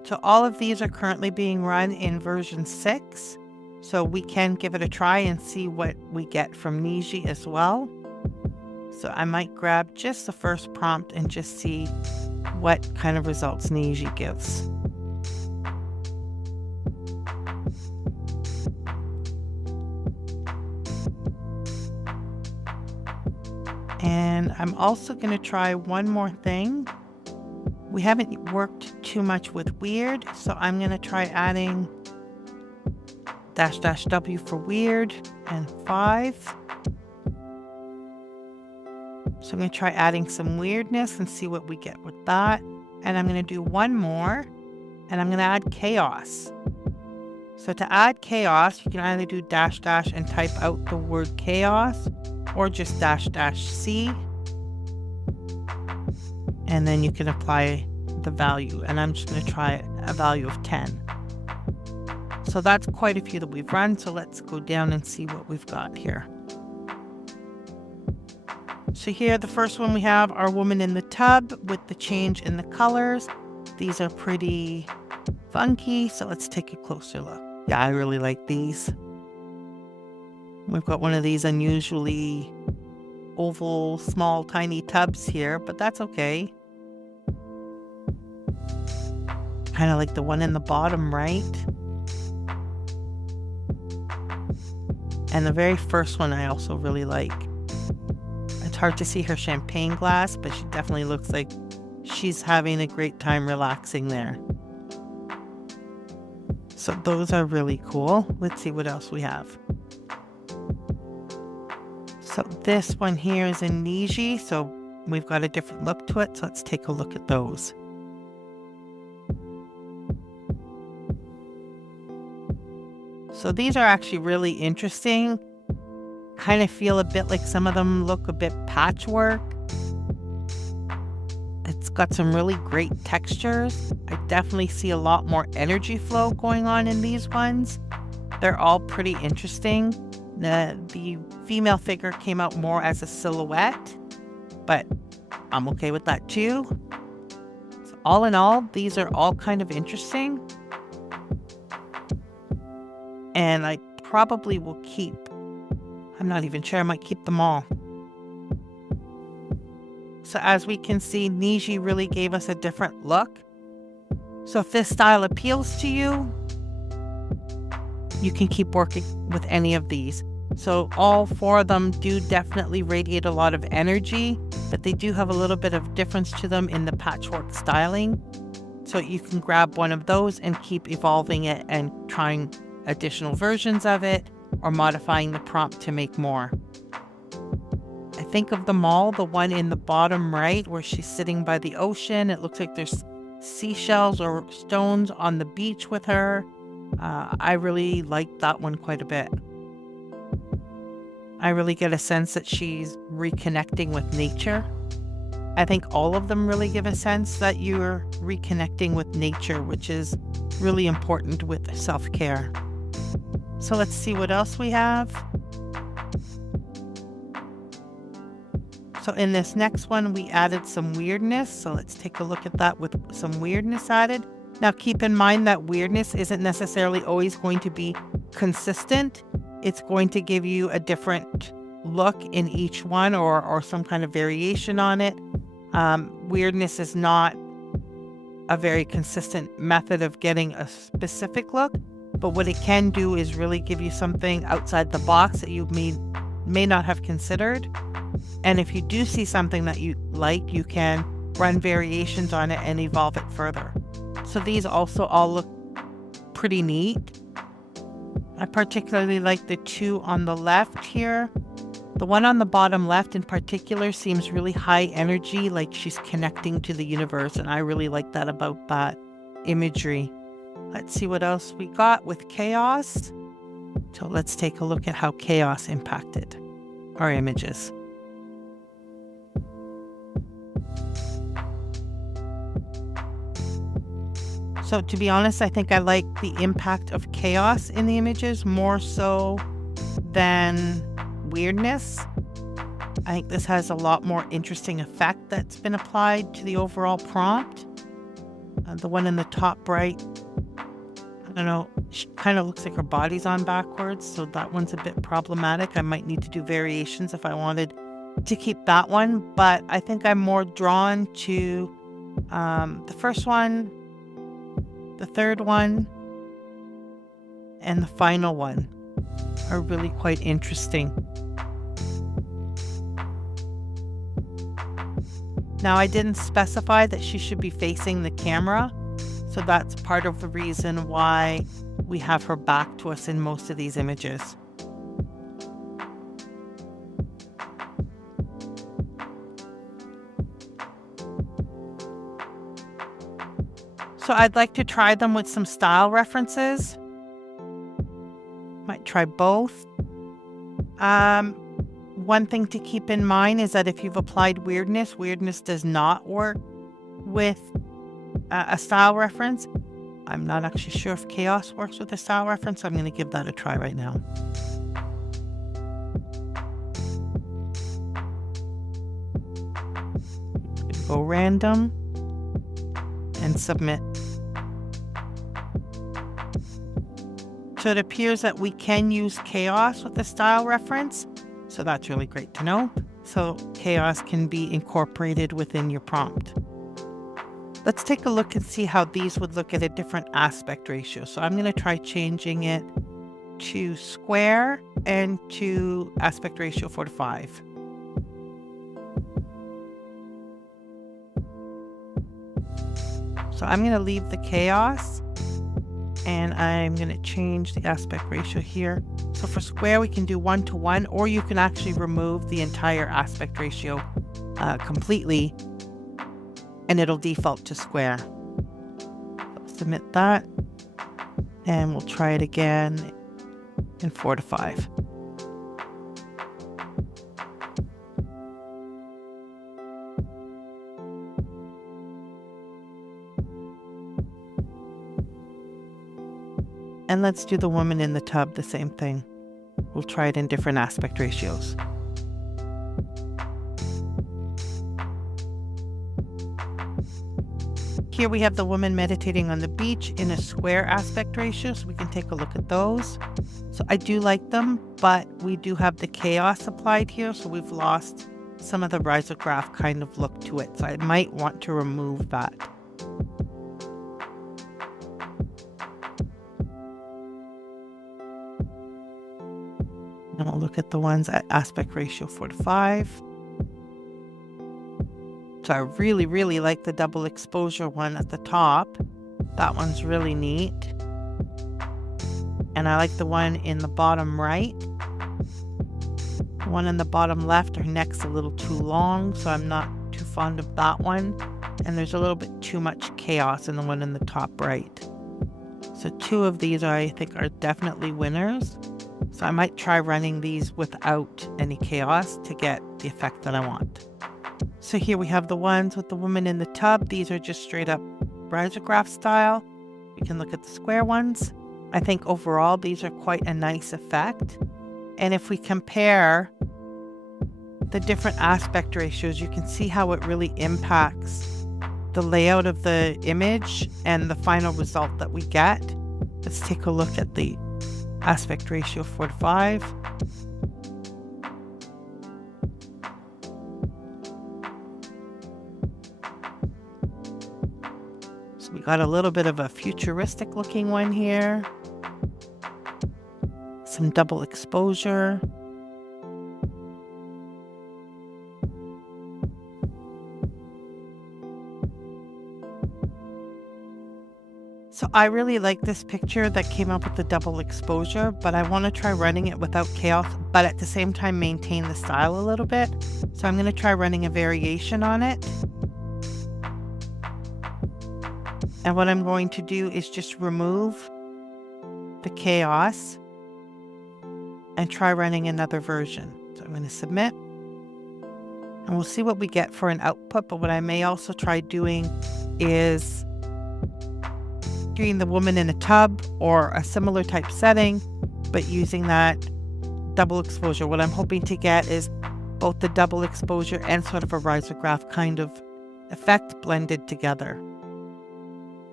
So all of these are currently being run in version 6. So we can give it a try and see what we get from Niji as well. So I might grab just the first prompt and just see what kind of results Niji gives. And I'm also going to try one more thing. We haven't worked too much with weird, so I'm going to try adding --W for weird and 5. So I'm going to try adding some weirdness and see what we get with that. And I'm going to do one more, and I'm going to add chaos. So to add chaos, you can either do -- and type out the word chaos, or just --C. And then you can apply the value. And I'm just going to try a value of 10. So that's quite a few that we've run. So let's go down and see what we've got here. So here, the first one we have our woman in the tub with the change in the colors. These are pretty funky. So let's take a closer look. Yeah, I really like these. We've got one of these unusually oval, small, tiny tubs here, but that's okay. Kind of like the one in the bottom right. And the very first one I also really like. It's hard to see her champagne glass, but she definitely looks like she's having a great time relaxing there. So those are really cool. Let's see what else we have. So this one here is in Niji, so we've got a different look to it. So let's take a look at those. So these are actually really interesting. Kind of feel a bit like some of them look a bit patchwork. It's got some really great textures. I definitely see a lot more energy flow going on in these ones. They're all pretty interesting. The female figure came out more as a silhouette, but I'm okay with that too. So all in all, these are all kind of interesting. And I probably will keep, I'm not even sure, I might keep them all. So as we can see, Niji really gave us a different look. So if this style appeals to you, you can keep working with any of these. So all 4 of them do definitely radiate a lot of energy, but they do have a little bit of difference to them in the patchwork styling. So you can grab one of those and keep evolving it and trying additional versions of it or modifying the prompt to make more. I think of them all, the one in the bottom right where she's sitting by the ocean. It looks like there's seashells or stones on the beach with her. I really like that one quite a bit. I really get a sense that she's reconnecting with nature. I think all of them really give a sense that you're reconnecting with nature, which is really important with self-care. So let's see what else we have. So in this next one, we added some weirdness. So let's take a look at that with some weirdness added. Now keep in mind that weirdness isn't necessarily always going to be consistent. It's going to give you a different look in each one or some kind of variation on it. Weirdness is not a very consistent method of getting a specific look, but what it can do is really give you something outside the box that you may not have considered. And if you do see something that you like, you can run variations on it and evolve it further. So these also all look pretty neat. I particularly like the 2 on the left here. The one on the bottom left in particular seems really high energy, like she's connecting to the universe, and I really like that about that imagery. Let's see what else we got with chaos. So let's take a look at how chaos impacted our images. So to be honest, I think I like the impact of chaos in the images more so than weirdness. I think this has a lot more interesting effect that's been applied to the overall prompt. The one in the top right, I don't know, she kind of looks like her body's on backwards, so that one's a bit problematic. I might need to do variations if I wanted to keep that one, but I think I'm more drawn to the first one, the third one, and the final one are really quite interesting. Now, I didn't specify that she should be facing the camera, so that's part of the reason why we have her back to us in most of these images. So I'd like to try them with some style references. Might try both. One thing to keep in mind is that if you've applied weirdness does not work with a style reference. I'm not actually sure if chaos works with a style reference, so I'm going to give that a try right now. Go random and submit. So it appears that we can use chaos with a style reference. So that's really great to know. So chaos can be incorporated within your prompt. Let's take a look and see how these would look at a different aspect ratio. So I'm going to try changing it to square and to aspect ratio 4:5. So I'm going to leave the chaos and I'm going to change the aspect ratio here. So for square, we can do 1:1, or you can actually remove the entire aspect ratio completely and it'll default to square. Submit that and we'll try it again in 4:5. And let's do the woman in the tub, the same thing. We'll try it in different aspect ratios. Here we have the woman meditating on the beach in a square aspect ratio, so we can take a look at those. So I do like them, but we do have the chaos applied here, so we've lost some of the risograph kind of look to it. So I might want to remove that. And we'll look at the ones at aspect ratio 4:5. So I really, really like the double exposure one at the top. That one's really neat. And I like the one in the bottom right. The one in the bottom left, her neck's a little too long, so I'm not too fond of that one. And there's a little bit too much chaos in the one in the top right. So two of these I think are definitely winners. So I might try running these without any chaos to get the effect that I want. So here we have the ones with the woman in the tub. These are just straight up risograph style. We can look at the square ones. I think overall these are quite a nice effect. And if we compare the different aspect ratios, you can see how it really impacts the layout of the image and the final result that we get. Let's take a look at the aspect ratio 4:5. So we got a little bit of a futuristic looking one here. Some double exposure. So I really like this picture that came up with the double exposure, but I want to try running it without chaos, but at the same time maintain the style a little bit. So I'm going to try running a variation on it. And what I'm going to do is just remove the chaos and try running another version. So I'm going to submit and we'll see what we get for an output. But what I may also try doing is doing the woman in a tub or a similar type setting, but using that double exposure. What I'm hoping to get is both the double exposure and sort of a risograph kind of effect blended together.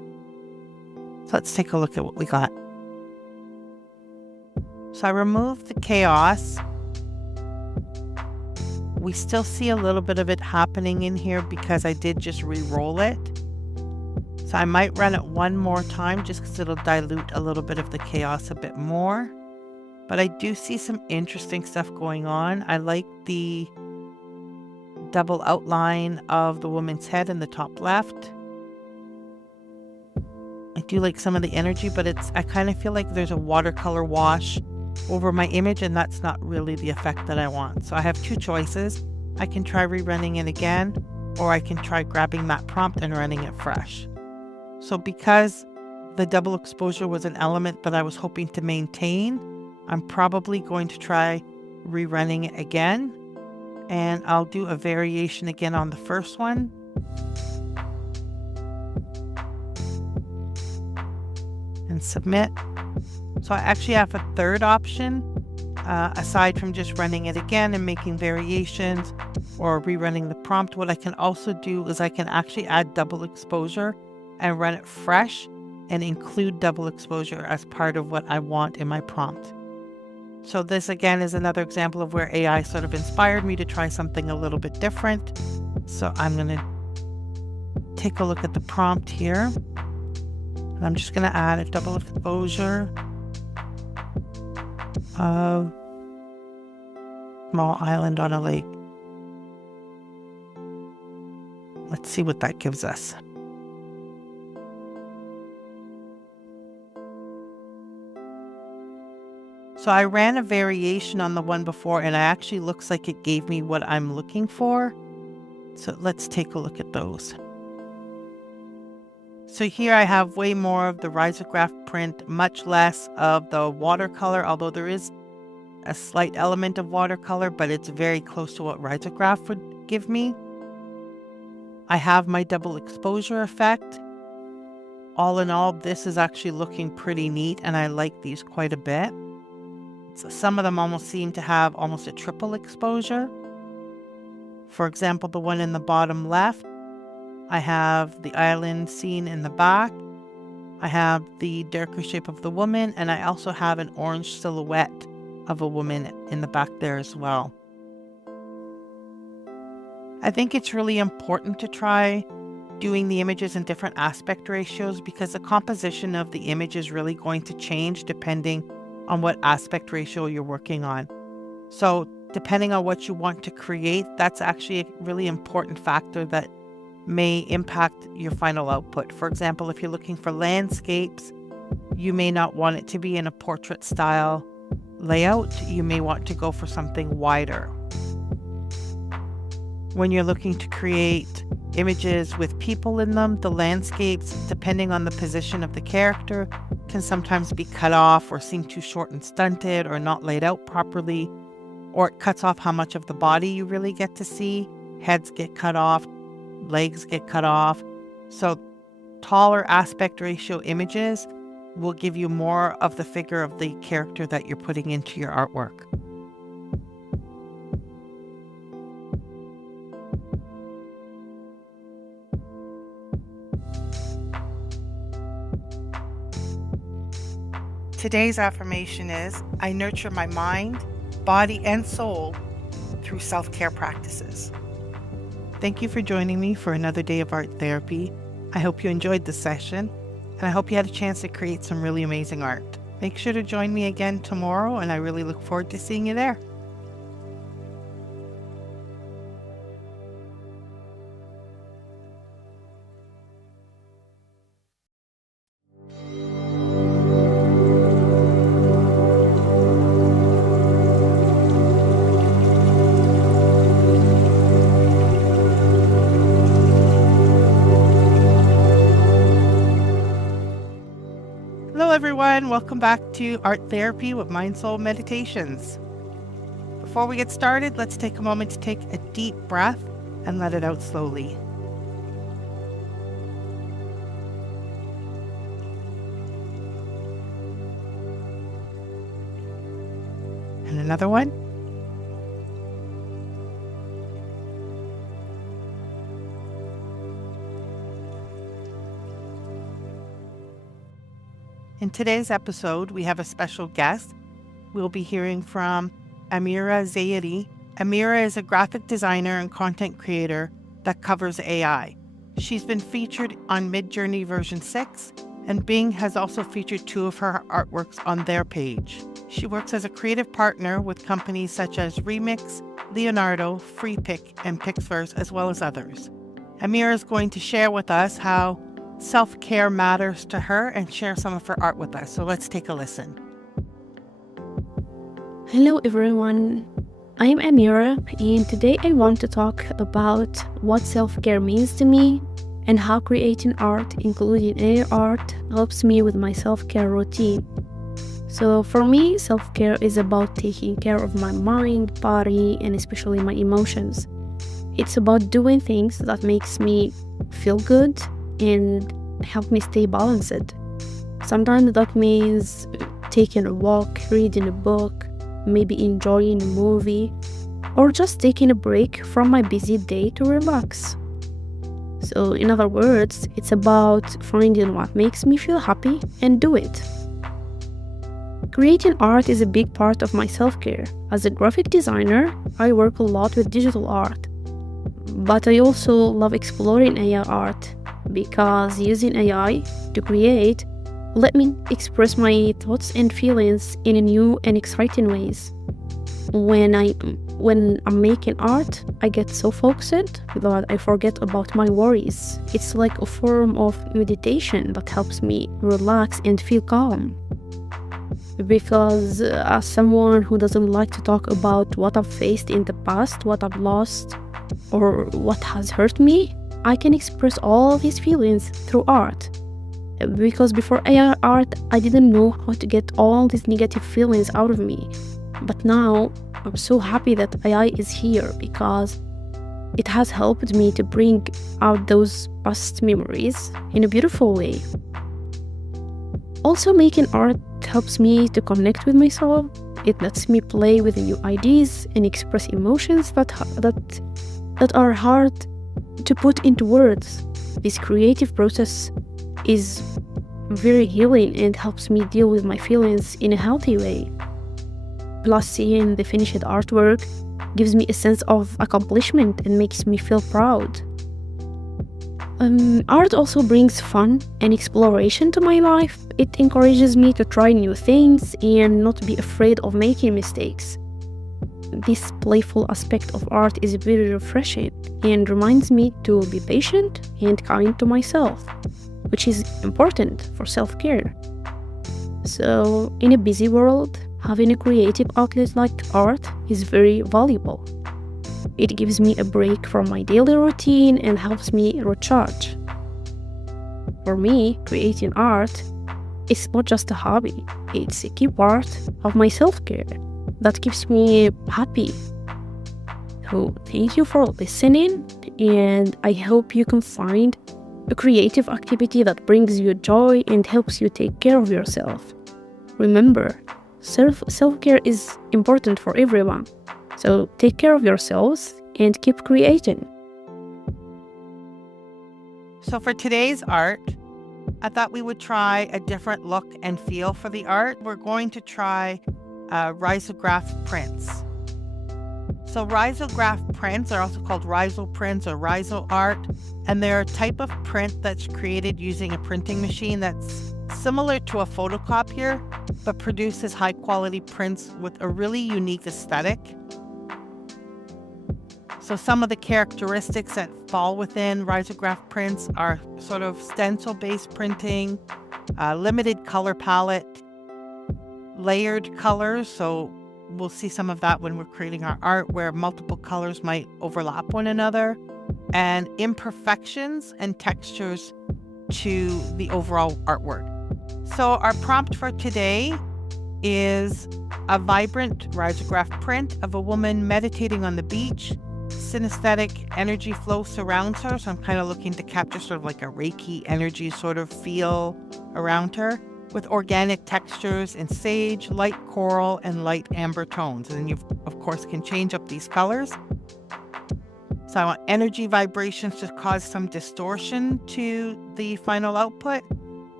let's take a look at what we got. So I removed the chaos. We still see a little bit of it happening in here because I did just re-roll it. So I might run it one more time just because it'll dilute a little bit of the chaos a bit more. But I do see some interesting stuff going on. I like the double outline of the woman's head in the top left. I do like some of the energy, but I kind of feel like there's a watercolor wash over my image, and that's not really the effect that I want. So I have two choices. I can try rerunning it again, or I can try grabbing that prompt and running it fresh. So because the double exposure was an element that I was hoping to maintain, I'm probably going to try rerunning it again, and I'll do a variation again on the first one. And submit. So I actually have a third option, aside from just running it again and making variations or rerunning the prompt. What I can also do is I can actually add double exposure and run it fresh and include double exposure as part of what I want in my prompt. So this again is another example of where AI sort of inspired me to try something a little bit different. So I'm going to take a look at the prompt here. And I'm just going to add a double exposure of small island on a lake. Let's see what that gives us. So I ran a variation on the one before, and it actually looks like it gave me what I'm looking for. So let's take a look at those. So here I have way more of the risograph print, much less of the watercolor, although there is a slight element of watercolor, but it's very close to what risograph would give me. I have my double exposure effect. All in all, this is actually looking pretty neat, and I like these quite a bit. So some of them almost seem to have almost a triple exposure. For example, the one in the bottom left, I have the island scene in the back. I have the darker shape of the woman, and I also have an orange silhouette of a woman in the back there as well. I think it's really important to try doing the images in different aspect ratios because the composition of the image is really going to change depending on what aspect ratio you're working on. So depending on what you want to create, that's actually a really important factor that may impact your final output. For example, if you're looking for landscapes, you may not want it to be in a portrait style layout. You may want to go for something wider. When you're looking to create images with people in them, the landscapes, depending on the position of the character, can sometimes be cut off or seem too short and stunted or not laid out properly, or it cuts off how much of the body you really get to see. Heads get cut off, legs get cut off. So taller aspect ratio images will give you more of the figure of the character that you're putting into your artwork. Today's affirmation is, I nurture my mind, body, and soul through self-care practices. Thank you for joining me for another day of art therapy. I hope you enjoyed the session, and I hope you had a chance to create some really amazing art. Make sure to join me again tomorrow, and I really look forward to seeing you there. Hello everyone, welcome back to Art Therapy with MindSoulMeditations. Before we get started, let's take a moment to take a deep breath and let it out slowly. And another one. In today's episode, we have a special guest. We'll be hearing from Amira Zayedi. Amira is a graphic designer and content creator that covers AI. She's been featured on Midjourney version 6, and Bing has also featured 2 of her artworks on their page. She works as a creative partner with companies such as Remix, Leonardo, FreePic, and Pixverse, as well as others. Amira is going to share with us how self-care matters to her and share some of her art with us. So let's take a listen. Hello everyone, I'm Amira, and today I want to talk about what self-care means to me and how creating art, including AI art, helps me with my self-care routine. So for me, self-care is about taking care of my mind, body, and especially my emotions. It's about doing things that makes me feel good and help me stay balanced. Sometimes that means taking a walk, reading a book, maybe enjoying a movie, or just taking a break from my busy day to relax. So in other words, it's about finding what makes me feel happy and do it. Creating art is a big part of my self-care. As a graphic designer, I work a lot with digital art. But I also love exploring AI art because using AI to create let me express my thoughts and feelings in new and exciting ways. When I'm making art, I get so focused that I forget about my worries. It's like a form of meditation that helps me relax and feel calm. Because as someone who doesn't like to talk about what I've faced in the past, what I've lost, or what has hurt me, I can express all these feelings through art. Because before AI art, I didn't know how to get all these negative feelings out of me. But now, I'm so happy that AI is here because it has helped me to bring out those past memories in a beautiful way. Also, making art helps me to connect with myself. It lets me play with new ideas and express emotions that are hard to put into words. This creative process is very healing and helps me deal with my feelings in a healthy way. Plus, seeing the finished artwork gives me a sense of accomplishment and makes me feel proud. Art also brings fun and exploration to my life. It encourages me to try new things and not be afraid of making mistakes. This playful aspect of art is very refreshing and reminds me to be patient and kind to myself, which is important for self-care. So, in a busy world, having a creative outlet like art is very valuable. It gives me a break from my daily routine and helps me recharge. For me, creating art is not just a hobby, it's a key part of my self-care that keeps me happy. So, thank you for listening, and I hope you can find a creative activity that brings you joy and helps you take care of yourself. Remember, self-care is important for everyone. So take care of yourselves and keep creating. So for today's art, I thought we would try a different look and feel for the art. We're going to try risograph prints. So risograph prints are also called riso prints or riso art, and they're a type of print that's created using a printing machine that's similar to a photocopier, but produces high-quality prints with a really unique aesthetic. So some of the characteristics that fall within risograph prints are sort of stencil-based printing, limited color palette, layered colors. So we'll see some of that when we're creating our art where multiple colors might overlap one another, and imperfections and textures to the overall artwork. So our prompt for today is a vibrant risograph print of a woman meditating on the beach. Synesthetic energy flow surrounds her, so I'm kind of looking to capture sort of like a Reiki energy sort of feel around her, with organic textures in sage, light coral, and light amber tones. And then you, of course, can change up these colors. So I want energy vibrations to cause some distortion to the final output.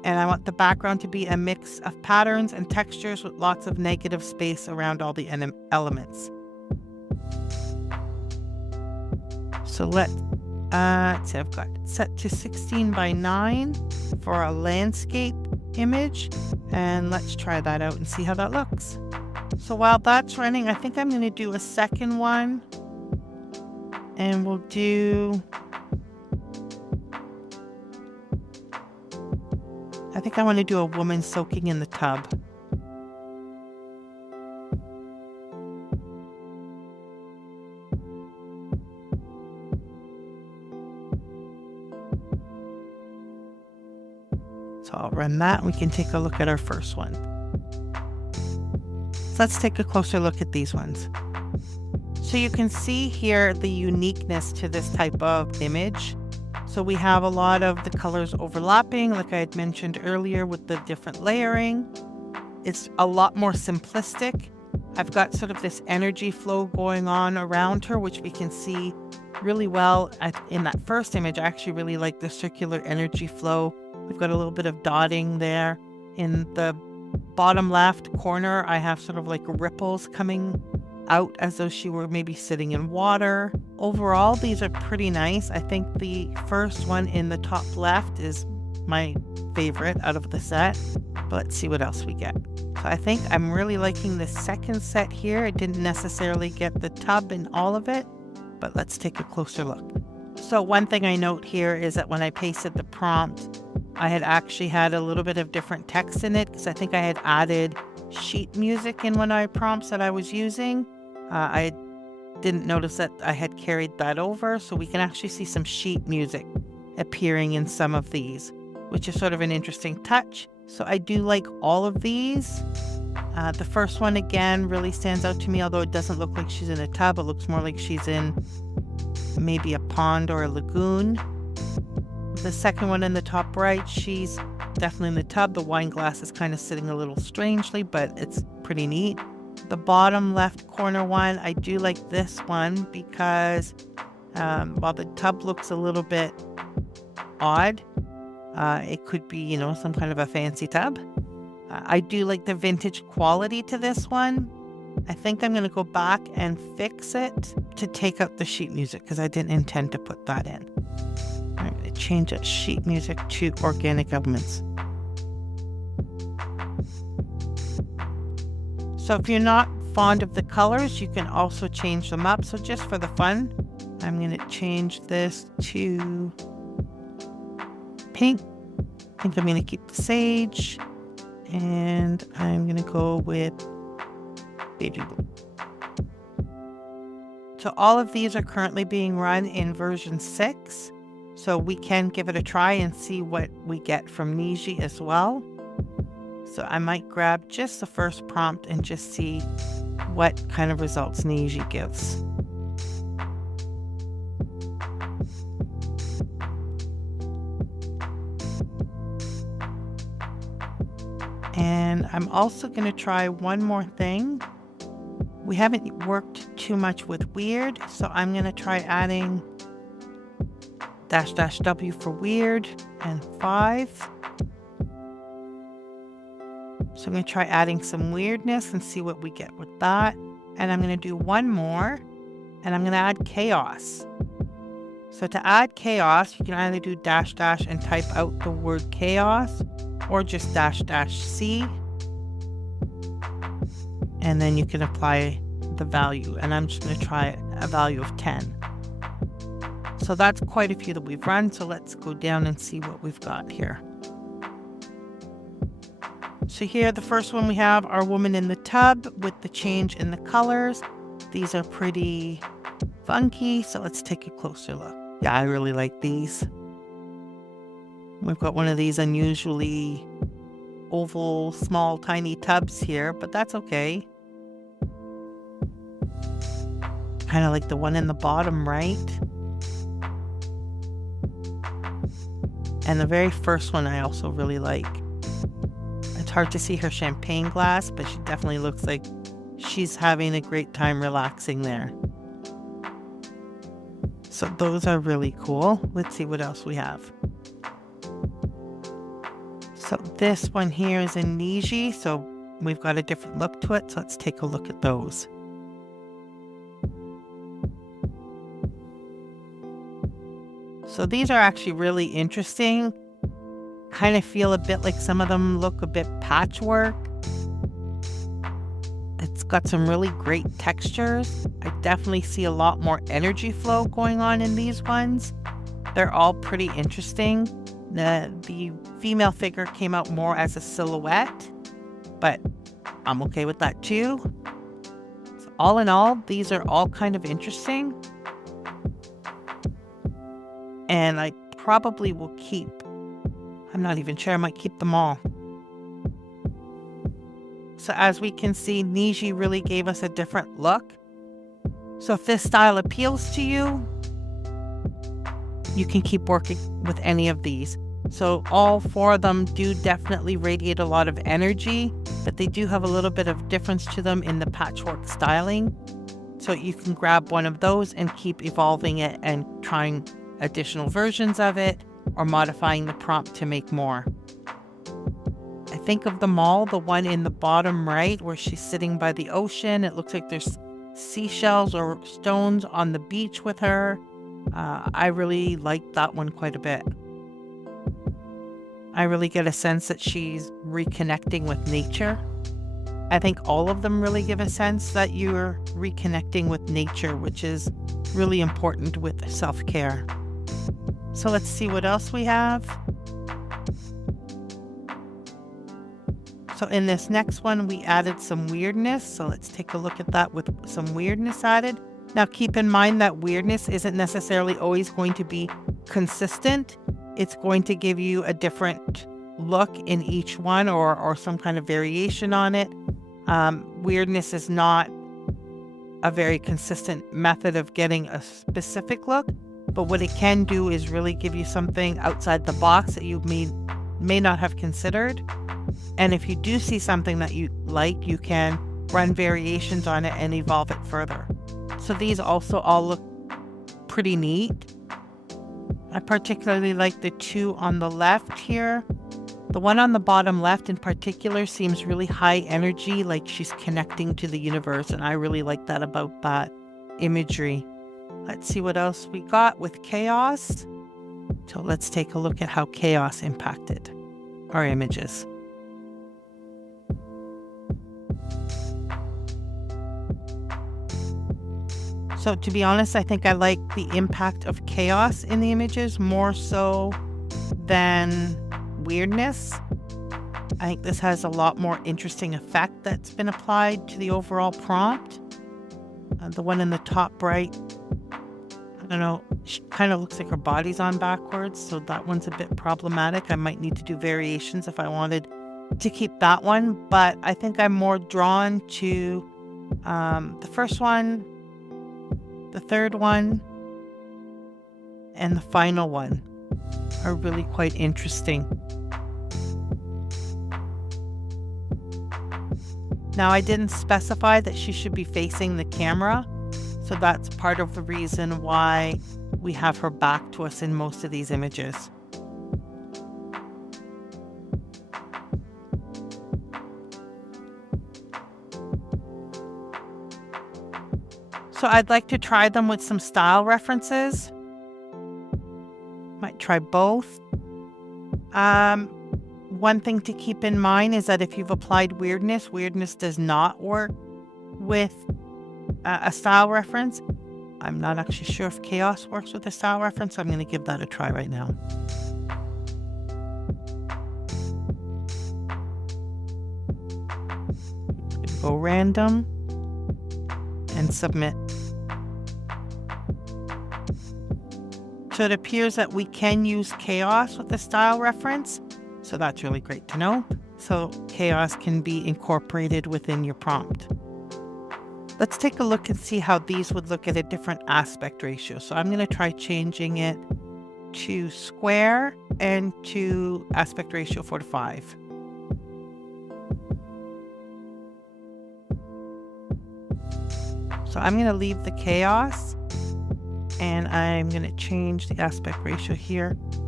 And I want the background to be a mix of patterns and textures with lots of negative space around all the elements. So let's see, I've got it set to 16 by 9 for a landscape image. And let's try that out and see how that looks. So while that's running, I think I'm going to do a second one. And we'll do... I think I want to do a woman soaking in the tub. So I'll run that and we can take a look at our first one. So let's take a closer look at these ones. So you can see here the uniqueness to this type of image. So we have a lot of the colors overlapping, like I had mentioned earlier with the different layering. It's a lot more simplistic. I've got sort of this energy flow going on around her, which we can see really well in that first image. I actually really like the circular energy flow. We've got a little bit of dotting there. In the bottom left corner, I have sort of like ripples coming out as though she were maybe sitting in water. Overall, these are pretty nice. I think the first one in the top left is my favorite out of the set. But let's see what else we get. So I think I'm really liking the second set here. I didn't necessarily get the tub in all of it, but let's take a closer look. So one thing I note here is that when I pasted the prompt, I had actually had a little bit of different text in it because I think I had added sheet music in one of my prompts that I was using. I didn't notice that I had carried that over, so we can actually see some sheet music appearing in some of these, which is sort of an interesting touch. So I do like all of these. The first one, again, really stands out to me, although it doesn't look like she's in a tub. It looks more like she's in maybe a pond or a lagoon. The second one in the top right, she's definitely in the tub. The wine glass is kind of sitting a little strangely, but it's pretty neat. The bottom left corner one, I do like this one because while the tub looks a little bit odd, it could be, some kind of a fancy tub. I do like the vintage quality to this one. I think I'm going to go back and fix it to take out the sheet music because I didn't intend to put that in. I'm going to change that sheet music to organic elements. So if you're not fond of the colors, you can also change them up. So just for the fun, I'm going to change this to pink. I think I'm going to keep the sage. And I'm going to go with baby blue. So all of these are currently being run in version 6. So we can give it a try and see what we get from Niji as well. So I might grab just the first prompt and just see what kind of results Niji gives. And I'm also going to try one more thing. We haven't worked too much with weird, so I'm going to try adding --W for weird and 5. So I'm going to try adding some weirdness and see what we get with that. And I'm going to do one more, and I'm going to add chaos. So to add chaos, you can either do -- and type out the word chaos, or just --C. And then you can apply the value. And I'm just going to try a value of 10. So that's quite a few that we've run. So let's go down and see what we've got here. So here, the first one we have our woman in the tub with the change in the colors. These are pretty funky. So let's take a closer look. Yeah, I really like these. We've got one of these unusually oval, small, tiny tubs here, but that's okay. Kind of like the one in the bottom right. And the very first one I also really like. It's hard to see her champagne glass, but she definitely looks like she's having a great time relaxing there. So those are really cool. Let's see what else we have. So this one here is in Niji, so we've got a different look to it. So let's take a look at those. So these are actually really interesting. Kind of feel a bit like some of them look a bit patchwork. It's got some really great textures. I definitely see a lot more energy flow going on in these ones. They're all pretty interesting. The female figure came out more as a silhouette, but I'm okay with that too. So all in all, these are all kind of interesting. And I probably will keep, I'm not even sure, I might keep them all. So as we can see, Niji really gave us a different look. So if this style appeals to you, you can keep working with any of these. So all 4 of them do definitely radiate a lot of energy, but they do have a little bit of difference to them in the patchwork styling. So you can grab one of those and keep evolving it and trying additional versions of it or modifying the prompt to make more. I think of them all, the one in the bottom right where she's sitting by the ocean. It looks like there's seashells or stones on the beach with her. I really like that one quite a bit. I really get a sense that she's reconnecting with nature. I think all of them really give a sense that you're reconnecting with nature, which is really important with self-care. So let's see what else we have. So in this next one, we added some weirdness. So let's take a look at that with some weirdness added. Now keep in mind that weirdness isn't necessarily always going to be consistent. It's going to give you a different look in each one or some kind of variation on it. Weirdness is not a very consistent method of getting a specific look, but what it can do is really give you something outside the box that you may not have considered. And if you do see something that you like, you can run variations on it and evolve it further. So these also all look pretty neat. I particularly like the 2 on the left here. The one on the bottom left in particular seems really high energy, like she's connecting to the universe, and I really like that about that imagery. Let's see what else we got with chaos. So let's take a look at how chaos impacted our images. So to be honest, I think I like the impact of chaos in the images more so than weirdness. I think this has a lot more interesting effect that's been applied to the overall prompt. The one in the top right, I don't know, she kind of looks like her body's on backwards, so that one's a bit problematic. I might need to do variations if I wanted to keep that one, but I think I'm more drawn to the first one, the third one, and the final one are really quite interesting. Now, I didn't specify that she should be facing the camera, so that's part of the reason why we have her back to us in most of these images. So I'd like to try them with some style references. Might try both. One thing to keep in mind is that if you've applied weirdness does not work with a style reference. I'm not actually sure if chaos works with a style reference, so I'm going to give that a try right now. Go random and submit. So it appears that we can use chaos with a style reference. So that's really great to know. So chaos can be incorporated within your prompt. Let's take a look and see how these would look at a different aspect ratio. So I'm going to try changing it to square and to aspect ratio 4:5. So I'm going to leave the chaos and I'm going to change the aspect ratio here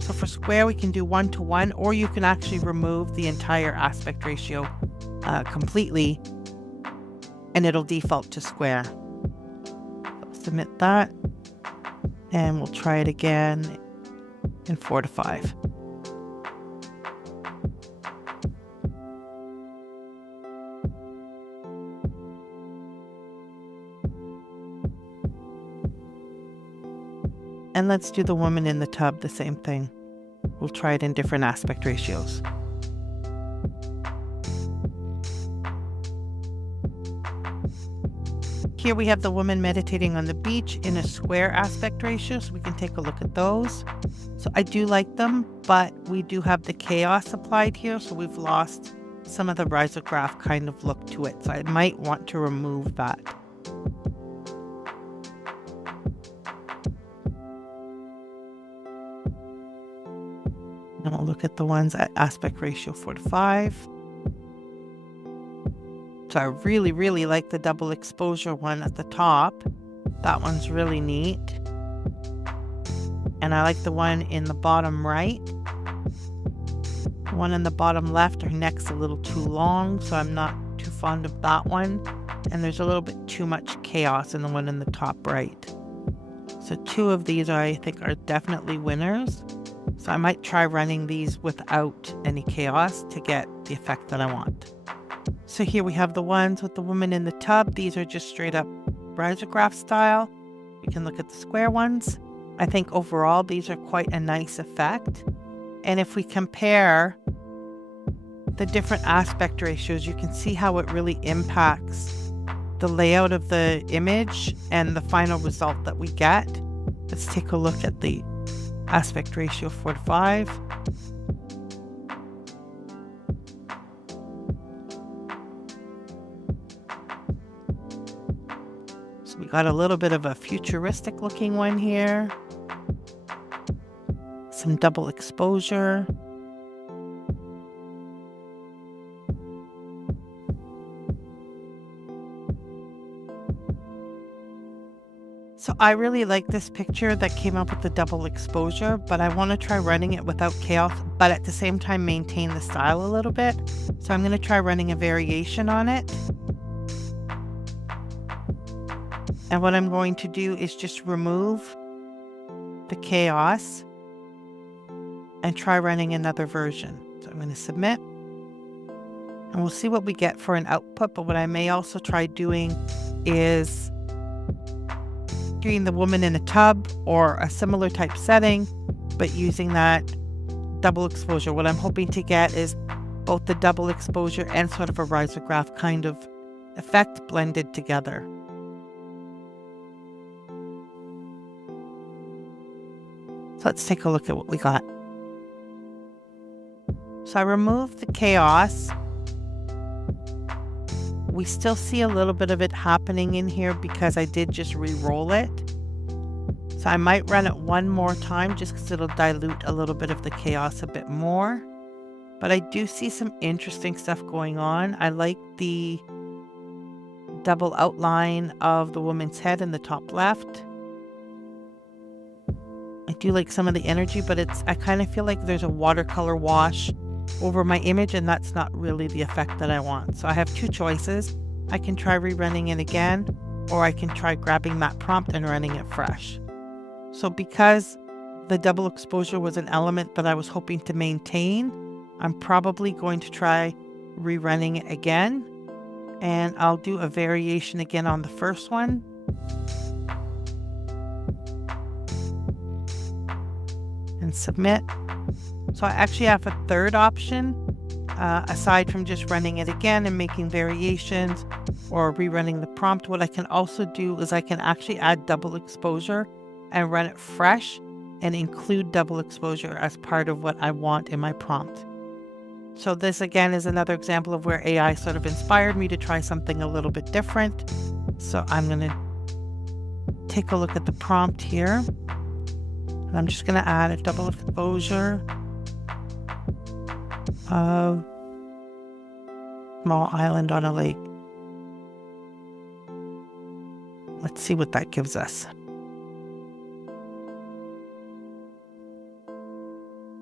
So for square, we can do 1-to-1, or you can actually remove the entire aspect ratio completely, and it'll default to square. Submit that, and we'll try it again in 4-to-5. And let's do the woman in the tub, the same thing. We'll try it in different aspect ratios. Here we have the woman meditating on the beach in a square aspect ratio, so we can take a look at those. So I do like them, but we do have the chaos applied here, so we've lost some of the risograph kind of look to it. So I might want to remove that. And we'll look at the ones at aspect ratio 4-to-5. So I really, really like the double exposure one at the top. That one's really neat. And I like the one in the bottom right. The one in the bottom left, her neck's a little too long, so I'm not too fond of that one. And there's a little bit too much chaos in the one in the top right. So 2 of these I think are definitely winners. So I might try running these without any chaos to get the effect that I want. So here we have the ones with the woman in the tub. These are just straight up risograph style. We can look at the square ones. I think overall these are quite a nice effect. And if we compare the different aspect ratios, you can see how it really impacts the layout of the image and the final result that we get. Let's take a look at the aspect ratio 4-to-5. So we got a little bit of a futuristic looking one here. Some double exposure. So I really like this picture that came up with the double exposure, but I want to try running it without chaos, but at the same time maintain the style a little bit. So I'm going to try running a variation on it. And what I'm going to do is just remove the chaos and try running another version. So I'm going to submit, and we'll see what we get for an output. But what I may also try doing is doing the woman in a tub or a similar type setting, but using that double exposure. What I'm hoping to get is both the double exposure and sort of a risograph kind of effect blended together. So let's take a look at what we got. So I removed the chaos. We still see a little bit of it happening in here because I did just re-roll it. So I might run it one more time just because it'll dilute a little bit of the chaos a bit more. But I do see some interesting stuff going on. I like the double outline of the woman's head in the top left. I do like some of the energy, but I kind of feel like there's a watercolor wash over my image, and that's not really the effect that I want. So I have 2 choices. I can try rerunning it again, or I can try grabbing that prompt and running it fresh. So because the double exposure was an element that I was hoping to maintain, I'm probably going to try rerunning it again, and I'll do a variation again on the first one. And submit. So I actually have a 3rd option, aside from just running it again and making variations or rerunning the prompt. What I can also do is I can actually add double exposure and run it fresh and include double exposure as part of what I want in my prompt. So this again is another example of where AI sort of inspired me to try something a little bit different. So I'm going to take a look at the prompt here. And I'm just going to add a double exposure of small island on a lake. Let's see what that gives us.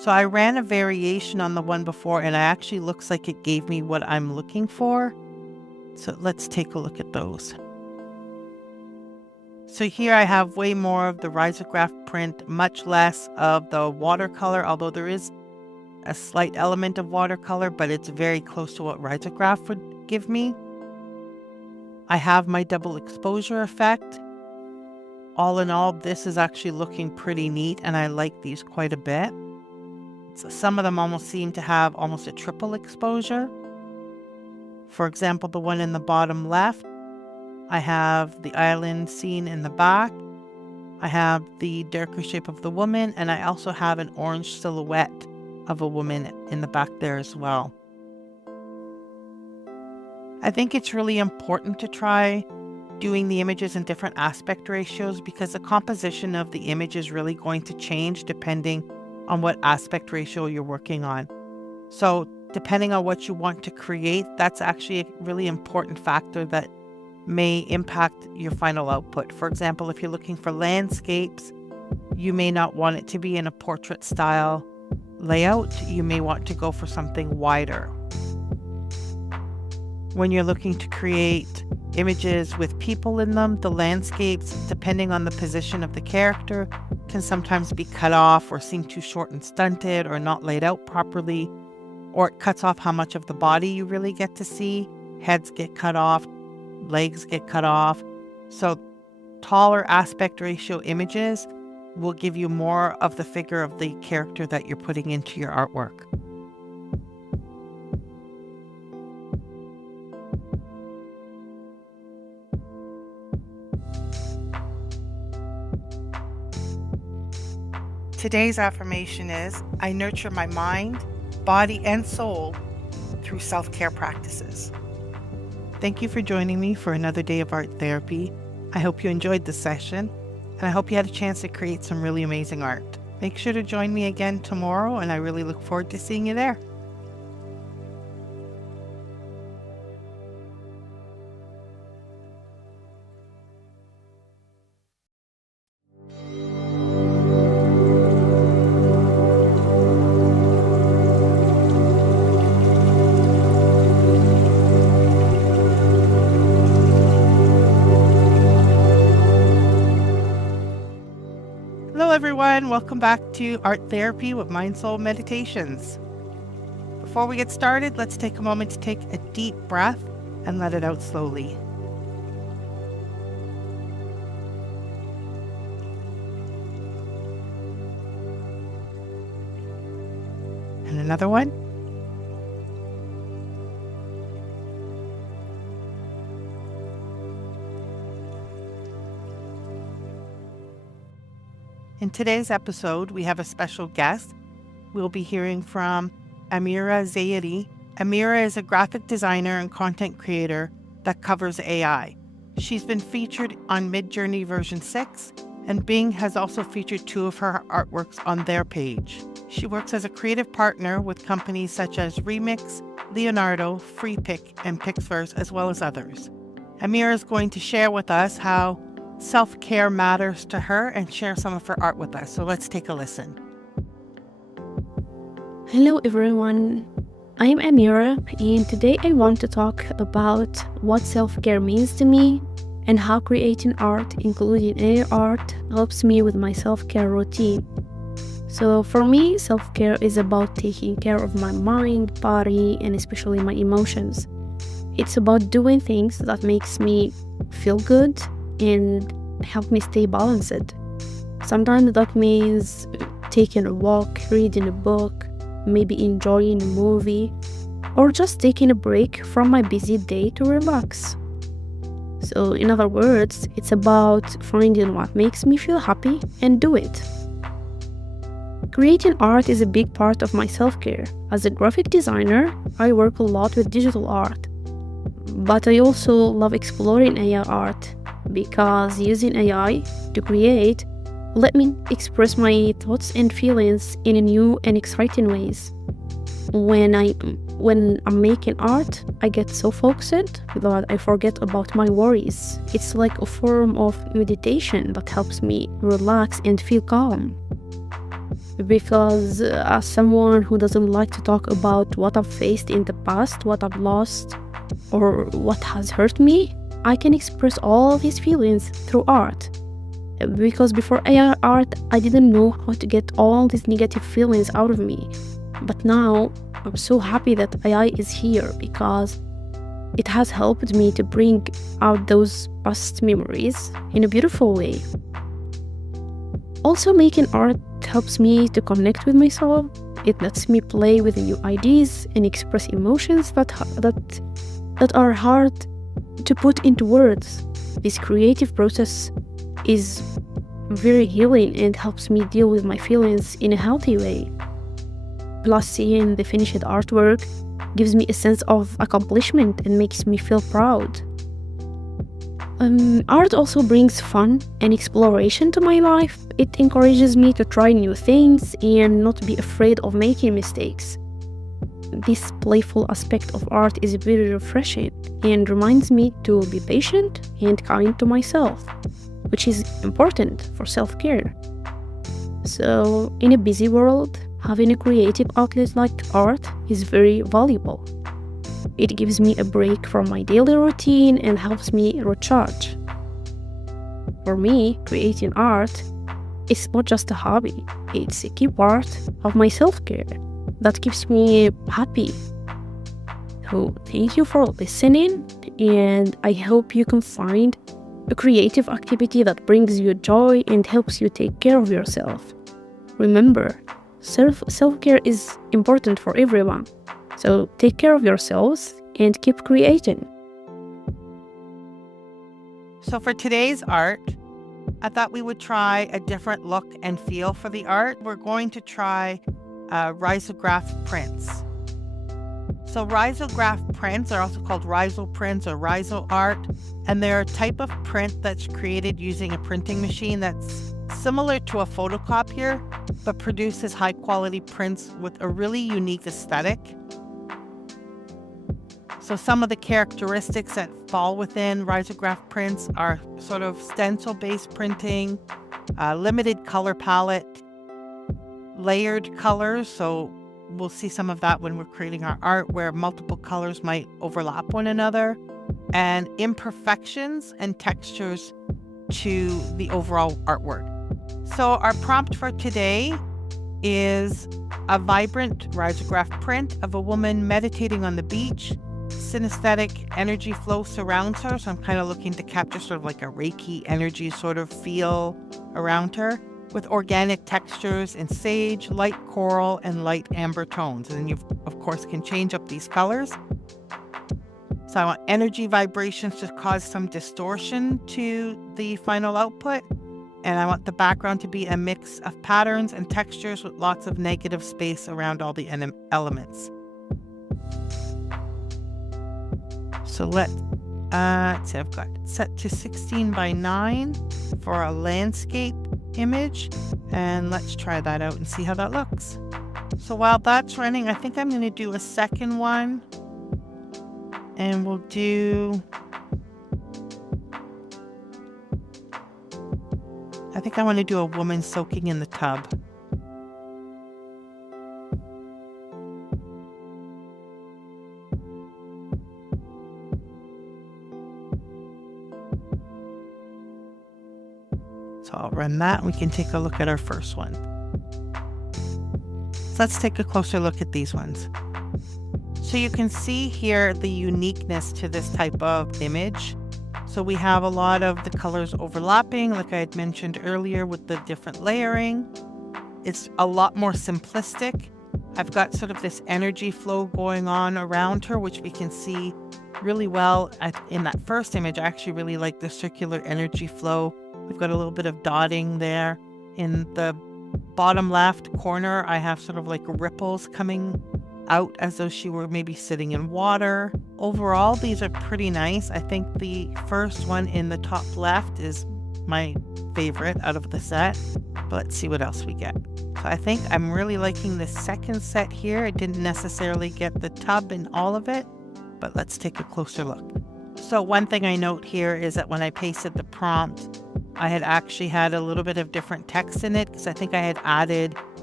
So I ran a variation on the one before, and it actually looks like it gave me what I'm looking for. So let's take a look at those. So here I have way more of the risograph print, much less of the watercolor, although there is a slight element of watercolor, but it's very close to what risograph would give me. I have my double exposure effect. All in all, this is actually looking pretty neat, and I like these quite a bit. So some of them almost seem to have almost a triple exposure. For example, the one in the bottom left, I have the island scene in the back. I have the darker shape of the woman, and I also have an orange silhouette of a woman in the back there as well. I think it's really important to try doing the images in different aspect ratios because the composition of the image is really going to change depending on what aspect ratio you're working on. So depending on what you want to create, that's actually a really important factor that may impact your final output. For example, if you're looking for landscapes, you may not want it to be in a portrait style layout. You may want to go for something wider. When you're looking to create images with people in them, the landscapes, depending on the position of the character, can sometimes be cut off or seem too short and stunted or not laid out properly, or it cuts off how much of the body you really get to see. Heads get cut off, legs get cut off. So taller aspect ratio images will give you more of the figure of the character that you're putting into your artwork. Today's affirmation is, I nurture my mind, body, and soul through self-care practices. Thank you for joining me for another day of art therapy. I hope you enjoyed this session, and I hope you had a chance to create some really amazing art. Make sure to join me again tomorrow, and I really look forward to seeing you there. Hello everyone, welcome back to Art Therapy with MindSoulMeditations. Before we get started, let's take a moment to take a deep breath and let it out slowly. And another one. In today's episode, we have a special guest. We'll be hearing from Amira Zayedi. Amira is a graphic designer and content creator that covers AI. She's been featured on Midjourney version 6, and Bing has also featured 2 of her artworks on their page. She works as a creative partner with companies such as Remix, Leonardo, FreePic, and Pixverse, as well as others. Amira is going to share with us how self-care matters to her and share some of her art with us. So let's take a listen. Hello everyone, I'm Amira, and today I want to talk about what self-care means to me and how creating art, including AI art, helps me with my self-care routine. So for me, self-care is about taking care of my mind, body, and especially my emotions. It's about doing things that makes me feel good and help me stay balanced. Sometimes that means taking a walk, reading a book, maybe enjoying a movie, or just taking a break from my busy day to relax. So in other words, it's about finding what makes me feel happy and do it. Creating art is a big part of my self-care. As a graphic designer, I work a lot with digital art, but I also love exploring AI art because using AI to create let me express my thoughts and feelings in new and exciting ways. When I'm making art, I get so focused that I forget about my worries. It's like a form of meditation that helps me relax and feel calm. because as someone who doesn't like to talk about what I've faced in the past, what I've lost, or what has hurt me, I can express all these feelings through art. Because before AI art, I didn't know how to get all these negative feelings out of me. But now, I'm so happy that AI is here because it has helped me to bring out those past memories in a beautiful way. Also, making art helps me to connect with myself. It lets me play with new ideas and express emotions that are hard to put into words. This creative process is very healing and helps me deal with my feelings in a healthy way. Plus, seeing the finished artwork gives me a sense of accomplishment and makes me feel proud. Art also brings fun and exploration to my life. It encourages me to try new things and not be afraid of making mistakes. This playful aspect of art is very refreshing and reminds me to be patient and kind to myself, which is important for self-care. So, in a busy world, having a creative outlet like art is very valuable. It gives me a break from my daily routine and helps me recharge. For me, creating art is not just a hobby, it's a key part of my self-care that keeps me happy. So, thank you for listening, and I hope you can find a creative activity that brings you joy and helps you take care of yourself. Remember, self-care is important for everyone. So take care of yourselves and keep creating. So for today's art, I thought we would try a different look and feel for the art. We're going to try risograph prints. So risograph prints are also called riso prints or riso art, and they're a type of print that's created using a printing machine that's similar to a photocopier, but produces high-quality prints with a really unique aesthetic. So some of the characteristics that fall within risograph prints are sort of stencil-based printing, limited color palette, layered colors. So we'll see some of that when we're creating our art where multiple colors might overlap one another, and imperfections and textures to the overall artwork. So our prompt for today is a vibrant risograph print of a woman meditating on the beach. Synesthetic energy flow surrounds her, so I'm kind of looking to capture sort of like a Reiki energy sort of feel around her, with organic textures in sage, light coral, and light amber tones. And then you, of course, can change up these colors. So I want energy vibrations to cause some distortion to the final output. And I want the background to be a mix of patterns and textures with lots of negative space around all the elements. So let's see, I've got it set to 16 by 9 for a landscape image. And let's try that out and see how that looks. So while that's running, I think I'm going to do a second one. And we'll do... I think I want to do a woman soaking in the tub. So I'll run that and we can take a look at our first one. So let's take a closer look at these ones. So you can see here the uniqueness to this type of image. So we have a lot of the colors overlapping, like I had mentioned earlier with the different layering. It's a lot more simplistic. I've got sort of this energy flow going on around her, which we can see really well in that first image. I actually really like the circular energy flow. We've got a little bit of dotting there. In the bottom left corner, I have sort of like ripples coming out as though she were maybe sitting in water. Overall, these are pretty nice. I think the first one in the top left is my favorite out of the set. But let's see what else we get. So I think I'm really liking the second set here. I didn't necessarily get the tub in all of it, but let's take a closer look. So one thing I note here is that when I pasted the prompt, I had actually had a little bit of different text in it because I think I had added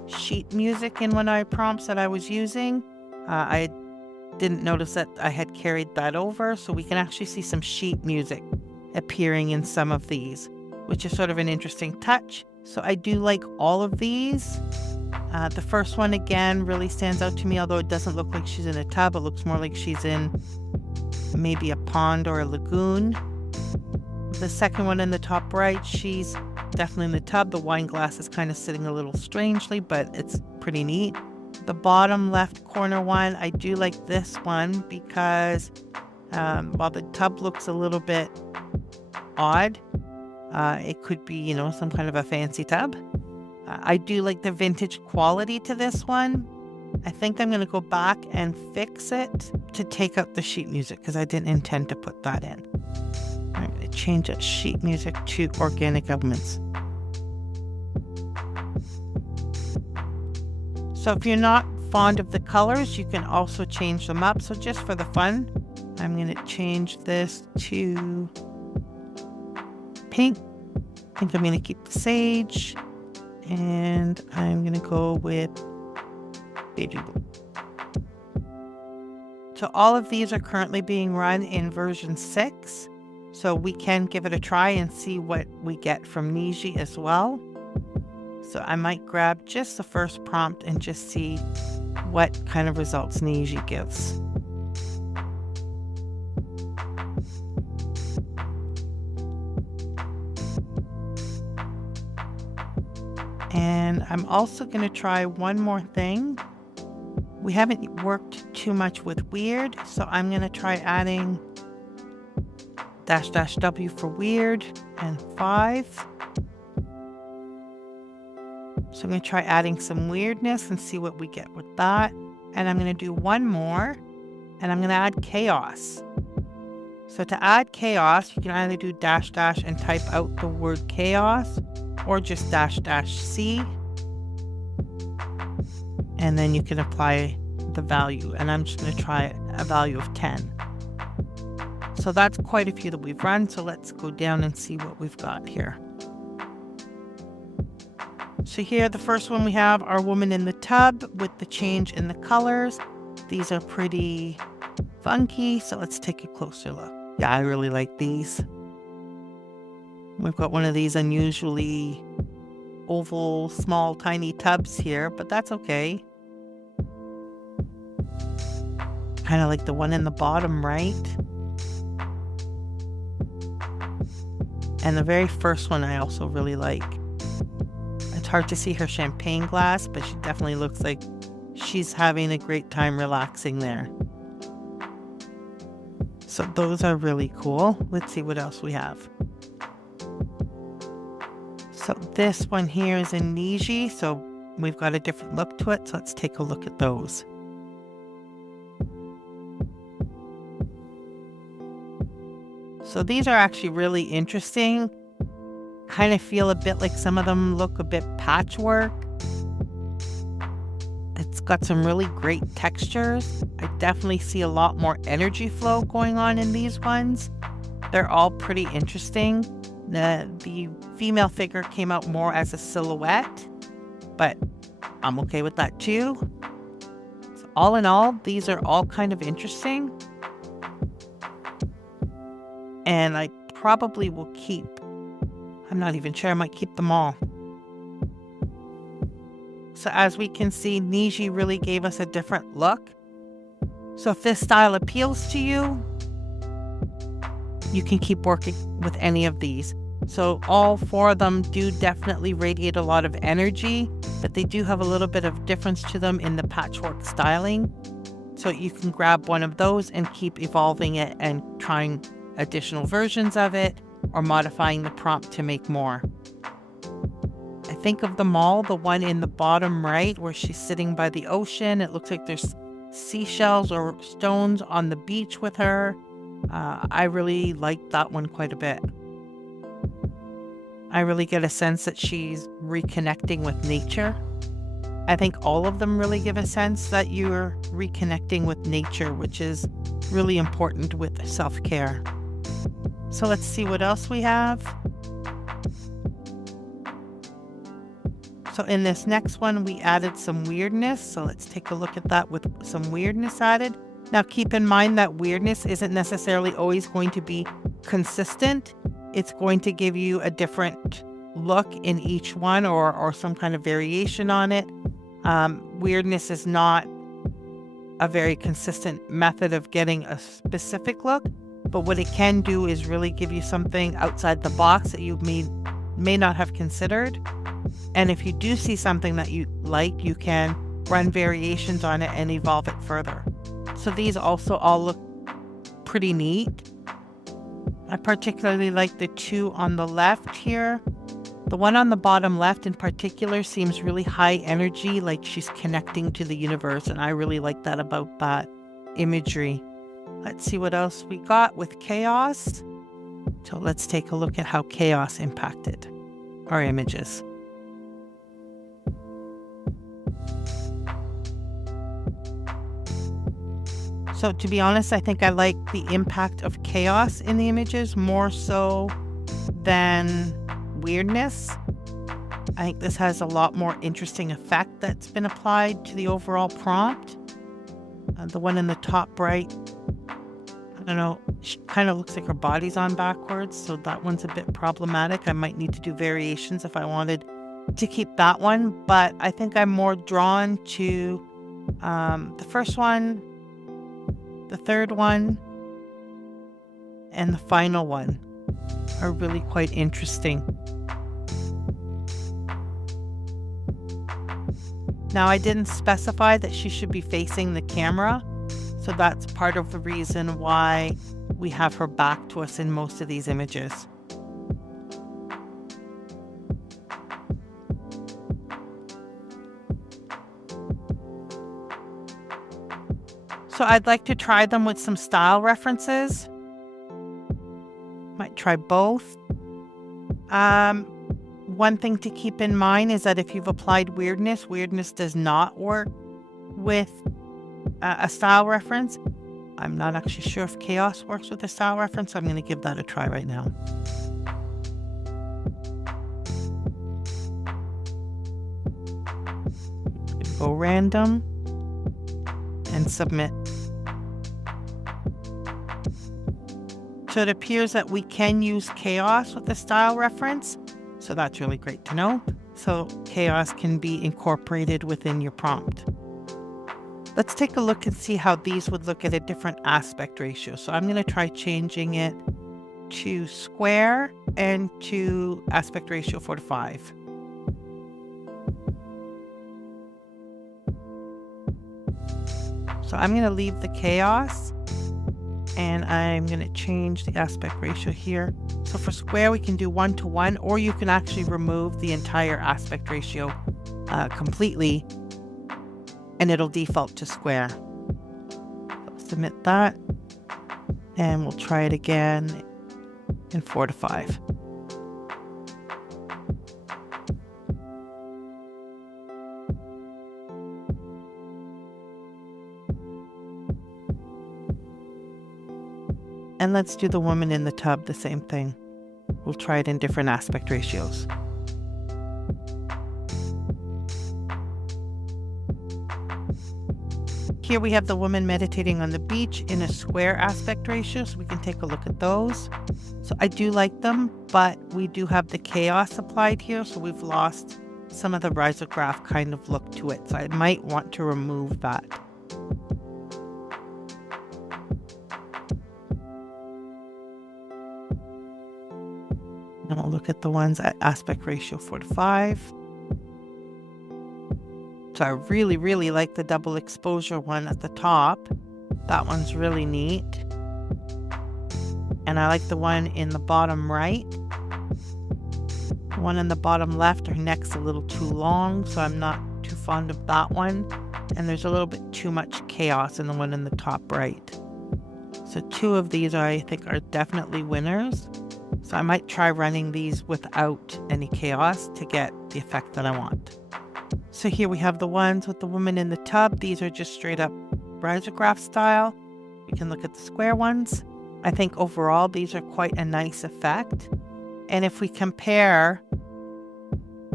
sheet music in one of my prompts that I was using. I didn't notice that I had carried that over, so we can actually see some sheet music appearing in some of these, which is sort of an interesting touch. So I do like all of these. The first one, again, really stands out to me, although it doesn't look like she's in a tub. It looks more like she's in maybe a pond or a lagoon. The second one in the top right, she's definitely in the tub. The wine glass is kind of sitting a little strangely, but it's pretty neat. The bottom left corner one, I do like this one because while the tub looks a little bit odd, it could be, some kind of a fancy tub. I do like the vintage quality to this one. I think I'm going to go back and fix it to take out the sheet music because I didn't intend to put that in. I'm going to change that sheet music to organic elements. So if you're not fond of the colors, you can also change them up. So just for the fun, I'm going to change this to pink. I think I'm going to keep the sage. And I'm going to go with baby blue. So all of these are currently being run in version 6. So we can give it a try and see what we get from Niji as well. So I might grab just the first prompt and just see what kind of results Niji gives. And I'm also going to try one more thing. We haven't worked too much with weird, so I'm going to try adding --W for weird and 5. So I'm going to try adding some weirdness and see what we get with that. And I'm going to do one more, and I'm going to add chaos. So to add chaos, you can either do -- and type out the word chaos, or just --C. And then you can apply the value. And I'm just going to try a value of 10. So that's quite a few that we've run. So let's go down and see what we've got here. So here, the first one we have our woman in the tub with the change in the colors. These are pretty funky. So let's take a closer look. Yeah, I really like these. We've got one of these unusually oval, small, tiny tubs here, but that's okay. Kind of like the one in the bottom right. And the very first one I also really like. It's hard to see her champagne glass, but she definitely looks like she's having a great time relaxing there. So those are really cool. Let's see what else we have. So this one here is in Niji, so we've got a different look to it. So let's take a look at those. So these are actually really interesting. Kind of feel a bit like some of them look a bit patchwork. It's got some really great textures. I definitely see a lot more energy flow going on in these ones. They're all pretty interesting. The female figure came out more as a silhouette, but I'm okay with that too. So all in all, these are all kind of interesting. And I probably will keep, I'm not even sure, I might keep them all. So as we can see, Niji really gave us a different look. So if this style appeals to you, you can keep working with any of these. So all 4 of them do definitely radiate a lot of energy, but they do have a little bit of difference to them in the patchwork styling. So you can grab one of those and keep evolving it and trying additional versions of it or modifying the prompt to make more. I think of them all, the one in the bottom right where she's sitting by the ocean, it looks like there's seashells or stones on the beach with her. I really like that one quite a bit. I really get a sense that she's reconnecting with nature. I think all of them really give a sense that you're reconnecting with nature, which is really important with self-care. So let's see what else we have. So in this next one, we added some weirdness. So let's take a look at that with some weirdness added. Now, keep in mind that weirdness isn't necessarily always going to be consistent. It's going to give you a different look in each one or some kind of variation on it. Weirdness is not a very consistent method of getting a specific look, but what it can do is really give you something outside the box that you may not have considered. And if you do see something that you like, you can run variations on it and evolve it further. So these also all look pretty neat. I particularly like the two on the left here. The one on the bottom left in particular seems really high energy, like she's connecting to the universe, and I really like that about that imagery. Let's see what else we got with chaos. So let's take a look at how chaos impacted our images. So to be honest, I think I like the impact of chaos in the images more so than weirdness. I think this has a lot more interesting effect that's been applied to the overall prompt. The one in the top right, I don't know, she kind of looks like her body's on backwards, so that one's a bit problematic. I might need to do variations if I wanted to keep that one, but I think I'm more drawn to the first one, the third one, and the final one are really quite interesting. Now, I didn't specify that she should be facing the camera, so that's part of the reason why we have her back to us in most of these images. So I'd like to try them with some style references. Might try both. One thing to keep in mind is that if you've applied weirdness does not work with a style reference. I'm not actually sure if chaos works with a style reference, so I'm going to give that a try right now. Go random and submit. So it appears that we can use chaos with a style reference. So that's really great to know. So chaos can be incorporated within your prompt. Let's take a look and see how these would look at a different aspect ratio. So I'm going to try changing it to square and to aspect ratio 4:5. So I'm going to leave the chaos and I'm going to change the aspect ratio here. So for square, we can do 1:1, or you can actually remove the entire aspect ratio completely and it'll default to square. Submit that and we'll try it again in 4:5. And let's do the woman in the tub, the same thing. We'll try it in different aspect ratios. Here we have the woman meditating on the beach in a square aspect ratio, so we can take a look at those. So I do like them, but we do have the chaos applied here, so we've lost some of the risograph kind of look to it. So I might want to remove that. And we'll look at the ones at aspect ratio 4:5. So I really, really like the double exposure one at the top. That one's really neat. And I like the one in the bottom right. The one in the bottom left, her neck's a little too long, so I'm not too fond of that one. And there's a little bit too much chaos in the one in the top right. So two of these I think are definitely winners. So I might try running these without any chaos to get the effect that I want. So here we have the ones with the woman in the tub. These are just straight up risograph style. We can look at the square ones. I think overall these are quite a nice effect. And if we compare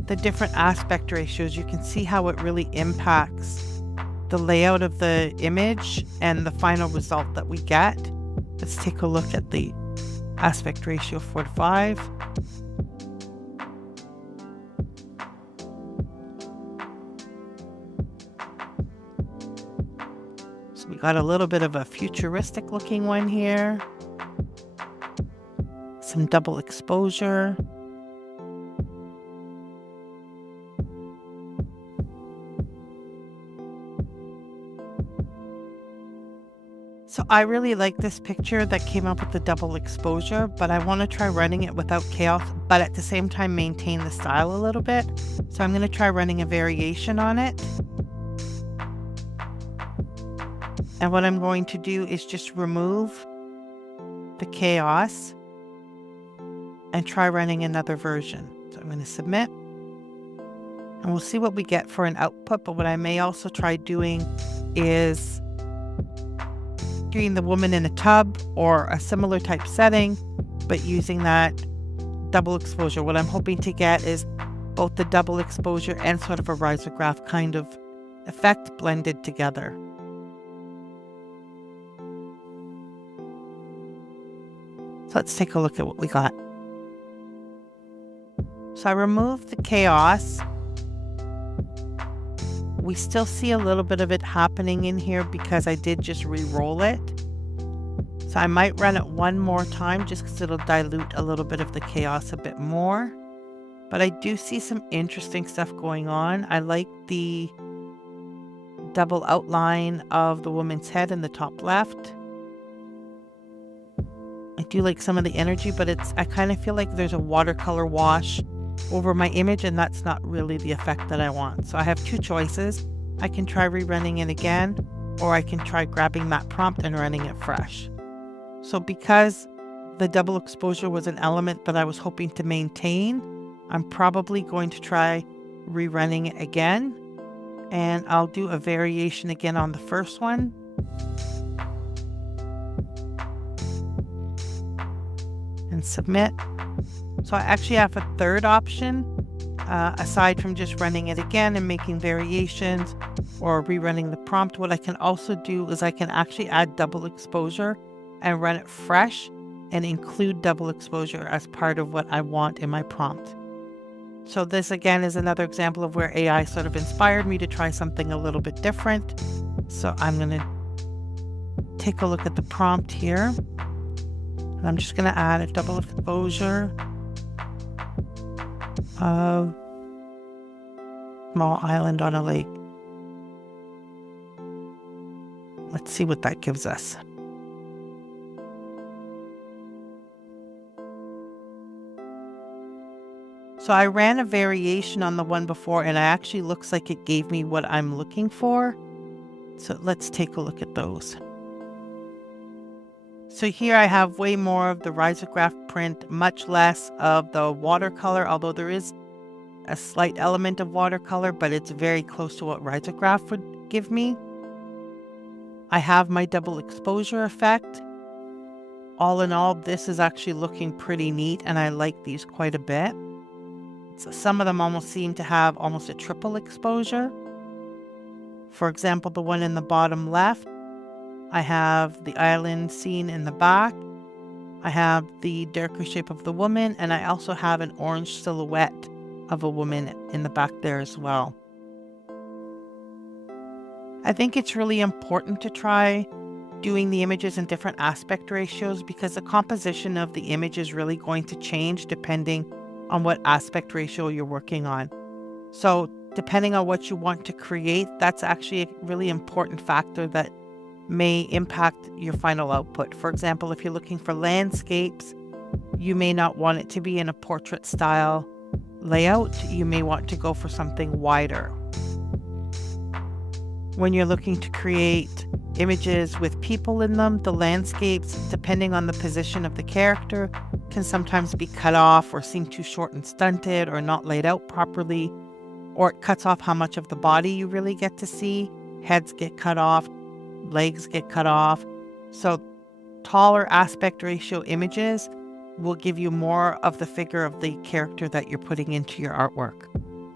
the different aspect ratios, you can see how it really impacts the layout of the image and the final result that we get. Let's take a look at the aspect ratio 4:5. So we got a little bit of a futuristic looking one here. Some double exposure. So I really like this picture that came up with the double exposure, but I want to try running it without chaos, but at the same time maintain the style a little bit. So I'm going to try running a variation on it. And what I'm going to do is just remove the chaos and try running another version. So I'm going to submit, and we'll see what we get for an output. But what I may also try doing is doing the woman in a tub or a similar type setting, but using that double exposure. What I'm hoping to get is both the double exposure and sort of a risograph kind of effect blended together. So let's take a look at what we got. So I removed the chaos. We still see a little bit of it happening in here because I did just re-roll it. So I might run it one more time just because it'll dilute a little bit of the chaos a bit more. But I do see some interesting stuff going on. I like the double outline of the woman's head in the top left. I do like some of the energy, but I kind of feel like there's a watercolor wash over my image, and that's not really the effect that I want. So I have two choices. I can try rerunning it again, or I can try grabbing that prompt and running it fresh. So because the double exposure was an element that I was hoping to maintain, I'm probably going to try rerunning it again, and I'll do a variation again on the first one. And submit. So I actually have a third option, aside from just running it again and making variations or rerunning the prompt. What I can also do is I can actually add double exposure and run it fresh and include double exposure as part of what I want in my prompt. So this again is another example of where AI sort of inspired me to try something a little bit different. So I'm going to take a look at the prompt here. And I'm just going to add a double exposure of small island on a lake. Let's see what that gives us. So I ran a variation on the one before, and it actually looks like it gave me what I'm looking for. So let's take a look at those. So here I have way more of the risograph print, much less of the watercolor, although there is a slight element of watercolor, but it's very close to what risograph would give me. I have my double exposure effect. All in all, this is actually looking pretty neat, and I like these quite a bit. So some of them almost seem to have almost a triple exposure. For example, the one in the bottom left, I have the island scene in the back. I have the darker shape of the woman, and I also have an orange silhouette of a woman in the back there as well. I think it's really important to try doing the images in different aspect ratios because the composition of the image is really going to change depending on what aspect ratio you're working on. So depending on what you want to create, that's actually a really important factor that may impact your final output. For example, if you're looking for landscapes, you may not want it to be in a portrait style layout. You may want to go for something wider. When you're looking to create images with people in them, the landscapes, depending on the position of the character, can sometimes be cut off or seem too short and stunted or not laid out properly, or it cuts off how much of the body you really get to see. Heads get cut off, legs get cut off. So taller aspect ratio images will give you more of the figure of the character that you're putting into your artwork.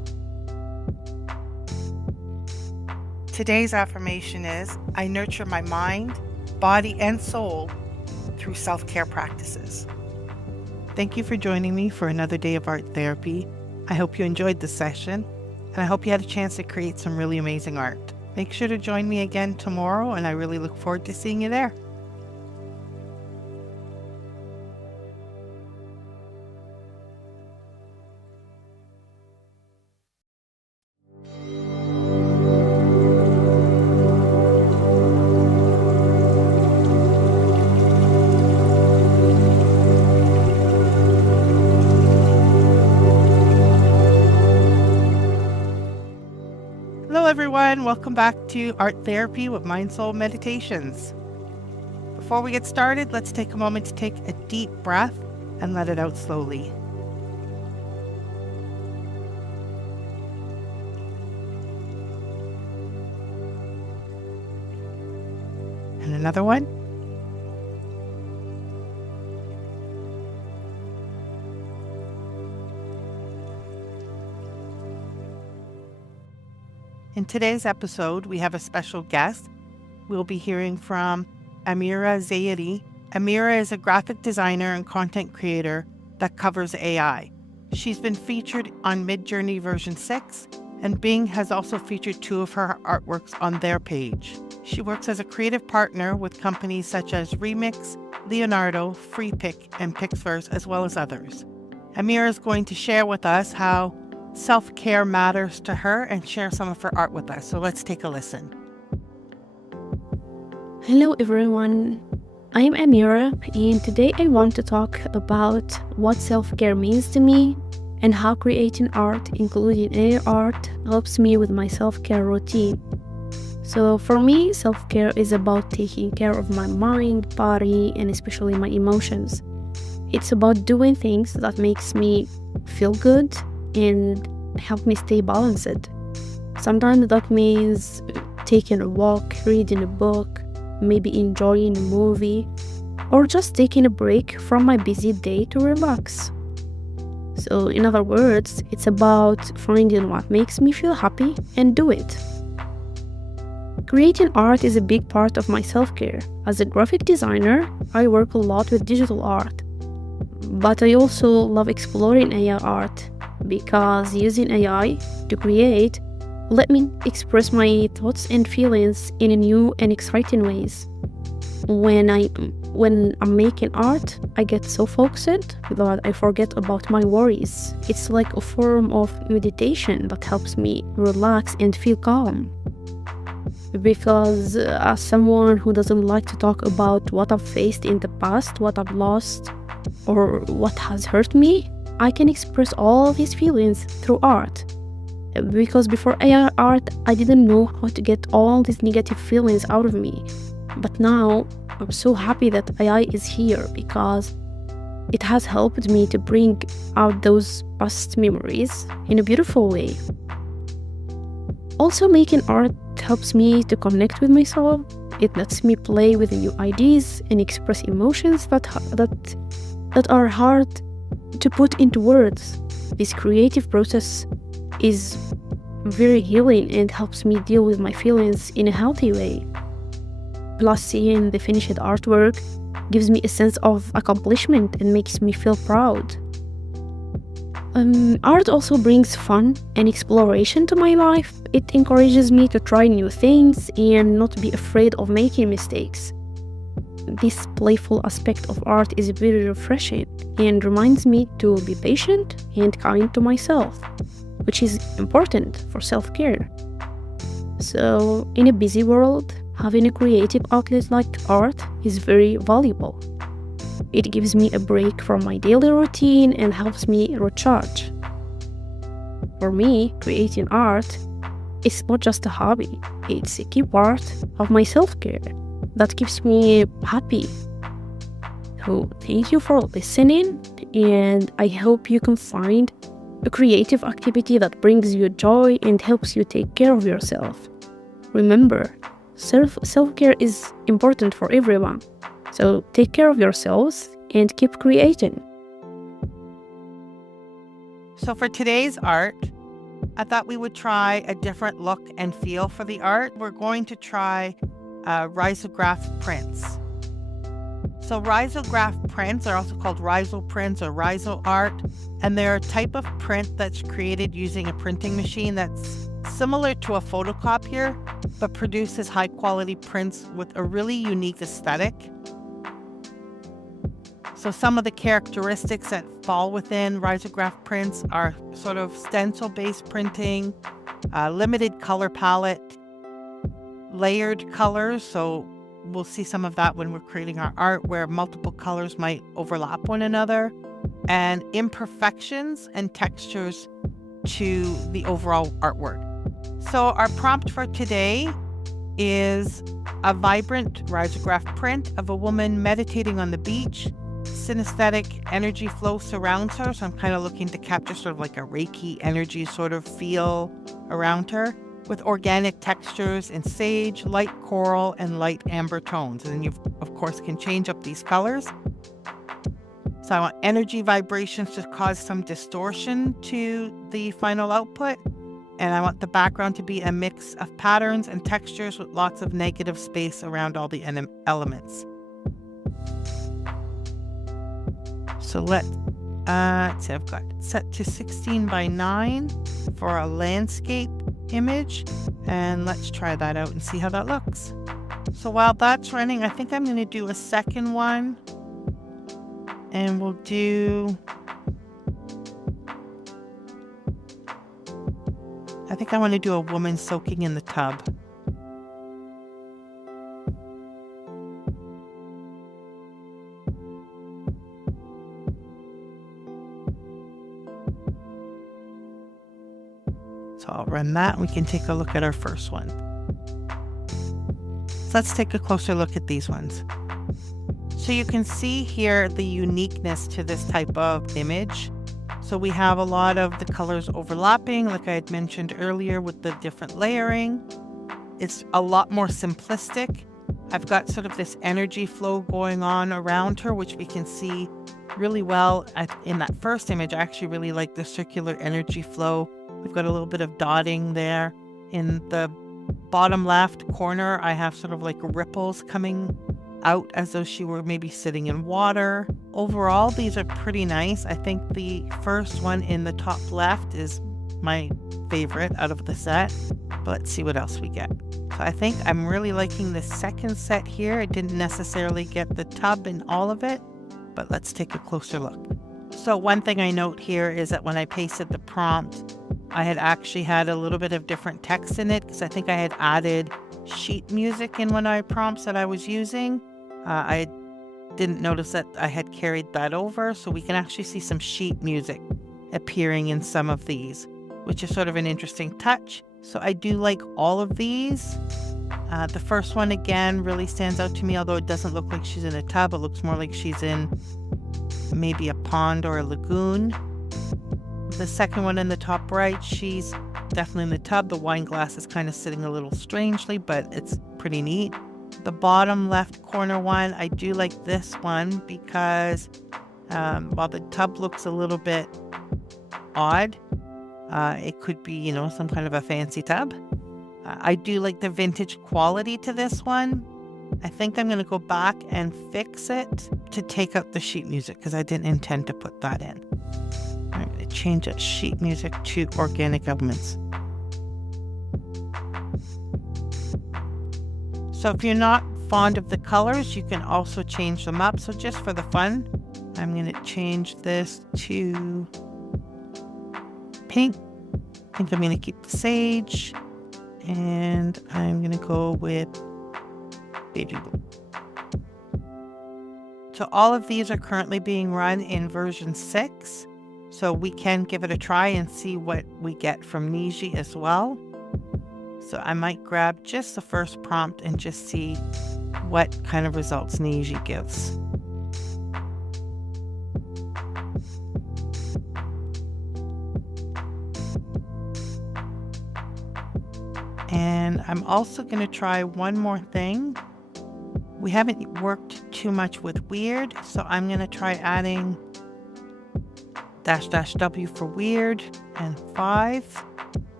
Today's affirmation is, I nurture my mind, body, and soul through self-care practices. Thank you for joining me for another day of art therapy. I hope you enjoyed this session, and I hope you had a chance to create some really amazing art. Make sure to join me again tomorrow, and I really look forward to seeing you there. Hello everyone, welcome back to Art Therapy with MindSoulMeditations. Before we get started, let's take a moment to take a deep breath and let it out slowly. And another one. In today's episode, we have a special guest. We'll be hearing from Amira Zayedi. Amira is a graphic designer and content creator that covers AI. She's been featured on Midjourney version 6, and Bing has also featured 2 of her artworks on their page. She works as a creative partner with companies such as Remix, Leonardo, FreePic, and Pixverse, as well as others. Amira is going to share with us how self-care matters to her and share some of her art with us. So let's take a listen. Hello everyone, I'm Amira, and today I want to talk about what self-care means to me and how creating art, including AI art, helps me with my self-care routine. So for me, self-care is about taking care of my mind, body, and especially my emotions. It's about doing things that makes me feel good and help me stay balanced. Sometimes that means taking a walk, reading a book, maybe enjoying a movie, or just taking a break from my busy day to relax. So in other words, it's about finding what makes me feel happy and do it. Creating art is a big part of my self-care. As a graphic designer, I work a lot with digital art, but I also love exploring AI art, because using AI to create let me express my thoughts and feelings in new and exciting ways. When I'm making art, I get so focused that I forget about my worries. It's like a form of meditation that helps me relax and feel calm. Because as someone who doesn't like to talk about what I've faced in the past, what I've lost, or what has hurt me, I can express all these feelings through art. Because before AI art, I didn't know how to get all these negative feelings out of me. But now, I'm so happy that AI is here because it has helped me to bring out those past memories in a beautiful way. Also, making art helps me to connect with myself. It lets me play with new ideas and express emotions that are hard to put into words. This creative process is very healing and helps me deal with my feelings in a healthy way. Plus, seeing the finished artwork gives me a sense of accomplishment and makes me feel proud. Art also brings fun and exploration to my life. It encourages me to try new things and not be afraid of making mistakes. This playful aspect of art is very refreshing and reminds me to be patient and kind to myself, which is important for self-care. So, in a busy world, having a creative outlet like art is very valuable. It gives me a break from my daily routine and helps me recharge. For me, creating art is not just a hobby, it's a key part of my self-care that keeps me happy. So thank you for listening, and I hope you can find a creative activity that brings you joy and helps you take care of yourself. Remember, self-care is important for everyone. So take care of yourselves and keep creating. So for today's art, I thought we would try a different look and feel for the art. We're going to try risograph prints. So risograph prints are also called riso prints or riso art, and they're a type of print that's created using a printing machine that's similar to a photocopier, but produces high quality prints with a really unique aesthetic. So some of the characteristics that fall within risograph prints are sort of stencil-based printing, limited color palette, layered colors. So we'll see some of that when we're creating our art where multiple colors might overlap one another, and imperfections and textures to the overall artwork. So our prompt for today is a vibrant risograph print of a woman meditating on the beach. Synesthetic energy flow surrounds her, so I'm kind of looking to capture sort of like a Reiki energy sort of feel around her, with organic textures in sage, light coral, and light amber tones. And then you, of course, can change up these colors. So I want energy vibrations to cause some distortion to the final output. And I want the background to be a mix of patterns and textures with lots of negative space around all the elements. So let's see, I've got it set to 16 by 9 for a landscape image, and let's try that out and see how that looks. So while that's running, I think I'm going to do a second one, and we'll do, I think I want to do a woman soaking in the tub. So I'll run that and we can take a look at our first one. So let's take a closer look at these ones. So you can see here the uniqueness to this type of image. So we have a lot of the colors overlapping, like I had mentioned earlier with the different layering. It's a lot more simplistic. I've got sort of this energy flow going on around her, which we can see really well in that first image. I actually really like the circular energy flow. We've got a little bit of dotting there. In the bottom left corner, I have sort of like ripples coming out as though she were maybe sitting in water. Overall, these are pretty nice. I think the first one in the top left is my favorite out of the set. But let's see what else we get. So I think I'm really liking the second set here. I didn't necessarily get the tub in all of it, but let's take a closer look. So one thing I note here is that when I pasted the prompt, I had actually had a little bit of different text in it because I think I had added sheet music in one of my prompts that I was using. I didn't notice that I had carried that over, so we can actually see some sheet music appearing in some of these, which is sort of an interesting touch. So I do like all of these. The first one, again, really stands out to me, although it doesn't look like she's in a tub. It looks more like she's in maybe a pond or a lagoon. The second one in the top right, she's definitely in the tub. The wine glass is kind of sitting a little strangely, but it's pretty neat. The bottom left corner one, I do like this one because while the tub looks a little bit odd, it could be, some kind of a fancy tub. I do like the vintage quality to this one. I think I'm going to go back and fix it to take out the sheet music because I didn't intend to put that in. I'm going to change that sheet music to organic elements. So if you're not fond of the colors, you can also change them up. So just for the fun, I'm going to change this to pink. I think I'm going to keep the sage. And I'm going to go with baby blue. So all of these are currently being run in version 6. So we can give it a try and see what we get from Niji as well. So I might grab just the first prompt and just see what kind of results Niji gives. And I'm also going to try one more thing. We haven't worked too much with weird, so I'm going to try adding -- W for weird and 5.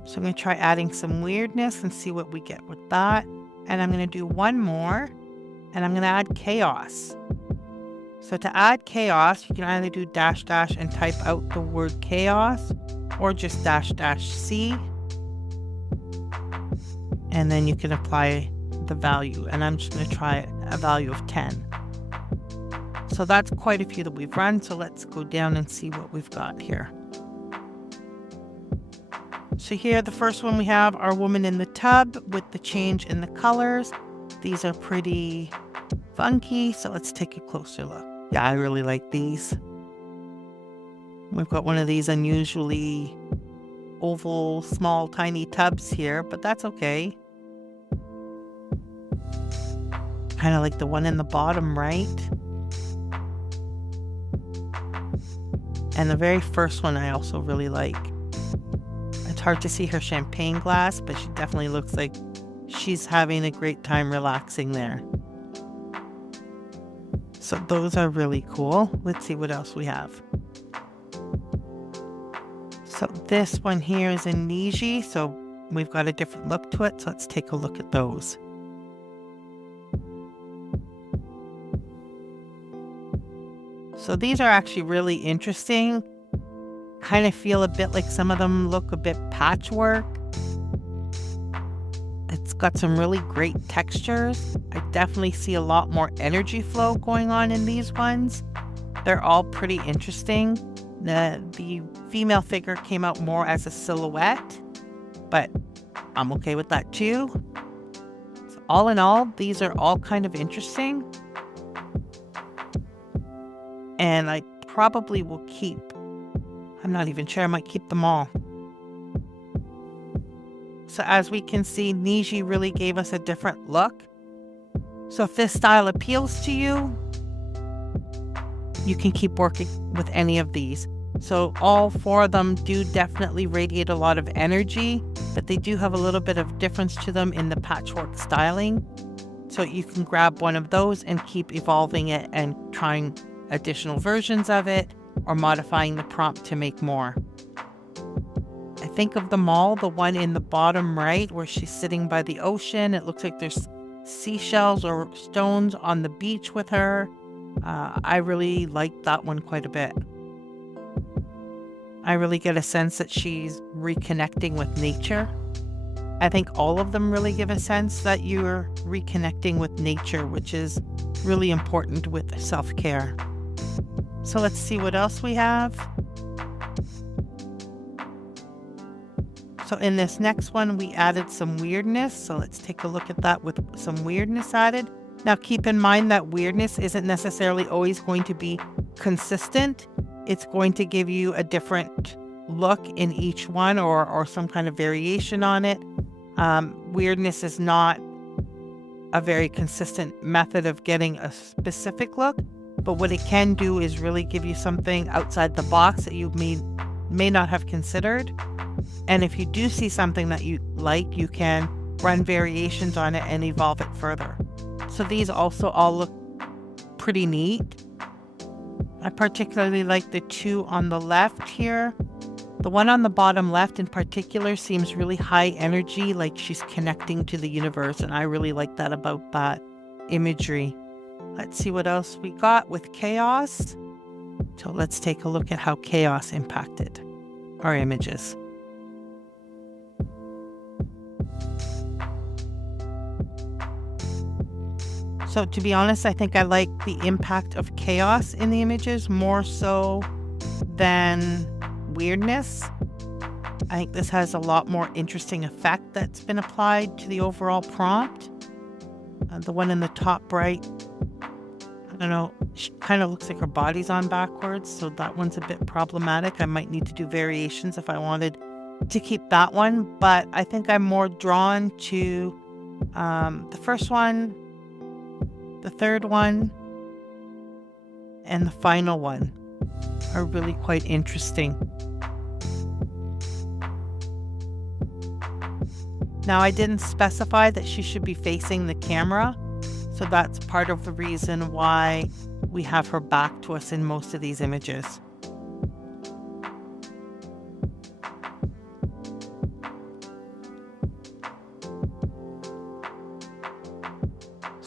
So I'm going to try adding some weirdness and see what we get with that. And I'm going to do one more, and I'm going to add chaos. So to add chaos, you can either do dash dash and type out the word chaos, or just dash dash C. And then you can apply the value. And I'm just going to try a value of 10. So that's quite a few that we've run. So let's go down and see what we've got here. So here, the first one we have our woman in the tub with the change in the colors. These are pretty funky. So let's take a closer look. Yeah, I really like these. We've got one of these unusually oval, small, tiny tubs here, but that's okay. Kind of like the one in the bottom right. And the very first one I also really like. It's hard to see her champagne glass, but she definitely looks like she's having a great time relaxing there. So those are really cool. Let's see what else we have. So this one here is in Niji, so we've got a different look to it. So let's take a look at those. So these are actually really interesting. Kind of feel a bit like some of them look a bit patchwork. It's got some really great textures. I definitely see a lot more energy flow going on in these ones. They're all pretty interesting. The female figure came out more as a silhouette, but I'm okay with that too. So all in all, these are all kind of interesting. And I probably will keep, I'm not even sure, I might keep them all. So as we can see, Niji really gave us a different look. So if this style appeals to you, you can keep working with any of these. So all four of them do definitely radiate a lot of energy, but they do have a little bit of difference to them in the patchwork styling. So you can grab one of those and keep evolving it and trying additional versions of it or modifying the prompt to make more. I think of them all, the one in the bottom right where she's sitting by the ocean, it looks like there's seashells or stones on the beach with her. I really like that one quite a bit. I really get a sense that she's reconnecting with nature. I think all of them really give a sense that you're reconnecting with nature, which is really important with self-care. So let's see what else we have. So in this next one, we added some weirdness. So let's take a look at that with some weirdness added. Now keep in mind that weirdness isn't necessarily always going to be consistent. It's going to give you a different look in each one or some kind of variation on it. Weirdness is not a very consistent method of getting a specific look, but what it can do is really give you something outside the box that you may not have considered. And if you do see something that you like, you can run variations on it and evolve it further. So these also all look pretty neat. I particularly like the two on the left here. The one on the bottom left in particular seems really high energy, like she's connecting to the universe, and I really like that about that imagery. Let's see what else we got with chaos. So let's take a look at how chaos impacted our images. So to be honest, I think I like the impact of chaos in the images more so than weirdness. I think this has a lot more interesting effect that's been applied to the overall prompt. The one in the top right, I don't know, she kind of looks like her body's on backwards, so that one's a bit problematic. I might need to do variations if I wanted to keep that one, but I think I'm more drawn to the first one, the third one, and the final one are really quite interesting. Now, I didn't specify that she should be facing the camera, so that's part of the reason why we have her back to us in most of these images.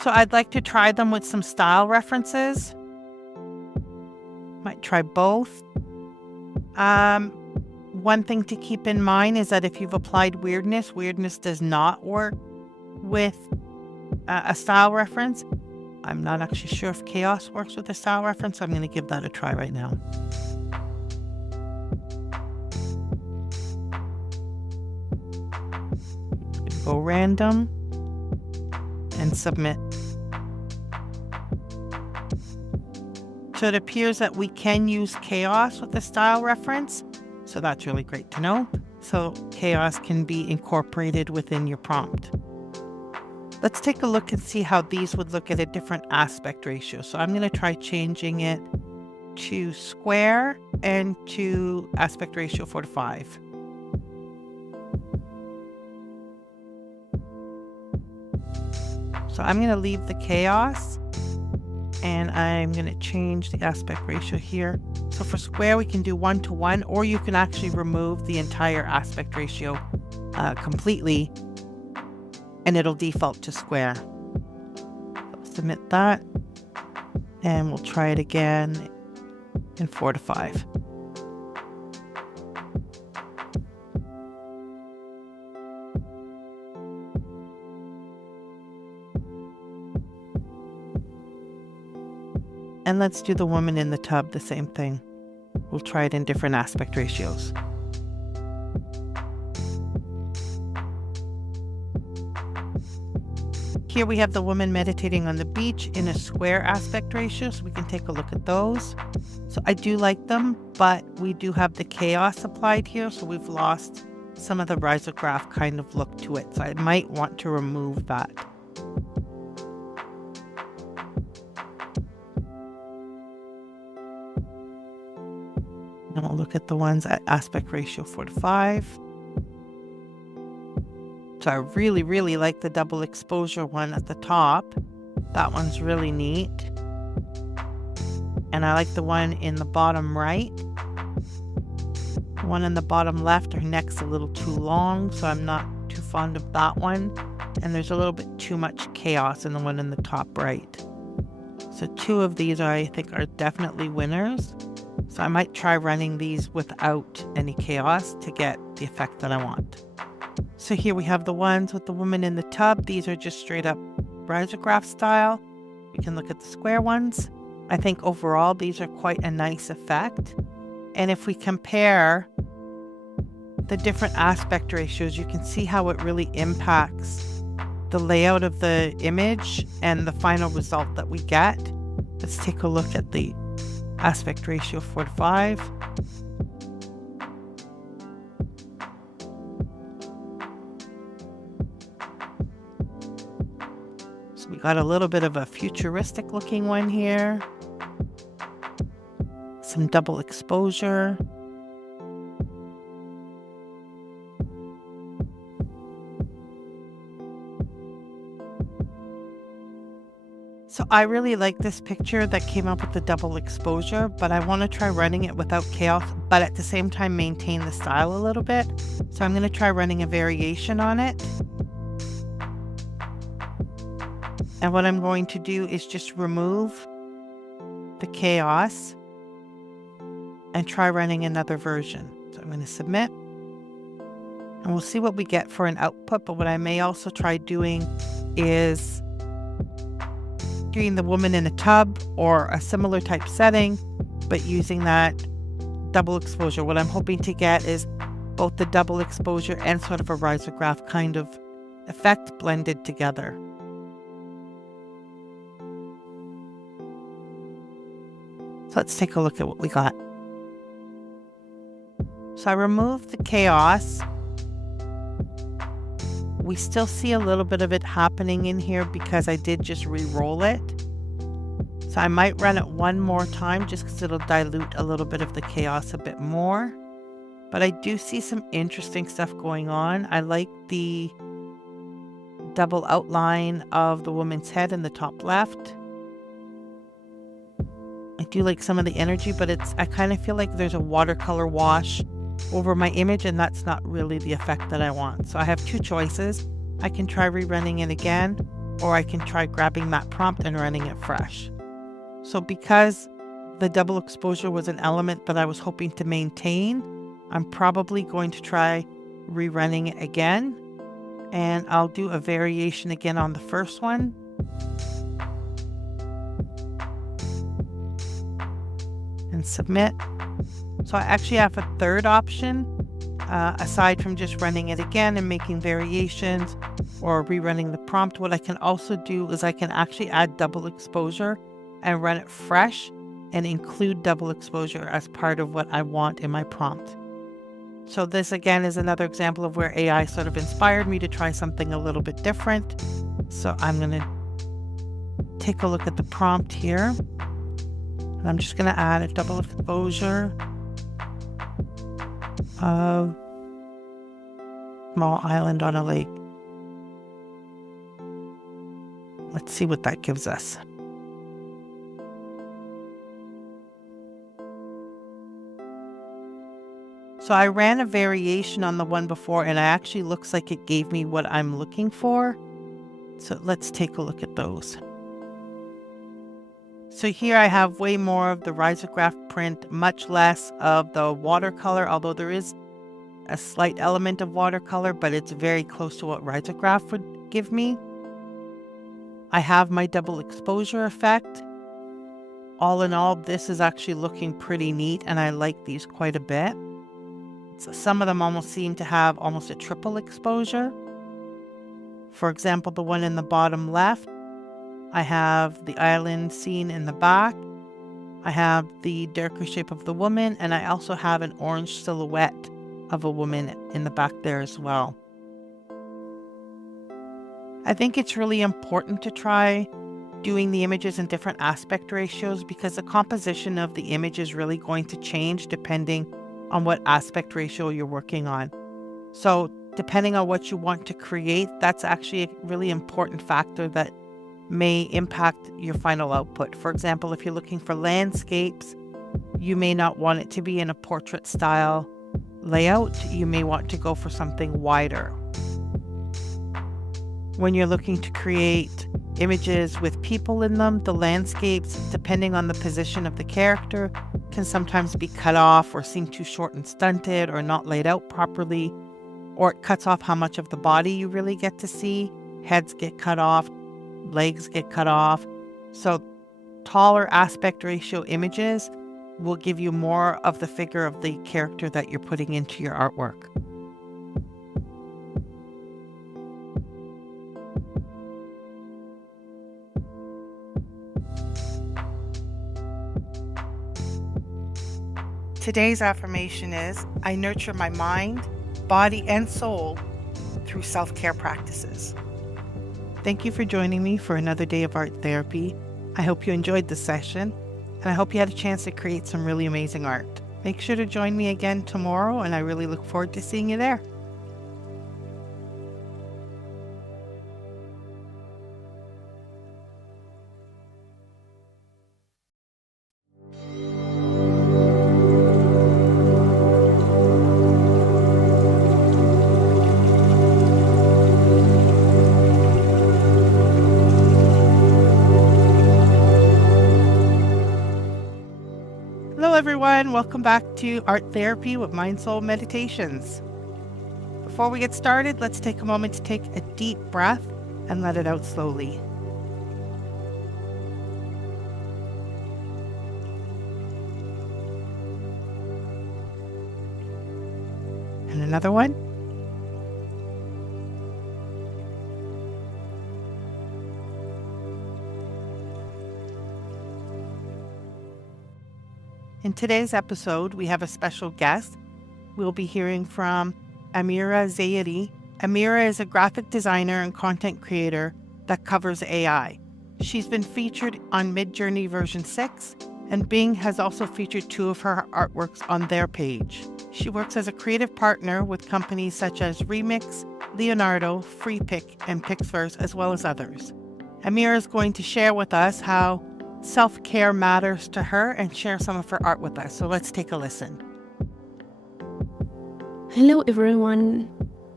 So I'd like to try them with some style references. Might try both. One thing to keep in mind is that if you've applied weirdness does not work with a style reference. I'm not actually sure if chaos works with a style reference, so I'm going to give that a try right now. Go random and submit. So it appears that we can use chaos with a style reference. So that's really great to know. So chaos can be incorporated within your prompt. Let's take a look and see how these would look at a different aspect ratio. So I'm going to try changing it to square and to aspect ratio 4:5. So I'm going to leave the chaos and I'm going to change the aspect ratio here. So for square, we can do 1:1, or you can actually remove the entire aspect ratio completely and it'll default to square. Submit that and we'll try it again in 4:5. And let's do the woman in the tub, the same thing. We'll try it in different aspect ratios. Here we have the woman meditating on the beach in a square aspect ratio, so we can take a look at those. So I do like them, but we do have the chaos applied here, so we've lost some of the risograph kind of look to it. So I might want to remove that. And we'll look at the ones at aspect ratio 4:5. So I really like the double exposure one at the top. That one's really neat. And I like the one in the bottom right. The one in the bottom left, her neck's a little too long, so I'm not too fond of that one. And there's a little bit too much chaos in the one in the top right. So two of these I think are definitely winners. So I might try running these without any chaos to get the effect that I want. So here we have the ones with the woman in the tub. These are just straight up risograph style. We can look at the square ones. I think overall these are quite a nice effect. And if we compare the different aspect ratios, you can see how it really impacts the layout of the image and the final result that we get. Let's take a look at the aspect ratio 4:5. So we got a little bit of a futuristic looking one here. Some double exposure. So I really like this picture that came up with the double exposure, but I want to try running it without chaos, but at the same time maintain the style a little bit. So I'm going to try running a variation on it. And what I'm going to do is just remove the chaos and try running another version. So I'm going to submit and we'll see what we get for an output. But what I may also try doing is doing the woman in a tub or a similar type setting, but using that double exposure. What I'm hoping to get is both the double exposure and sort of a risograph kind of effect blended together. So let's take a look at what we got. So I removed the chaos. We still see a little bit of it happening in here because I did just re-roll it. So I might run it one more time just because it'll dilute a little bit of the chaos a bit more. But I do see some interesting stuff going on. I like the double outline of the woman's head in the top left. I do like some of the energy, but I kind of feel like there's a watercolor wash over my image, and that's not really the effect that I want. So I have two choices. I can try rerunning it again, or I can try grabbing that prompt and running it fresh. So because the double exposure was an element that I was hoping to maintain, I'm probably going to try rerunning it again. And I'll do a variation again on the first one. And submit. So I actually have a third option, aside from just running it again and making variations or rerunning the prompt. What I can also do is I can actually add double exposure and run it fresh and include double exposure as part of what I want in my prompt. So this again is another example of where AI sort of inspired me to try something a little bit different. So I'm going to take a look at the prompt here. And I'm just going to add a double exposure of small island on a lake. Let's see what that gives us. So I ran a variation on the one before, and it actually looks like it gave me what I'm looking for. So let's take a look at those. So here I have way more of the risograph print, much less of the watercolor, although there is a slight element of watercolor, but it's very close to what risograph would give me. I have my double exposure effect. All in all, this is actually looking pretty neat, and I like these quite a bit. So some of them almost seem to have almost a triple exposure. For example, the one in the bottom left, I have the island scene in the back. I have the darker shape of the woman, and I also have an orange silhouette of a woman in the back there as well. I think it's really important to try doing the images in different aspect ratios because the composition of the image is really going to change depending on what aspect ratio you're working on. So depending on what you want to create, that's actually a really important factor that may impact your final output. For example, if you're looking for landscapes, you may not want it to be in a portrait style layout. You may want to go for something wider. When you're looking to create images with people in them, the landscapes, depending on the position of the character, can sometimes be cut off or seem too short and stunted or not laid out properly, or it cuts off how much of the body you really get to see. Heads get cut off, legs get cut off. So taller aspect ratio images will give you more of the figure of the character that you're putting into your artwork. Today's affirmation is, I nurture my mind, body, and soul through self-care practices. Thank you for joining me for another day of art therapy. I hope you enjoyed the session, and I hope you had a chance to create some really amazing art. Make sure to join me again tomorrow, and I really look forward to seeing you there. Hello everyone, welcome back to Art Therapy with MindSoulMeditations. Before we get started, let's take a moment to take a deep breath and let it out slowly. And another one. In today's episode, we have a special guest. We'll be hearing from Amira Zayedi. Amira is a graphic designer and content creator that covers AI. She's been featured on Midjourney version 6, and Bing has also featured 2 of her artworks on their page. She works as a creative partner with companies such as Remix, Leonardo, FreePic, and Pixverse, as well as others. Amira is going to share with us how self-care matters to her and share some of her art with us. So let's take a listen. Hello everyone.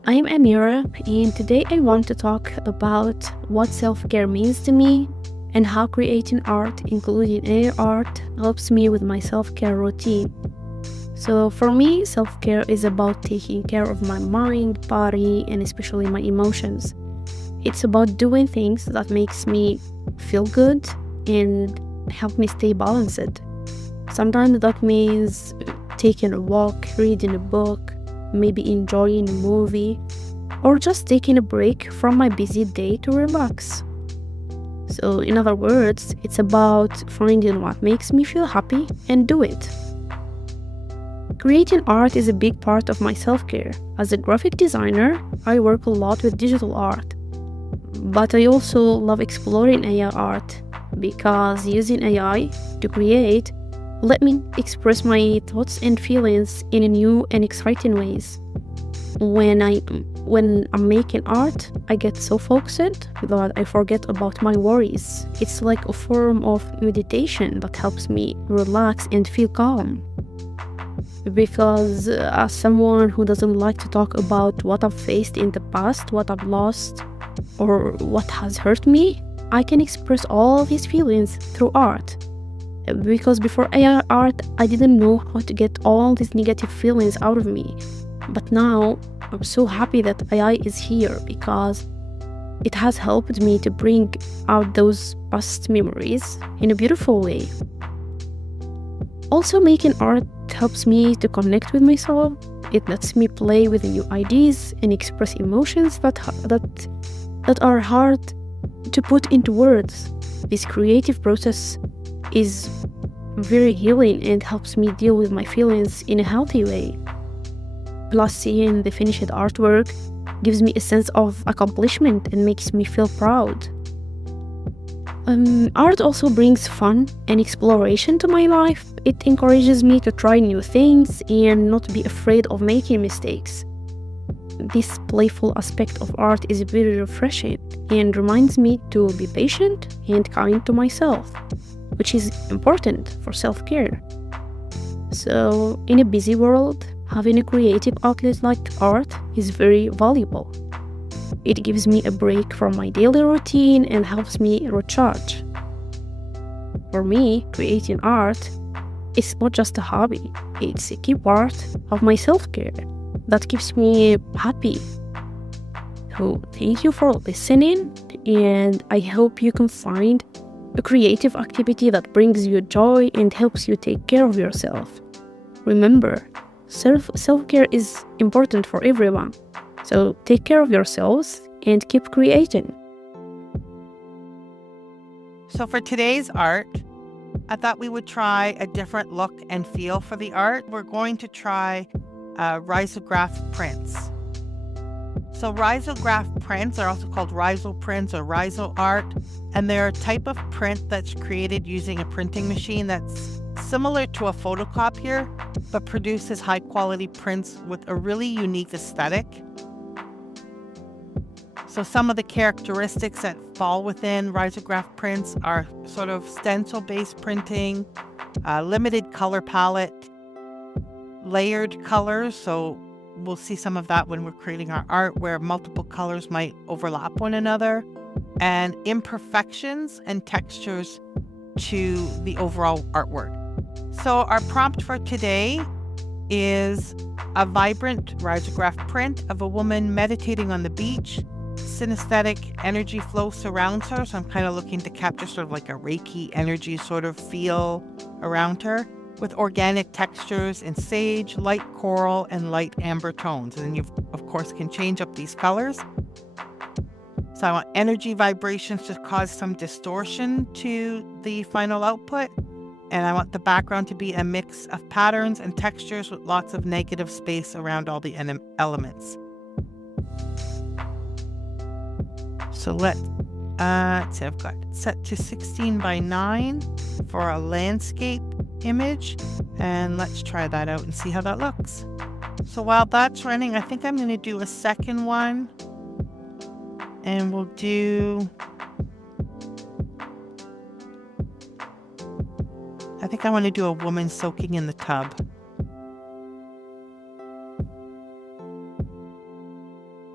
I'm Amira, and today I want to talk about what self-care means to me and how creating art, including AI art, helps me with my self-care routine. So for me, self-care is about taking care of my mind, body, and especially my emotions. It's about doing things that makes me feel good and help me stay balanced. Sometimes that means taking a walk, reading a book, maybe enjoying a movie, or just taking a break from my busy day to relax. So, in other words, it's about finding what makes me feel happy and do it. Creating art is a big part of my self-care. As a graphic designer, I work a lot with digital art, but I also love exploring AI art because using AI to create let me express my thoughts and feelings in a new and exciting ways. When I'm making art, I get so focused that I forget about my worries. It's like a form of meditation that helps me relax and feel calm. Because as someone who doesn't like to talk about what I've faced in the past, what I've lost, or what has hurt me, I can express all these feelings through art. Because before AI art, I didn't know how to get all these negative feelings out of me. But now, I'm so happy that AI is here because it has helped me to bring out those past memories in a beautiful way. Also, making art helps me to connect with myself. It lets me play with new ideas and express emotions that are hard to put into words. This creative process is very healing and helps me deal with my feelings in a healthy way. Plus, seeing the finished artwork gives me a sense of accomplishment and makes me feel proud. Art also brings fun and exploration to my life. It encourages me to try new things and not be afraid of making mistakes. This playful aspect of art is very refreshing and reminds me to be patient and kind to myself, which is important for self-care. So, in a busy world, having a creative outlet like art is very valuable. It gives me a break from my daily routine and helps me recharge. For me, creating art is not just a hobby, it's a key part of my self-care that keeps me happy. So, thank you for listening, and I hope you can find a creative activity that brings you joy and helps you take care of yourself. Remember, self-care is important for everyone. So take care of yourselves and keep creating. So for today's art, I thought we would try a different look and feel for the art. We're going to try risograph prints. So risograph prints are also called riso prints or riso art, and they're a type of print that's created using a printing machine that's similar to a photocopier, but produces high-quality prints with a really unique aesthetic. So some of the characteristics that fall within risograph prints are sort of stencil-based printing, limited color palette, layered colors. So we'll see some of that when we're creating our art where multiple colors might overlap one another, and imperfections and textures to the overall artwork. So our prompt for today is a vibrant risograph print of a woman meditating on the beach. Synesthetic energy flow surrounds her, so I'm kind of looking to capture sort of like a Reiki energy sort of feel around her, with organic textures in sage, light coral, and light amber tones. And then you, of course, can change up these colors. So I want energy vibrations to cause some distortion to the final output. And I want the background to be a mix of patterns and textures with lots of negative space around all the elements. So let's see, I've got it set to 16 by 9 for a landscape image. And let's try that out and see how that looks. So while that's running, I think I'm going to do a second one. And we'll do, I think I want to do a woman soaking in the tub.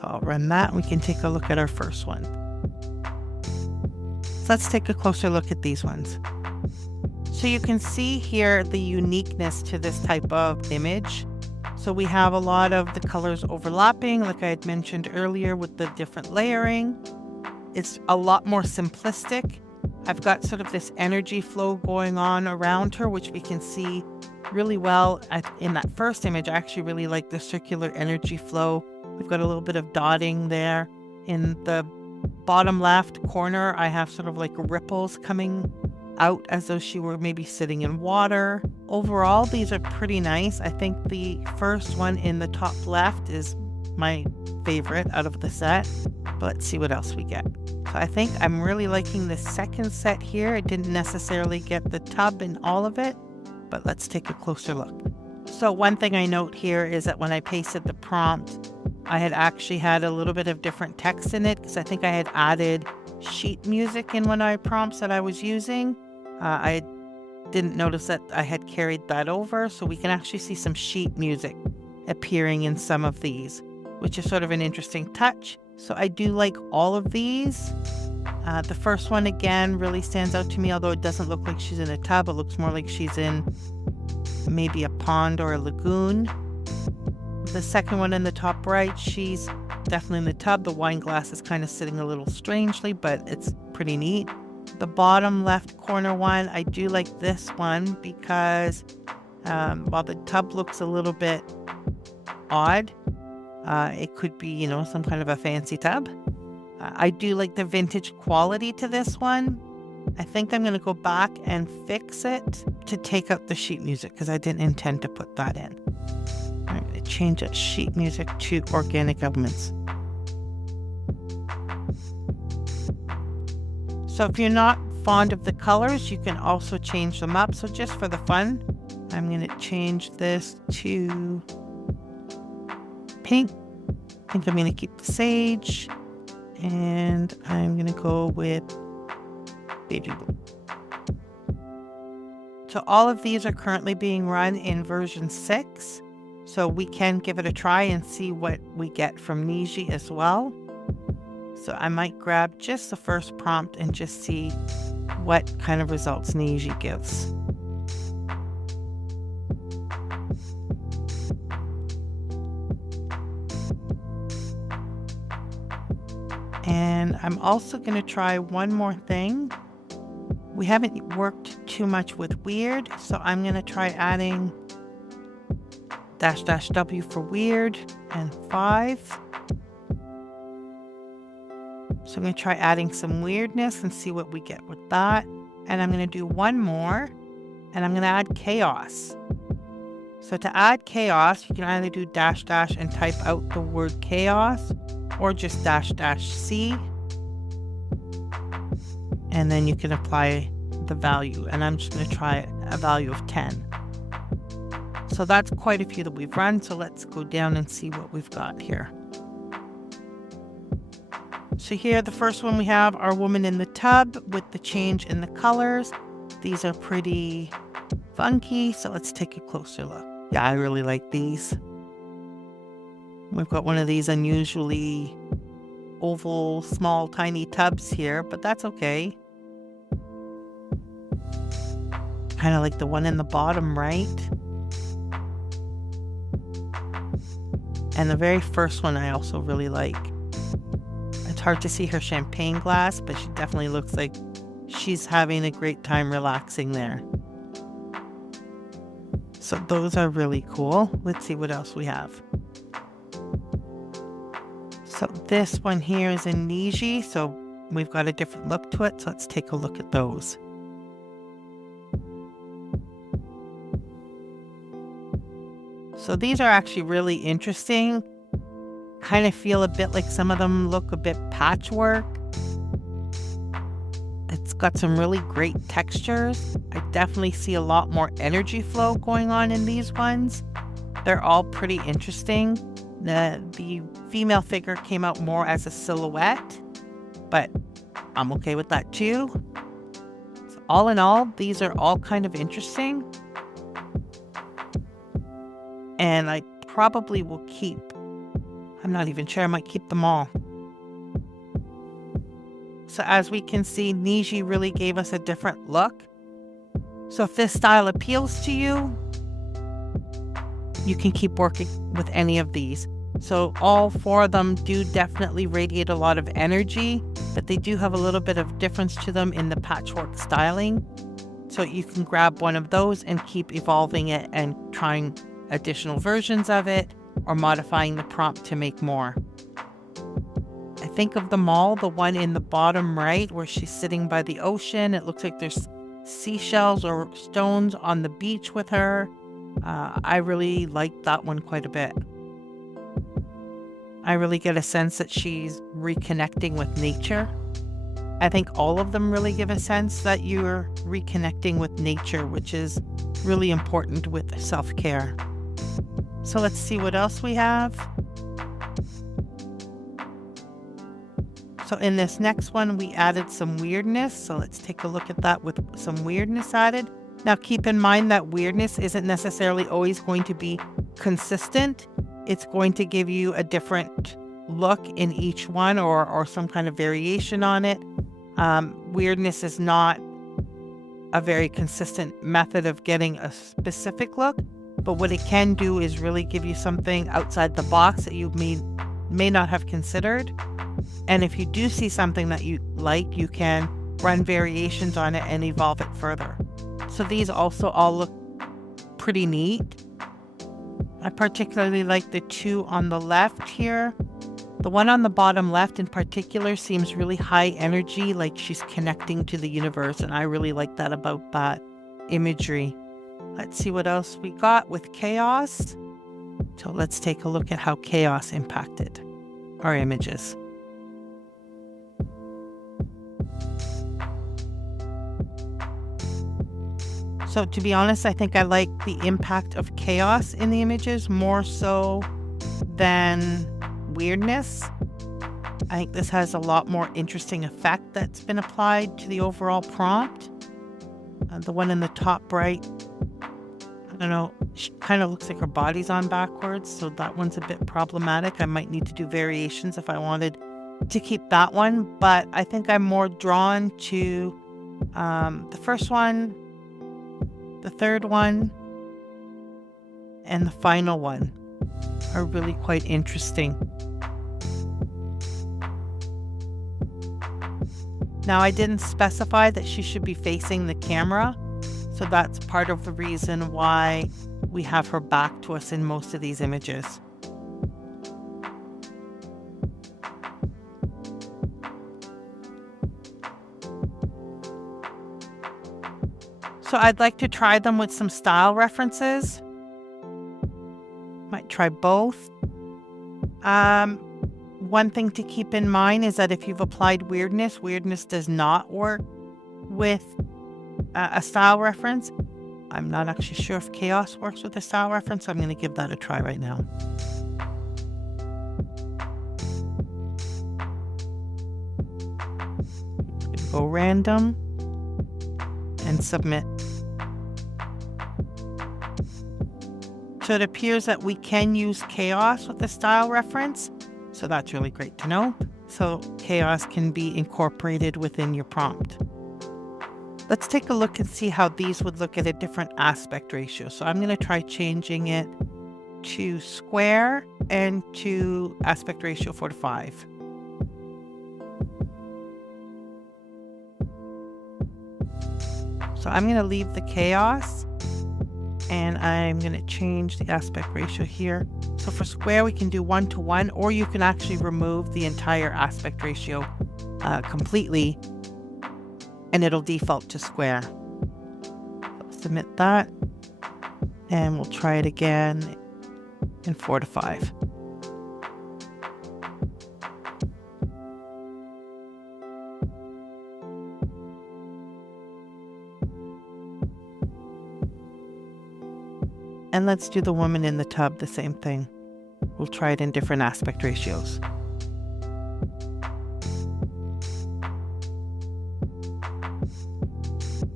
So I'll run that. We can take a look at our first one. So let's take a closer look at these ones. So you can see here the uniqueness to this type of image. So we have a lot of the colors overlapping, like I had mentioned earlier with the different layering. It's a lot more simplistic. I've got sort of this energy flow going on around her, which we can see really well in that first image. I actually really like the circular energy flow. We've got a little bit of dotting there. In the bottom left corner, I have sort of like ripples coming out as though she were maybe sitting in water. Overall, these are pretty nice. I think the first one in the top left is my favorite out of the set. But let's see what else we get. So I think I'm really liking the second set here. I didn't necessarily get the tub in all of it, but let's take a closer look. So one thing I note here is that when I pasted the prompt, I had actually had a little bit of different text in it because I think I had added sheet music in one of my prompts that I was using. I didn't notice that I had carried that over, so we can actually see some sheet music appearing in some of these, which is sort of an interesting touch. So I do like all of these. The first one, again, really stands out to me, although it doesn't look like she's in a tub. It looks more like she's in maybe a pond or a lagoon. The second one in the top right, she's definitely in the tub. The wine glass is kind of sitting a little strangely, but it's pretty neat. The bottom left corner one, I do like this one because while the tub looks a little bit odd, it could be, some kind of a fancy tub. I do like the vintage quality to this one. I think I'm going to go back and fix it to take out the sheet music because I didn't intend to put that in. I'm going to change that sheet music to organic elements. So if you're not fond of the colors, you can also change them up. So just for the fun, I'm going to change this to pink. I think I'm going to keep the sage. And I'm going to go with baby blue. So all of these are currently being run in version 6. So we can give it a try and see what we get from Niji as well. So I might grab just the first prompt and just see what kind of results Niji gives. And I'm also going to try one more thing. We haven't worked too much with weird, so I'm going to try adding --W for weird and 5. So I'm going to try adding some weirdness and see what we get with that. And I'm going to do one more, and I'm going to add chaos. So to add chaos, you can either do -- and type out the word chaos, or just --C. And then you can apply the value. And I'm just going to try a value of 10. So that's quite a few that we've run. So let's go down and see what we've got here. So here, the first one we have our woman in the tub with the change in the colors. These are pretty funky. So let's take a closer look. Yeah, I really like these. We've got one of these unusually oval, small, tiny tubs here, but that's okay. Kind of like the one in the bottom right. And the very first one I also really like. It's hard to see her champagne glass, but she definitely looks like she's having a great time relaxing there. So those are really cool. Let's see what else we have. So this one here is in Niji, so we've got a different look to it. So let's take a look at those. So these are actually really interesting. Kind of feel a bit like some of them look a bit patchwork. It's got some really great textures. I definitely see a lot more energy flow going on in these ones. They're all pretty interesting. The female figure came out more as a silhouette, but I'm okay with that too. So all in all, these are all kind of interesting. And I probably will keep I'm not even sure. I might keep them all. So as we can see, Niji really gave us a different look. So if this style appeals to you, you can keep working with any of these. So all 4 of them do definitely radiate a lot of energy, but they do have a little bit of difference to them in the patchwork styling. So you can grab one of those and keep evolving it and trying additional versions of it or modifying the prompt to make more. I think of them all, the one in the bottom right where she's sitting by the ocean. It looks like there's seashells or stones on the beach with her. I really like that one quite a bit. I really get a sense that she's reconnecting with nature. I think all of them really give a sense that you're reconnecting with nature, which is really important with self-care. So let's see what else we have. So in this next one, we added some weirdness. So let's take a look at that with some weirdness added. Now keep in mind that weirdness isn't necessarily always going to be consistent. It's going to give you a different look in each one or some kind of variation on it. Weirdness is not a very consistent method of getting a specific look, but what it can do is really give you something outside the box that you may not have considered. And if you do see something that you like, you can run variations on it and evolve it further. So these also all look pretty neat. I particularly like the 2 on the left here. The one on the bottom left in particular seems really high energy, like she's connecting to the universe, and I really like that about that imagery. Let's see what else we got with chaos. So let's take a look at how chaos impacted our images. So to be honest, I think I like the impact of chaos in the images more so than weirdness. I think this has a lot more interesting effect that's been applied to the overall prompt. The one in the top right, I don't know, she kind of looks like her body's on backwards, so that one's a bit problematic. I might need to do variations if I wanted to keep that one, but I think I'm more drawn to the first one, the third one, and the final one are really quite interesting. Now, I didn't specify that she should be facing the camera, so that's part of the reason why we have her back to us in most of these images. So I'd like to try them with some style references. Might try both. One thing to keep in mind is that if you've applied weirdness does not work with a style reference. I'm not actually sure if chaos works with a style reference, so I'm going to give that a try right now. Go random and submit. So it appears that we can use chaos with a style reference. So that's really great to know. So chaos can be incorporated within your prompt. Let's take a look and see how these would look at a different aspect ratio. So I'm going to try changing it to square and to aspect ratio 4:5. So I'm going to leave the chaos and I'm going to change the aspect ratio here. So for square, we can do 1:1, or you can actually remove the entire aspect ratio completely and it'll default to square. Submit that and we'll try it again in 4:5. And let's do the woman in the tub, the same thing. We'll try it in different aspect ratios.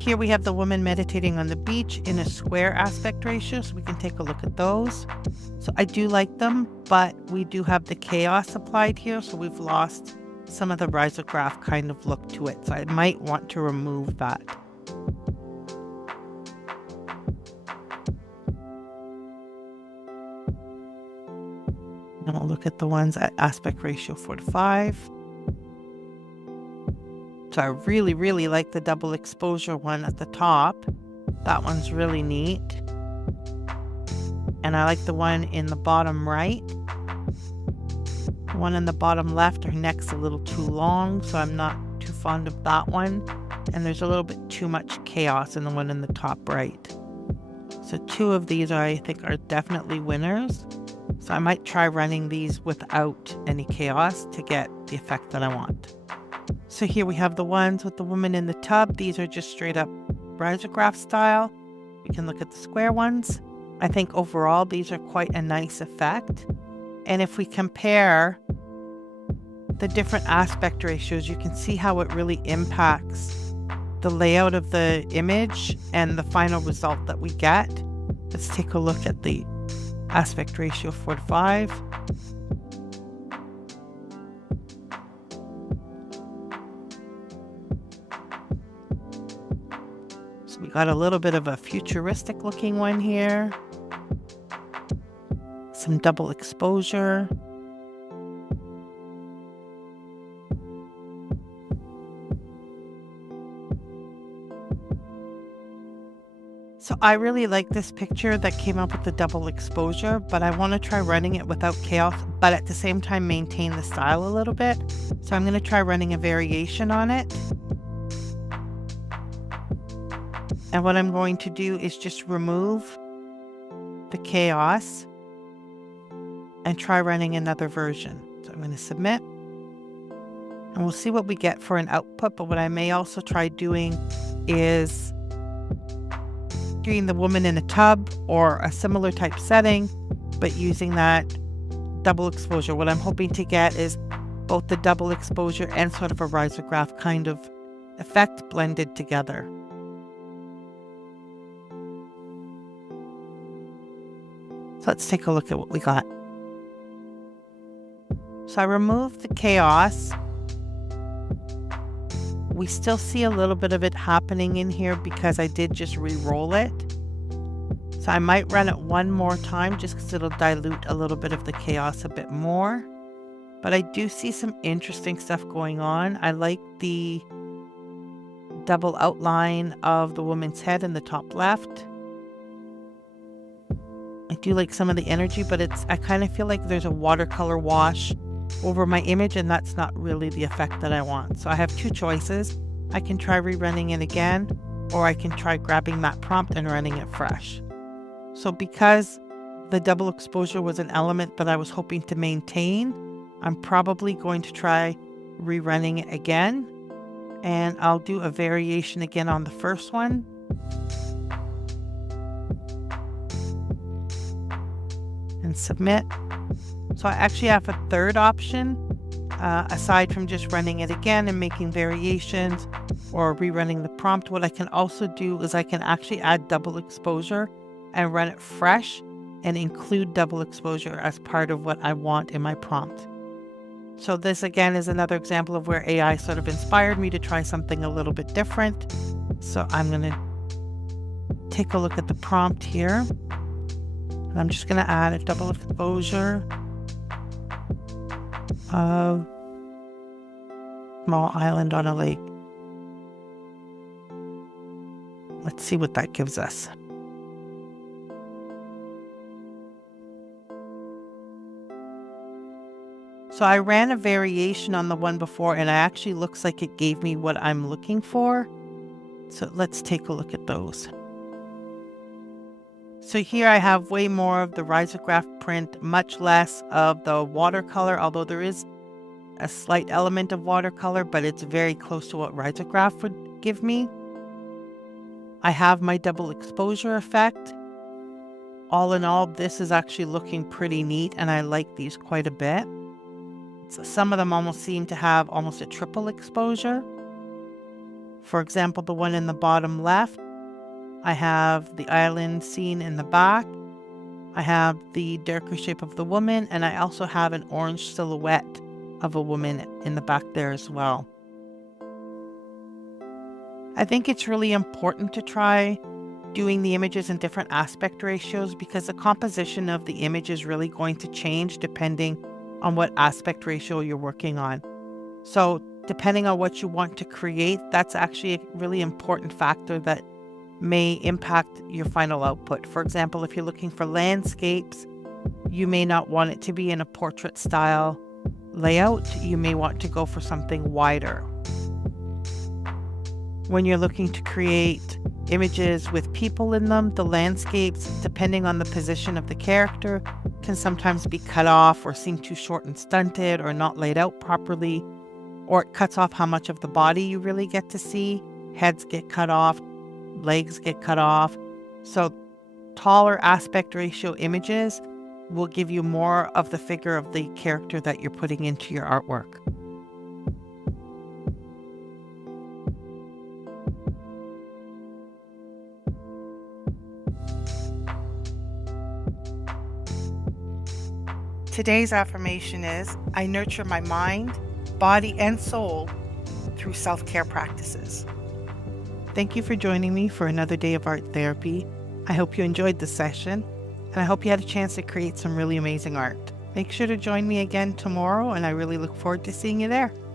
Here we have the woman meditating on the beach in a square aspect ratio, so we can take a look at those. So I do like them, but we do have the chaos applied here, so we've lost some of the risograph kind of look to it. So I might want to remove that. And we'll look at the ones at aspect ratio 4:5. So I really, really like the double exposure one at the top. That one's really neat. And I like the one in the bottom right. The one in the bottom left, her neck's a little too long, so I'm not too fond of that one. And there's a little bit too much chaos in the one in the top right. So 2 of these I think are definitely winners. So I might try running these without any chaos to get the effect that I want. So here we have the ones with the woman in the tub. These are just straight up risograph style. We can look at the square ones. I think overall these are quite a nice effect. And if we compare the different aspect ratios, you can see how it really impacts the layout of the image and the final result that we get. Let's take a look at the aspect ratio 4:5. So we got a little bit of a futuristic looking one here. Some double exposure. So I really like this picture that came up with the double exposure, but I want to try running it without chaos, but at the same time maintain the style a little bit. So I'm going to try running a variation on it. And what I'm going to do is just remove the chaos and try running another version. So I'm going to submit. And we'll see what we get for an output, but what I may also try doing is doing the woman in a tub or a similar type setting, but using that double exposure. What I'm hoping to get is both the double exposure and sort of a risograph kind of effect blended together. So let's take a look at what we got. So I removed the chaos. We still see a little bit of it happening in here because I did just re-roll it. So I might run it one more time just because it'll dilute a little bit of the chaos a bit more. But I do see some interesting stuff going on. I like the double outline of the woman's head in the top left. I do like some of the energy, but I kind of feel like there's a watercolor wash over my image, and that's not really the effect that I want. So I have 2 choices. I can try rerunning it again, or I can try grabbing that prompt and running it fresh. So because the double exposure was an element that I was hoping to maintain, I'm probably going to try rerunning it again, and I'll do a variation again on the first one. And submit. So I actually have a 3rd option, aside from just running it again and making variations or rerunning the prompt. What I can also do is I can actually add double exposure and run it fresh and include double exposure as part of what I want in my prompt. So this again is another example of where AI sort of inspired me to try something a little bit different. So I'm going to take a look at the prompt here. And I'm just going to add a double exposure of small island on a lake. Let's see what that gives us. So I ran a variation on the one before, and it actually looks like it gave me what I'm looking for. So let's take a look at those. So here I have way more of the risograph print, much less of the watercolor, although there is a slight element of watercolor, but it's very close to what risograph would give me. I have my double exposure effect. All in all, this is actually looking pretty neat, and I like these quite a bit. So some of them almost seem to have almost a triple exposure. For example, the one in the bottom left, I have the island scene in the back. I have the darker shape of the woman, and I also have an orange silhouette of a woman in the back there as well. I think it's really important to try doing the images in different aspect ratios because the composition of the image is really going to change depending on what aspect ratio you're working on. So depending on what you want to create, that's actually a really important factor that may impact your final output. For example, if you're looking for landscapes, you may not want it to be in a portrait style layout. You may want to go for something wider. When you're looking to create images with people in them, the landscapes, depending on the position of the character, can sometimes be cut off or seem too short and stunted or not laid out properly, or it cuts off how much of the body you really get to see. Heads get cut off, legs get cut off. So taller aspect ratio images will give you more of the figure of the character that you're putting into your artwork. Today's affirmation is, I nurture my mind, body, and soul through self-care practices. Thank you for joining me for another day of art therapy. I hope you enjoyed the session, and I hope you had a chance to create some really amazing art. Make sure to join me again tomorrow, and I really look forward to seeing you there.